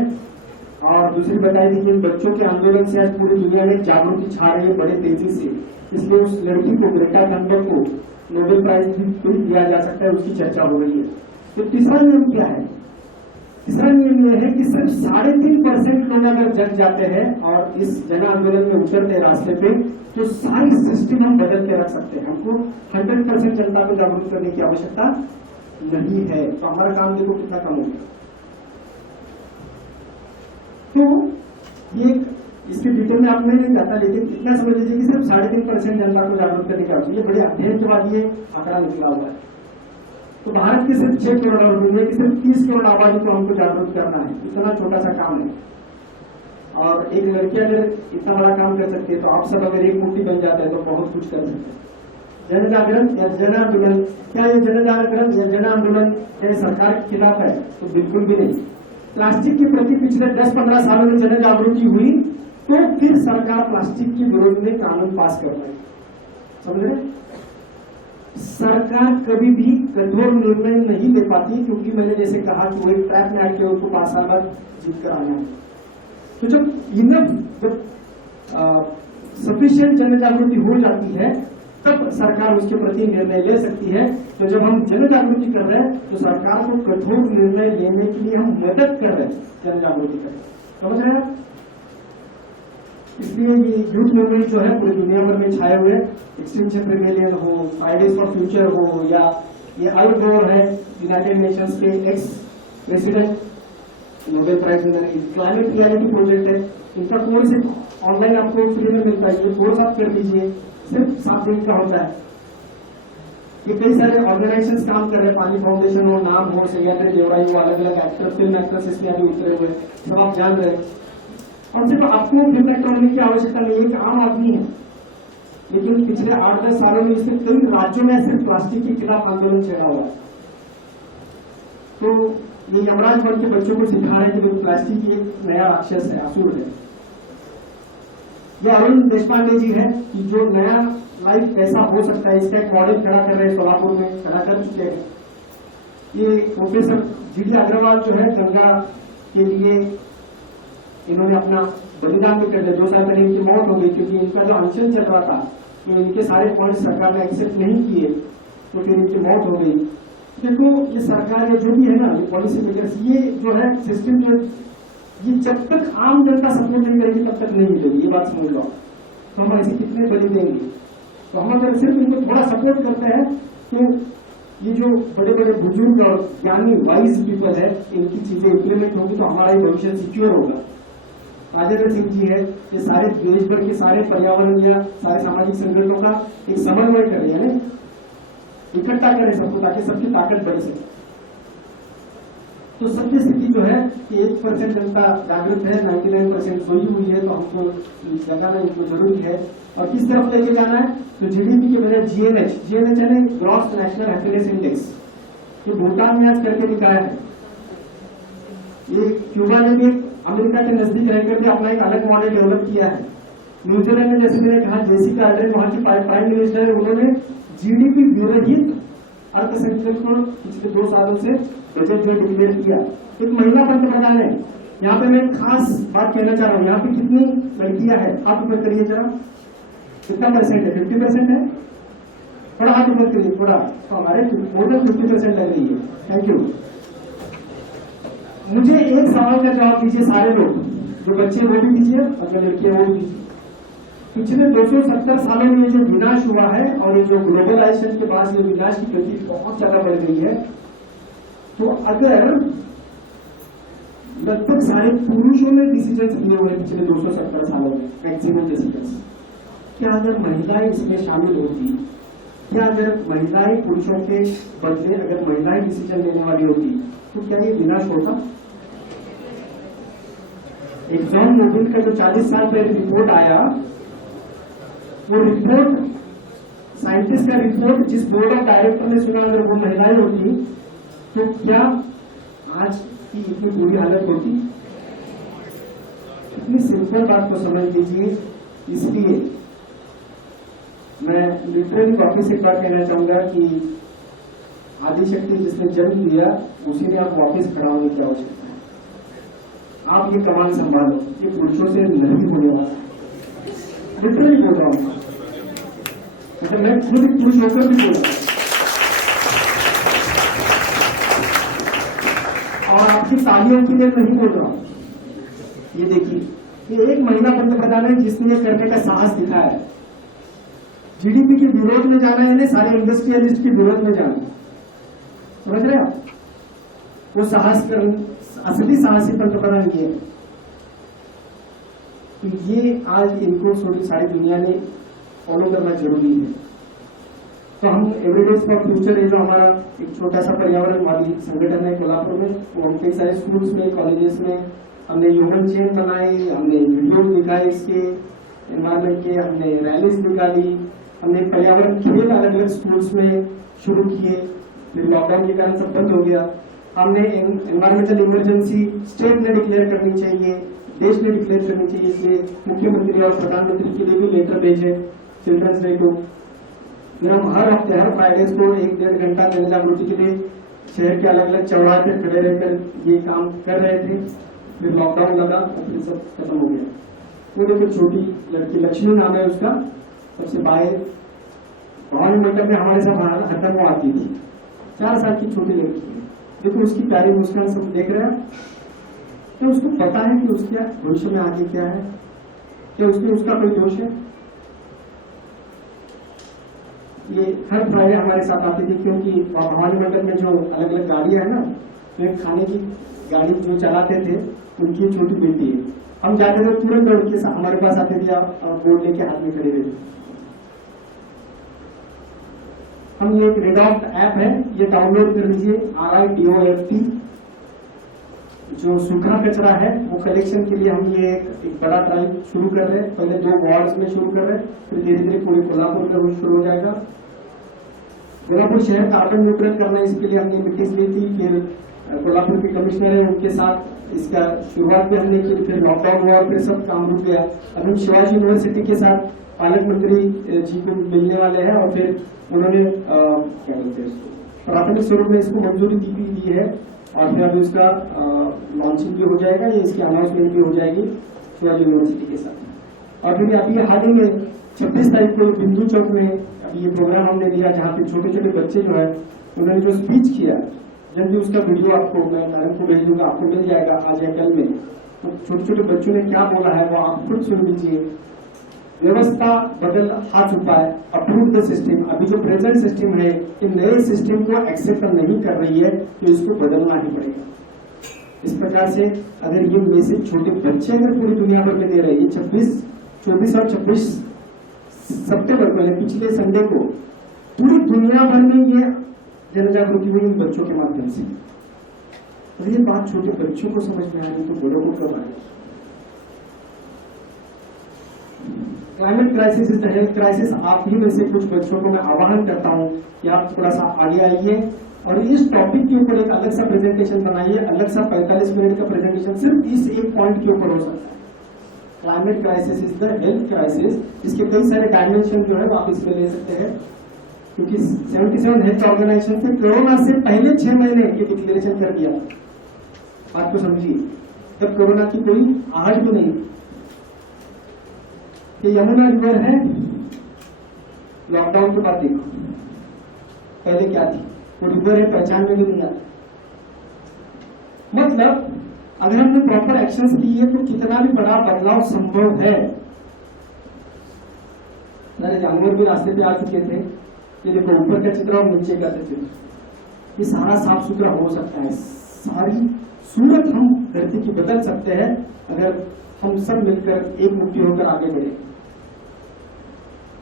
और दूसरी बताई थी कि बच्चों के आंदोलन से आज पूरी दुनिया में जागरूकता छा रही है बड़े तेजी से। इसलिए उस लड़की को, ग्रेटा थनबर्ग को, नोबेल प्राइज भी दिया जा सकता है, उसकी चर्चा हो रही है। तो तीसरा नियम क्या है? तीसरा नियम यह है कि सिर्फ 3.5% लोग अगर जग जाते हैं और इस जन आंदोलन में उतरते हैं रास्ते पे, तो सारी सिस्टम हम बदल के रख सकते हैं। हमको 100% जनता को जागरूक करने की आवश्यकता नहीं है। तो हमारा काम देखो कितना कम हो गया। तो ये इसके डिटेल में आप नहीं जाता, लेकिन इतना समझ लीजिए कि सिर्फ 3.5% जनता को जागरूक करने की आवश्यकता है। ये बड़े अध्ययन के बाद ये आंकड़ा निकला हुआ है। तो भारत के सिर्फ 6 करोड़ और दुनिया की सिर्फ 30 करोड़ आबादी को हमको जागरूक करना है। इतना छोटा सा काम है, और एक लड़की अगर इतना बड़ा काम कर सकती है, तो आप सब अगर एक मुट्ठी बन जाते हैं तो बहुत कुछ कर सकते हैं। जन जागरण या जन आंदोलन, क्या ये जन जागरण या जन आंदोलन सरकार के खिलाफ है? तो बिल्कुल भी नहीं। प्लास्टिक के प्रति पिछले 10-15 सालों में जन जागृति हुई, तो फिर सरकार प्लास्टिक के विरोध में कानून पास कर रही है। समझ रहे? सरकार कभी भी कठोर निर्णय नहीं ले पाती, क्योंकि मैंने जैसे कहा कि वो एक ट्रैप में आके उनको 5 साल बाद जीत कर आना है। तो जब सफिशिएंट जन जागृति हो जाती है, तब सरकार उसके प्रति निर्णय ले सकती है। तो जब हम जन जागृति कर रहे हैं, तो सरकार को कठोर निर्णय लेने के लिए हम मदद कर रहे हैं, जन जागृति कर रहे हैं। समझ रहे हैं? इसलिए ये यूथ मूवमेंट जो है पूरी दुनिया भर में छाए हुए, एक्सटिंक्शन रिबेलियन हो, फ्राइडेज फॉर फ्यूचर हो, या ये अल गोर है, यूनाइटेड नेशंस के ex president, Nobel prize winner, climate reality project है। इनका कोर्स ऑनलाइन आपको फ्री में मिलता है। ये कोर्स आप कर लीजिए, सिर्फ 7 दिन का होता है। ये कई सारे ऑर्गेनाइजेशंस काम कर रहे हैं, पानी फाउंडेशन हो, नाम हो, सह्याद्री देवराई हो, अलग अलग एक्टर, फिल्म एक्ट्रेस इसमें अभी उतरे हुए, सब आप जान रहे हैं। और सिर्फ आपको फिल्म एक्टर होने की आवश्यकता नहीं है, एक आम आदमी है, लेकिन पिछले 8-10 सालों में इसमें कई राज्यों में सिर्फ प्लास्टिक के खिलाफ आंदोलन छेड़ा हुआ है। तो ये यमराज बन के बच्चों को सिखा रहे हैं कि प्लास्टिक एक नया राक्षस है, असुर है। ये अरुण देशपांडे जी है कि जो नया लाइफ कैसा हो सकता है, इसका एक मॉडल खड़ा कर रहे हैं, सोलापुर में खड़ा कर चुके हैं। ये प्रोफेसर जीडी अग्रवाल जो है गंगा के लिए इन्होंने अपना बलिदान भी कर दिया। 2 साल पहले इनकी मौत हो गई क्योंकि इनका जो अनशन चल रहा था तो इनके सारे पॉइंट सरकार ने एक्सेप्ट नहीं किए तो फिर इनकी मौत हो गई। देखो ये सरकार ये जो भी है ना, ये पॉलिसी मेकर्स, ये जो है सिस्टम जो ये जब तक आम जनता सपोर्ट नहीं करेगी तब तक नहीं मिलेगी, ये बात समझ लो। तो हम ऐसे कितने बलि देंगे? तो हम अगर सिर्फ इनको थोड़ा सपोर्ट करते हैं तो ये जो बड़े बड़े बुजुर्ग और ज्ञानी वाइज पीपल है इनकी चीजें इम्प्लीमेंट होगी तो हमारा ही भविष्य सिक्योर होगा। राजेंद्र सिंह जी है, ये सारे देश भर के सारे पर्यावरण या सारे सामाजिक संगठनों का एक समन्वय कर रहे हैं, इकट्ठा करें सबको ताकि सबकी ताकत बढ़ सके। तो सत्य स्थिति जो है कि 1% जनता जागृत है, 99% सोई हुई है, तो हमको जगाना इनको जरूरी है। और किस तरफ लेके जाना है? तो जीडीपी के बजाय जीएनएच है ना, ग्रॉस नेशनल हैप्पीनेस इंडेक्स, ये भूटान ने आज करके दिखाया है। ये क्यूबा ने भी अमेरिका के नजदीक रहकर भी अपना एक अलग मॉडल डेवलप किया है। न्यूजीलैंड में जैसे मैंने कहा जेसिका अर्डर्न वहां की प्राइम मिनिस्टर है, उन्होंने जीडीपी विरहित अर्थसंकल्प को पिछले 2 सालों से बजट में डिक्लेयर किया। एक महिला पंतप्रधान है। यहाँ पे मैं खास बात कहना चाह रहा हूँ, यहाँ पे कितनी लड़कियां हैं? हाथ ऊपर करिए जरा, कितना परसेंट है? 50% है? थोड़ा हाथ ऊपर करिए थोड़ा, तो हमारे मोर देन 50% लग रही है। Thank you. मुझे एक सवाल का जवाब दीजिए सारे लोग, जो बच्चे वो भी दीजिए और जो लड़कियां वो भी दीजिए। पिछले 270 सालों में ये जो विनाश हुआ है और ये जो ग्लोबलाइजेशन के बाद ये विनाश की गति बहुत ज्यादा बढ़ गई है, तो अगर लगभग सारे पुरुषों ने डिसीजन लिए हुए पिछले 270 सालों में, मैक्सिमम डिसीजन, क्या अगर महिलाएं इसमें शामिल होती, क्या अगर महिलाएं पुरुषों के बदले अगर महिलाएं डिसीजन लेने वाली होती तो क्या ये विनाश होता? एग्जॉन मोबिल का जो 40 साल पहले रिपोर्ट आया, वो रिपोर्ट साइंटिस्ट का रिपोर्ट जिस बोर्ड ऑफ डायरेक्टर ने सुना, अगर वो महिलाएं होती तो क्या आज की इतनी बुरी हालत होती? इतनी सिंपल बात को समझ लीजिए। इसलिए मैं लिटरली वापस एक बार कहना चाहूंगा कि आदिशक्ति जिसने जन्म दिया उसी ने आप वापस खड़ा होने की आवश्यकता है। आप ये कमान संभालो, ये पुरुषों से नहीं होने वाला। लिटरली बोल रहा हूं, मतलब मैं खुद पुरुष होकर भी बोल रहा हूं। और आपकी तालियों के लिए नहीं बोल रहा हूं। ये देखिए, ये एक महिला पंतप्रधान है जिसने ये करने का साहस दिखाया है। जीडीपी के विरोध में जाना है, सारे इंडस्ट्रियलिस्ट के विरोध में जाना, समझ रहे आप? वो साहस कर, असली साहसी पंतप्रधान ये है। तो ये आज इनको सारी दुनिया ने फॉलो करना जरूरी है। तो हम एवरीडेज फॉर फ्यूचर, जो हमारा एक छोटा सा पर्यावरणवादी संगठन है कोल्हापुर में, वो हम कई सारे स्कूल्स में, कॉलेजेस में हमने ह्यूमन चेन बनाई, हमने वीडियो दिखाए इसके एनवायरमेंट के, हमने रैलीज निकाली, हमने पर्यावरण खेल अलग अलग स्कूल्स में शुरू किए। फिर लॉकडाउन के कारण सब बंद हो गया। हमने एनवायरमेंटल इमरजेंसी स्टेट ने डिक्लेयर करनी चाहिए, देश ने डिक्लेयर करनी चाहिए, इसलिए मुख्यमंत्री और प्रधानमंत्री के लिए भी लेटर भेजे चिल्ड्रंस डे को। फिर हम हर हफ्ते, हर फ्राइडेज को 1-1.5 घंटा जन जागृति के लिए शहर के अलग अलग चौराहे पर खड़े रहकर ये काम कर रहे थे। फिर लॉकडाउन लगा और फिर सब खत्म हो गया। वो देखो छोटी लड़की, लक्ष्मी नाम है उसका, सबसे बाहर भवानी मंडप में हमारे साथ खत्म वो आती थी, 4 साल की छोटी लड़की है। देखो उसकी प्यारी मुस्कान सब देख रहे हैं। तो उसको पता है कि उसके भविष्य में आगे क्या है? क्या उसमें उसका कोई दोष है? ये हर फ्राइडे हमारे साथ आती थी क्योंकि भवानी मंडप में जो अलग अलग गाड़ियां है ना, तो खाने की गाड़ी जो चलाते थे उनकी छोटी बेटी है। हम जाते थे तुरंत उनके साथ हमारे पास आते थे और बोर्ड लेके हाथ में खड़े रहते। हम ये एक रेडॉप्ट ऐप है, ये डाउनलोड कर लीजिए, RIDOFT। जो सूखा कचरा है वो कलेक्शन के लिए हम ये एक बड़ा ड्राइव शुरू कर रहे हैं। पहले 2 वार्ड्स में शुरू कर रहे हैं, फिर धीरे धीरे पूरे कोल्हापुर में वो शुरू हो जाएगा। कोल्हापुर शहर कार्बन न्यूट्रल करना, इसके लिए हमने मीटिंग ली थी। फिर कोल्हापुर के कमिश्नर है, उनके साथ इसका शुरुआत भी हमने की। फिर लॉकडाउन हुआ और फिर सब काम रुक गया। अब हम शिवाजी यूनिवर्सिटी के साथ पालक मंत्री जी को मिलने वाले हैं और फिर उन्होंने क्या बोलते हैं प्राथमिक स्वरूप में इसको मंजूरी दी है और फिर अभी उसका लॉन्चिंग भी हो जाएगा, ये इसकी अनाउंसमेंट भी हो जाएगी शिवाजी यूनिवर्सिटी के साथ। और फिर अभी हाल ही में 26 तारीख को बिंदु चौक में अभी ये प्रोग्राम हमने दिया, जहाँ पे छोटे छोटे बच्चे जो है उन्होंने जो स्पीच किया, जल्दी उसका वीडियो आपको मैं मैडम को भेज दूंगा, आपको मिल जाएगा आज या कल में। तो छोटे छोटे बच्चों ने क्या बोला है वो आप खुद सुन लीजिए। व्यवस्था बदल हाथ चुका है, अप्रूव द सिस्टम। अभी जो प्रेजेंट सिस्टम है, इन नए सिस्टम को एक्सेप्ट नहीं कर रही है, तो इसको बदलना ही पड़ेगा। इस प्रकार से अगर ये मैसेज छोटे बच्चे अगर पूरी दुनिया भर में दे रहे हैं, 24 और 26 सितंबर को पिछले संडे को पूरी दुनिया भर में ये जन जागृति हुई इन बच्चों के माध्यम से। और ये बात छोटे बच्चों को समझ में आ रही तो बड़ों को कब आएगी। Climate crisis is the health crisis. आप ही में से कुछ बच्चों को मैं आह्वान करता हूं कि आप थोड़ा सा आगे आइए और इस टॉपिक के ऊपर एक अलग सा प्रेजेंटेशन बनाइए, अलग सा 45 मिनट का प्रेजेंटेशन सिर्फ इस एक पॉइंट के ऊपर हो सकता है। Climate crisis is the health crisis. इसके कई सारे डायमेंशन जो है वो आप इसमें ले सकते हैं, क्योंकि 77 हेल्थ ऑर्गेनाइजेशन ने कोरोना से पहले 6 महीने ये डिक्लेरेशन कर दिया। बात को समझिए, तब कोरोना की कोई आहट भी नहीं। ये यमुना रिवर है, लॉकडाउन के बाद देखो पहले क्या थी, वो रिवर है, पहचान में भी नहीं आता। मतलब अगर हमने प्रॉपर एक्शंस लिए तो कितना भी बड़ा बदलाव संभव है। सारे जानवर भी रास्ते पे आ चुके थे, ये देखो ऊपर का चित्र और नीचे का चित्र, ये सारा साफ सुथरा हो सकता है। सारी सूरत हम धरती की बदल सकते हैं अगर हम सब मिलकर एक मुट्ठी होकर आगे बढ़े।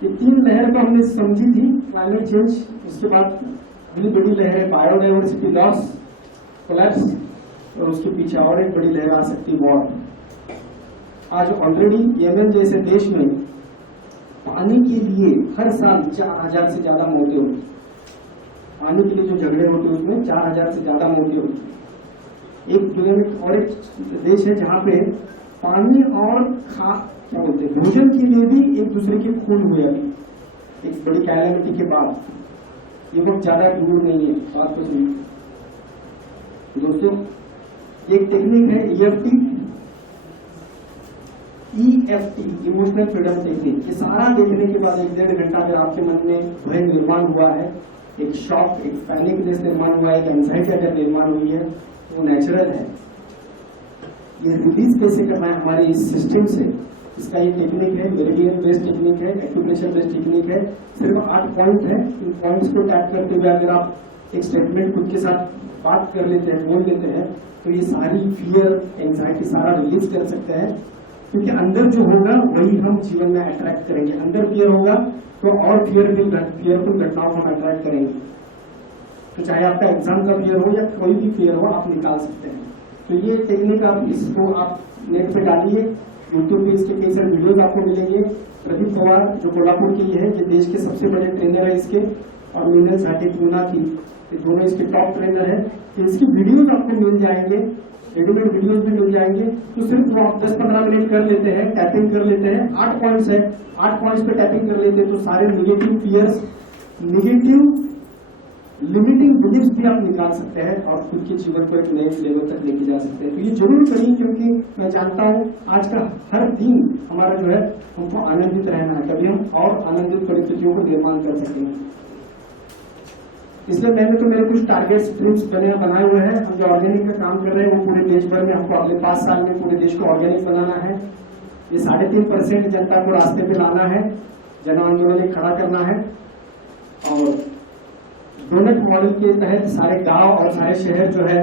ये 3 लहर को हमने समझी थी, क्लाइमेट चेंज, उसके बाद अगली बड़ी लहर है बायोडाइवर्सिटी लॉस, कोलैप्स, और उसके पीछे और एक बड़ी लहर आ सकती है वॉर। आज ऑलरेडी यमन जैसे देश में पानी के लिए हर साल 4000 से ज्यादा मौतें होती। पानी के लिए जो झगड़े होते हैं उसमें 4000 से ज्यादा मौतें होती। एक दुनिया में और एक देश है जहाँ पे पानी और क्या बोलते हैं भोजन के लिए भी एक दूसरे के खून हुए अभी एक बड़ी कैलेमिटी के बाद। ये वक्त ज्यादा दूर नहीं है बात को सुनिए दोस्तों। एक टेक्निक है EFT, इमोशनल फ्रीडम टेक्निक। ये सारा देखने के बाद 1-1.5 घंटा अगर आपके मन में भय निर्माण हुआ है, एक शॉक, एक पैनिकनेस निर्माण हुआ है, एक एंजाइटी अगर निर्माण हुई है, वो नेचुरल है। ये रिलीज कैसे करना है हमारे इस सिस्टम से, इसका एक टेक्निक है, मेरिडियन बेस्ड टेक्निक है, एक्यूप्रेशर बेस्ड टेक्निक है। सिर्फ 8 पॉइंट है। इन पॉइंट्स को टैप करते हुए अगर आप एक स्टेटमेंट खुद के साथ बात कर लेते हैं, बोल लेते हैं, तो ये सारी फियर, एंजाइटी सारा रिलीज कर सकते हैं। क्योंकि अंदर जो होगा वही हम जीवन में अट्रैक्ट करेंगे। अंदर फियर होगा तो और फियरफुल घटनाओं को हम अट्रैक्ट करेंगे। तो चाहे आपका एग्जाम का फियर हो या कोई भी फियर हो, आप निकाल सकते हैं। तो ये टेक्निक आप इसको आप नेट पे डालिए, यूट्यूब पे इसके कई सारे वीडियोज आपको मिलेंगे। प्रदीप पवार जो कोल्हापुर के है, ये देश के सबसे बड़े ट्रेनर है इसके, और मीनल साठे पूना की, ये दोनों इसके टॉप ट्रेनर है। तो इसकी वीडियोज आपको मिल जाएंगे, रेडीमेड वीडियोज भी मिल जाएंगे। तो सिर्फ वो आप 10-15 मिनट कर लेते हैं, टैपिंग कर लेते हैं। 8 पॉइंट्स है, 8 पॉइंट्स पे टैपिंग कर लेते हैं तो सारे negative fears, negative limiting beliefs भी आप निकाल सकते हैं और खुद के जीवन को एक नए लेवल तक लेके जा सकते हैं। तो ये जरूर करिए, क्योंकि मैं जानता हूँ आज का हर दिन हमारा जो है हमको आनंदित रहना है, कभी हम और आनंदित परिस्थितियों को निर्माण कर सकेंगे। इसलिए मैंने तो मेरे कुछ टारगेट्स ड्रीम्स बनाए हुए हैं। हम जो ऑर्गेनिक का काम कर रहे हैं वो पूरे देश भर में हमको अगले 5 साल में पूरे देश को ऑर्गेनिक बनाना है। ये 3.5% जनता को रास्ते पे लाना है, जन आंदोलन खड़ा करना है। और डोनट मॉडल के तहत सारे गांव और सारे शहर जो है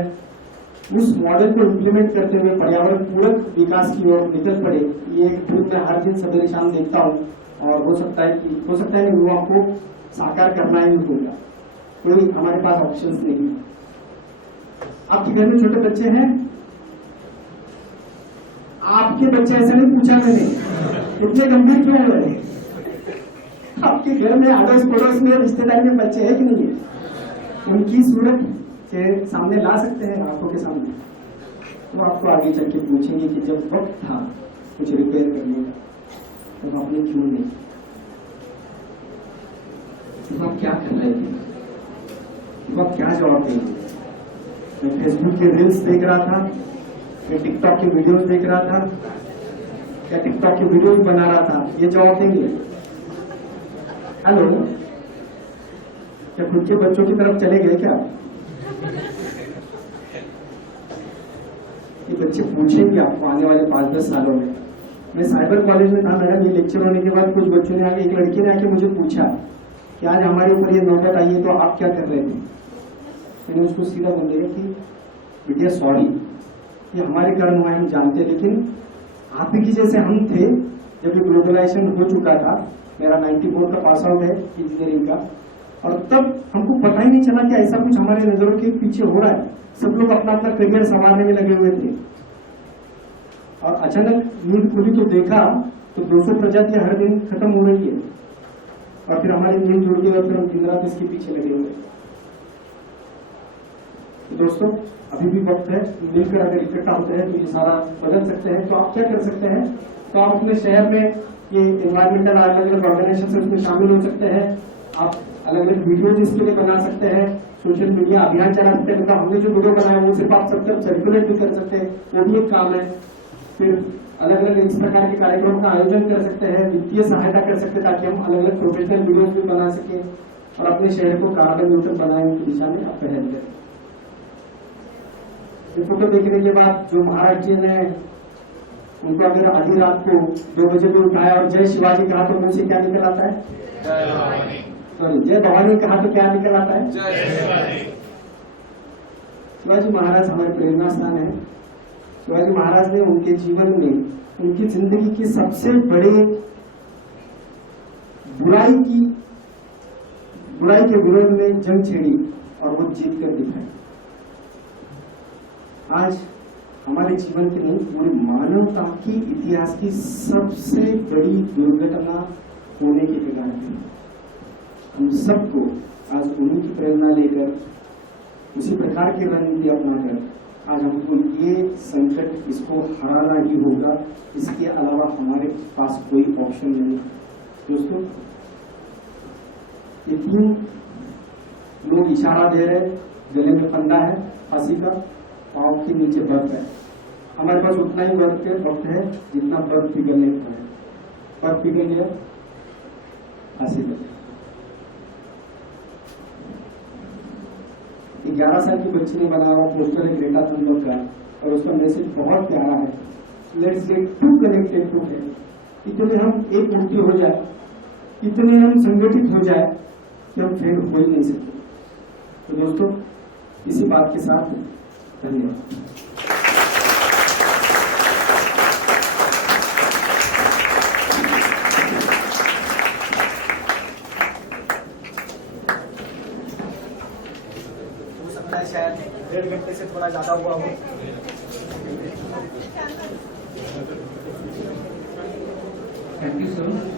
उस मॉडल को इम्प्लीमेंट करते हुए पर्यावरण पूरक विकास की ओर निकल पड़े। ये एक ड्रीम मैं हर दिन सवेरे शाम देखता हूँ, और हो सकता है कि वो आपको साकार करना ही होगा। कोई हमारे पास ऑप्शंस नहीं है। आपके घर में छोटे बच्चे हैं? आपके बच्चे, ऐसा नहीं पूछा मैंने, इतने गंभीर क्यों हो रहे हैं? आपके घर में अड़ोस पड़ोस में रिश्तेदारी में बच्चे हैं कि नहीं है? उनकी सूरत के सामने ला सकते हैं, आंखों के सामने। तो आपको आगे चल के पूछेंगे कि जब वक्त था कुछ रिपेयर करने का, तब आपने क्यों नहीं, तो आप क्या कर रहे थे? तो अब क्या जवाब देंगे? मैं फेसबुक के रील्स देख रहा था, मैं टिकटॉक के वीडियोस देख रहा था, क्या टिकटॉक के वीडियोस बना रहा था, ये जवाब देंगे? हेलो, क्या खुद के बच्चों की तरफ चले गए क्या? ये बच्चे पूछेंगे आपको आने वाले 5-10 सालों में। मैं साइबर कॉलेज में था, मेरा ये लेक्चर होने के बाद कुछ बच्चों ने आके, एक लड़की ने आके मुझे पूछा कि आज हमारे ऊपर ये नौबत आई है तो आप क्या कर रहे थे? मैंने उसको सीधा बोल दिया कि बेटिया सॉरी, ये हमारे कारण हुआ है, हम जानते हैं, लेकिन आप ही की जैसे हम थे जब ये ग्लोबलाइजेशन हो चुका था। मेरा 94 का पास आउट है इंजीनियरिंग का, और तब हमको पता ही नहीं चला कि ऐसा कुछ हमारे नजरों के पीछे हो रहा है। सब लोग अपना अपना करियर संवारने में लगे हुए थे, और अचानक नींद खुली तो देखा तो 200 प्रजातियां हर दिन खत्म हो रही है, और फिर हमारी नींद जुड़ गई और फिर हम दिन रात इसके पीछे लगे हुए। तो दोस्तों, अभी भी वक्त है, मिलकर अगर इकट्ठा होते हैं तो ये सारा बदल सकते हैं। तो आप क्या कर सकते हैं? तो आप अपने शहर में ये एनवायरमेंटल अलग अलग ऑर्गेनाइजेशन से उसमें शामिल हो सकते हैं। आप अलग अलग वीडियो इसके लिए बना सकते हैं, सोशल मीडिया अभियान चला सकते हैं। मतलब हमने जो वीडियो बनाया वो सिर्फ आप सब सर्कुलेट भी कर सकते हैं, वो भी एक काम है। फिर अलग अलग इस प्रकार के कार्यक्रम का आयोजन कर सकते हैं, वित्तीय सहायता कर सकते हैं, ताकि हम अलग अलग प्रोफेशनल वीडियोस भी बना सकें और अपने शहर को कार्बन न्यूट्रल बनाने की दिशा में आप पहल करें। ये फोटो देखने के बाद जो महाराज जी ने, उनको अगर आधी रात को 2 बजे भी उठाया और जय शिवाजी कहा तो मुंह से क्या निकल आता है? सॉरी, जय भवानी कहा तो क्या निकल आता है? शिवाजी महाराज हमारे प्रेरणा स्थान है। शिवाजी महाराज ने उनके जीवन में, उनकी जिंदगी की सबसे बड़े बुराई के विरोध में जंग छेड़ी और वो जीत कर दिखाई। आज हमारे जीवन के नहीं, पूरी मानवता की इतिहास की सबसे बड़ी दुर्घटना होने की कगार है। हम सबको आज उन्हीं की प्रेरणा लेकर, उसी प्रकार की रणनीति अपनाकर आज हमको ये संकट, इसको हराना ही होगा। इसके अलावा हमारे पास कोई ऑप्शन नहीं। दोस्तों, ये 3 लोग इशारा दे रहे, गले में फंदा है फांसी का, पाँव के नीचे बर्फ है। हमारे पास उतना ही वक्त है जितना बर्फ पिघलने का है। बर्फ पिघल गया, फांसी का। 11 साल की बच्ची ने बनाया हुआ पोस्टर है ग्रेटा थनबर्ग का, और उसका मैसेज बहुत प्यारा है, let's get to connected to health. इतने हम एक मुट्ठी हो जाए, इतने हम संगठित हो जाए कि हम फेल हो ही नहीं सकते। तो दोस्तों, इसी बात के साथ धन्यवाद। शायद 1.5 घंटे से थोड़ा ज्यादा हुआ हो। Thank you sir.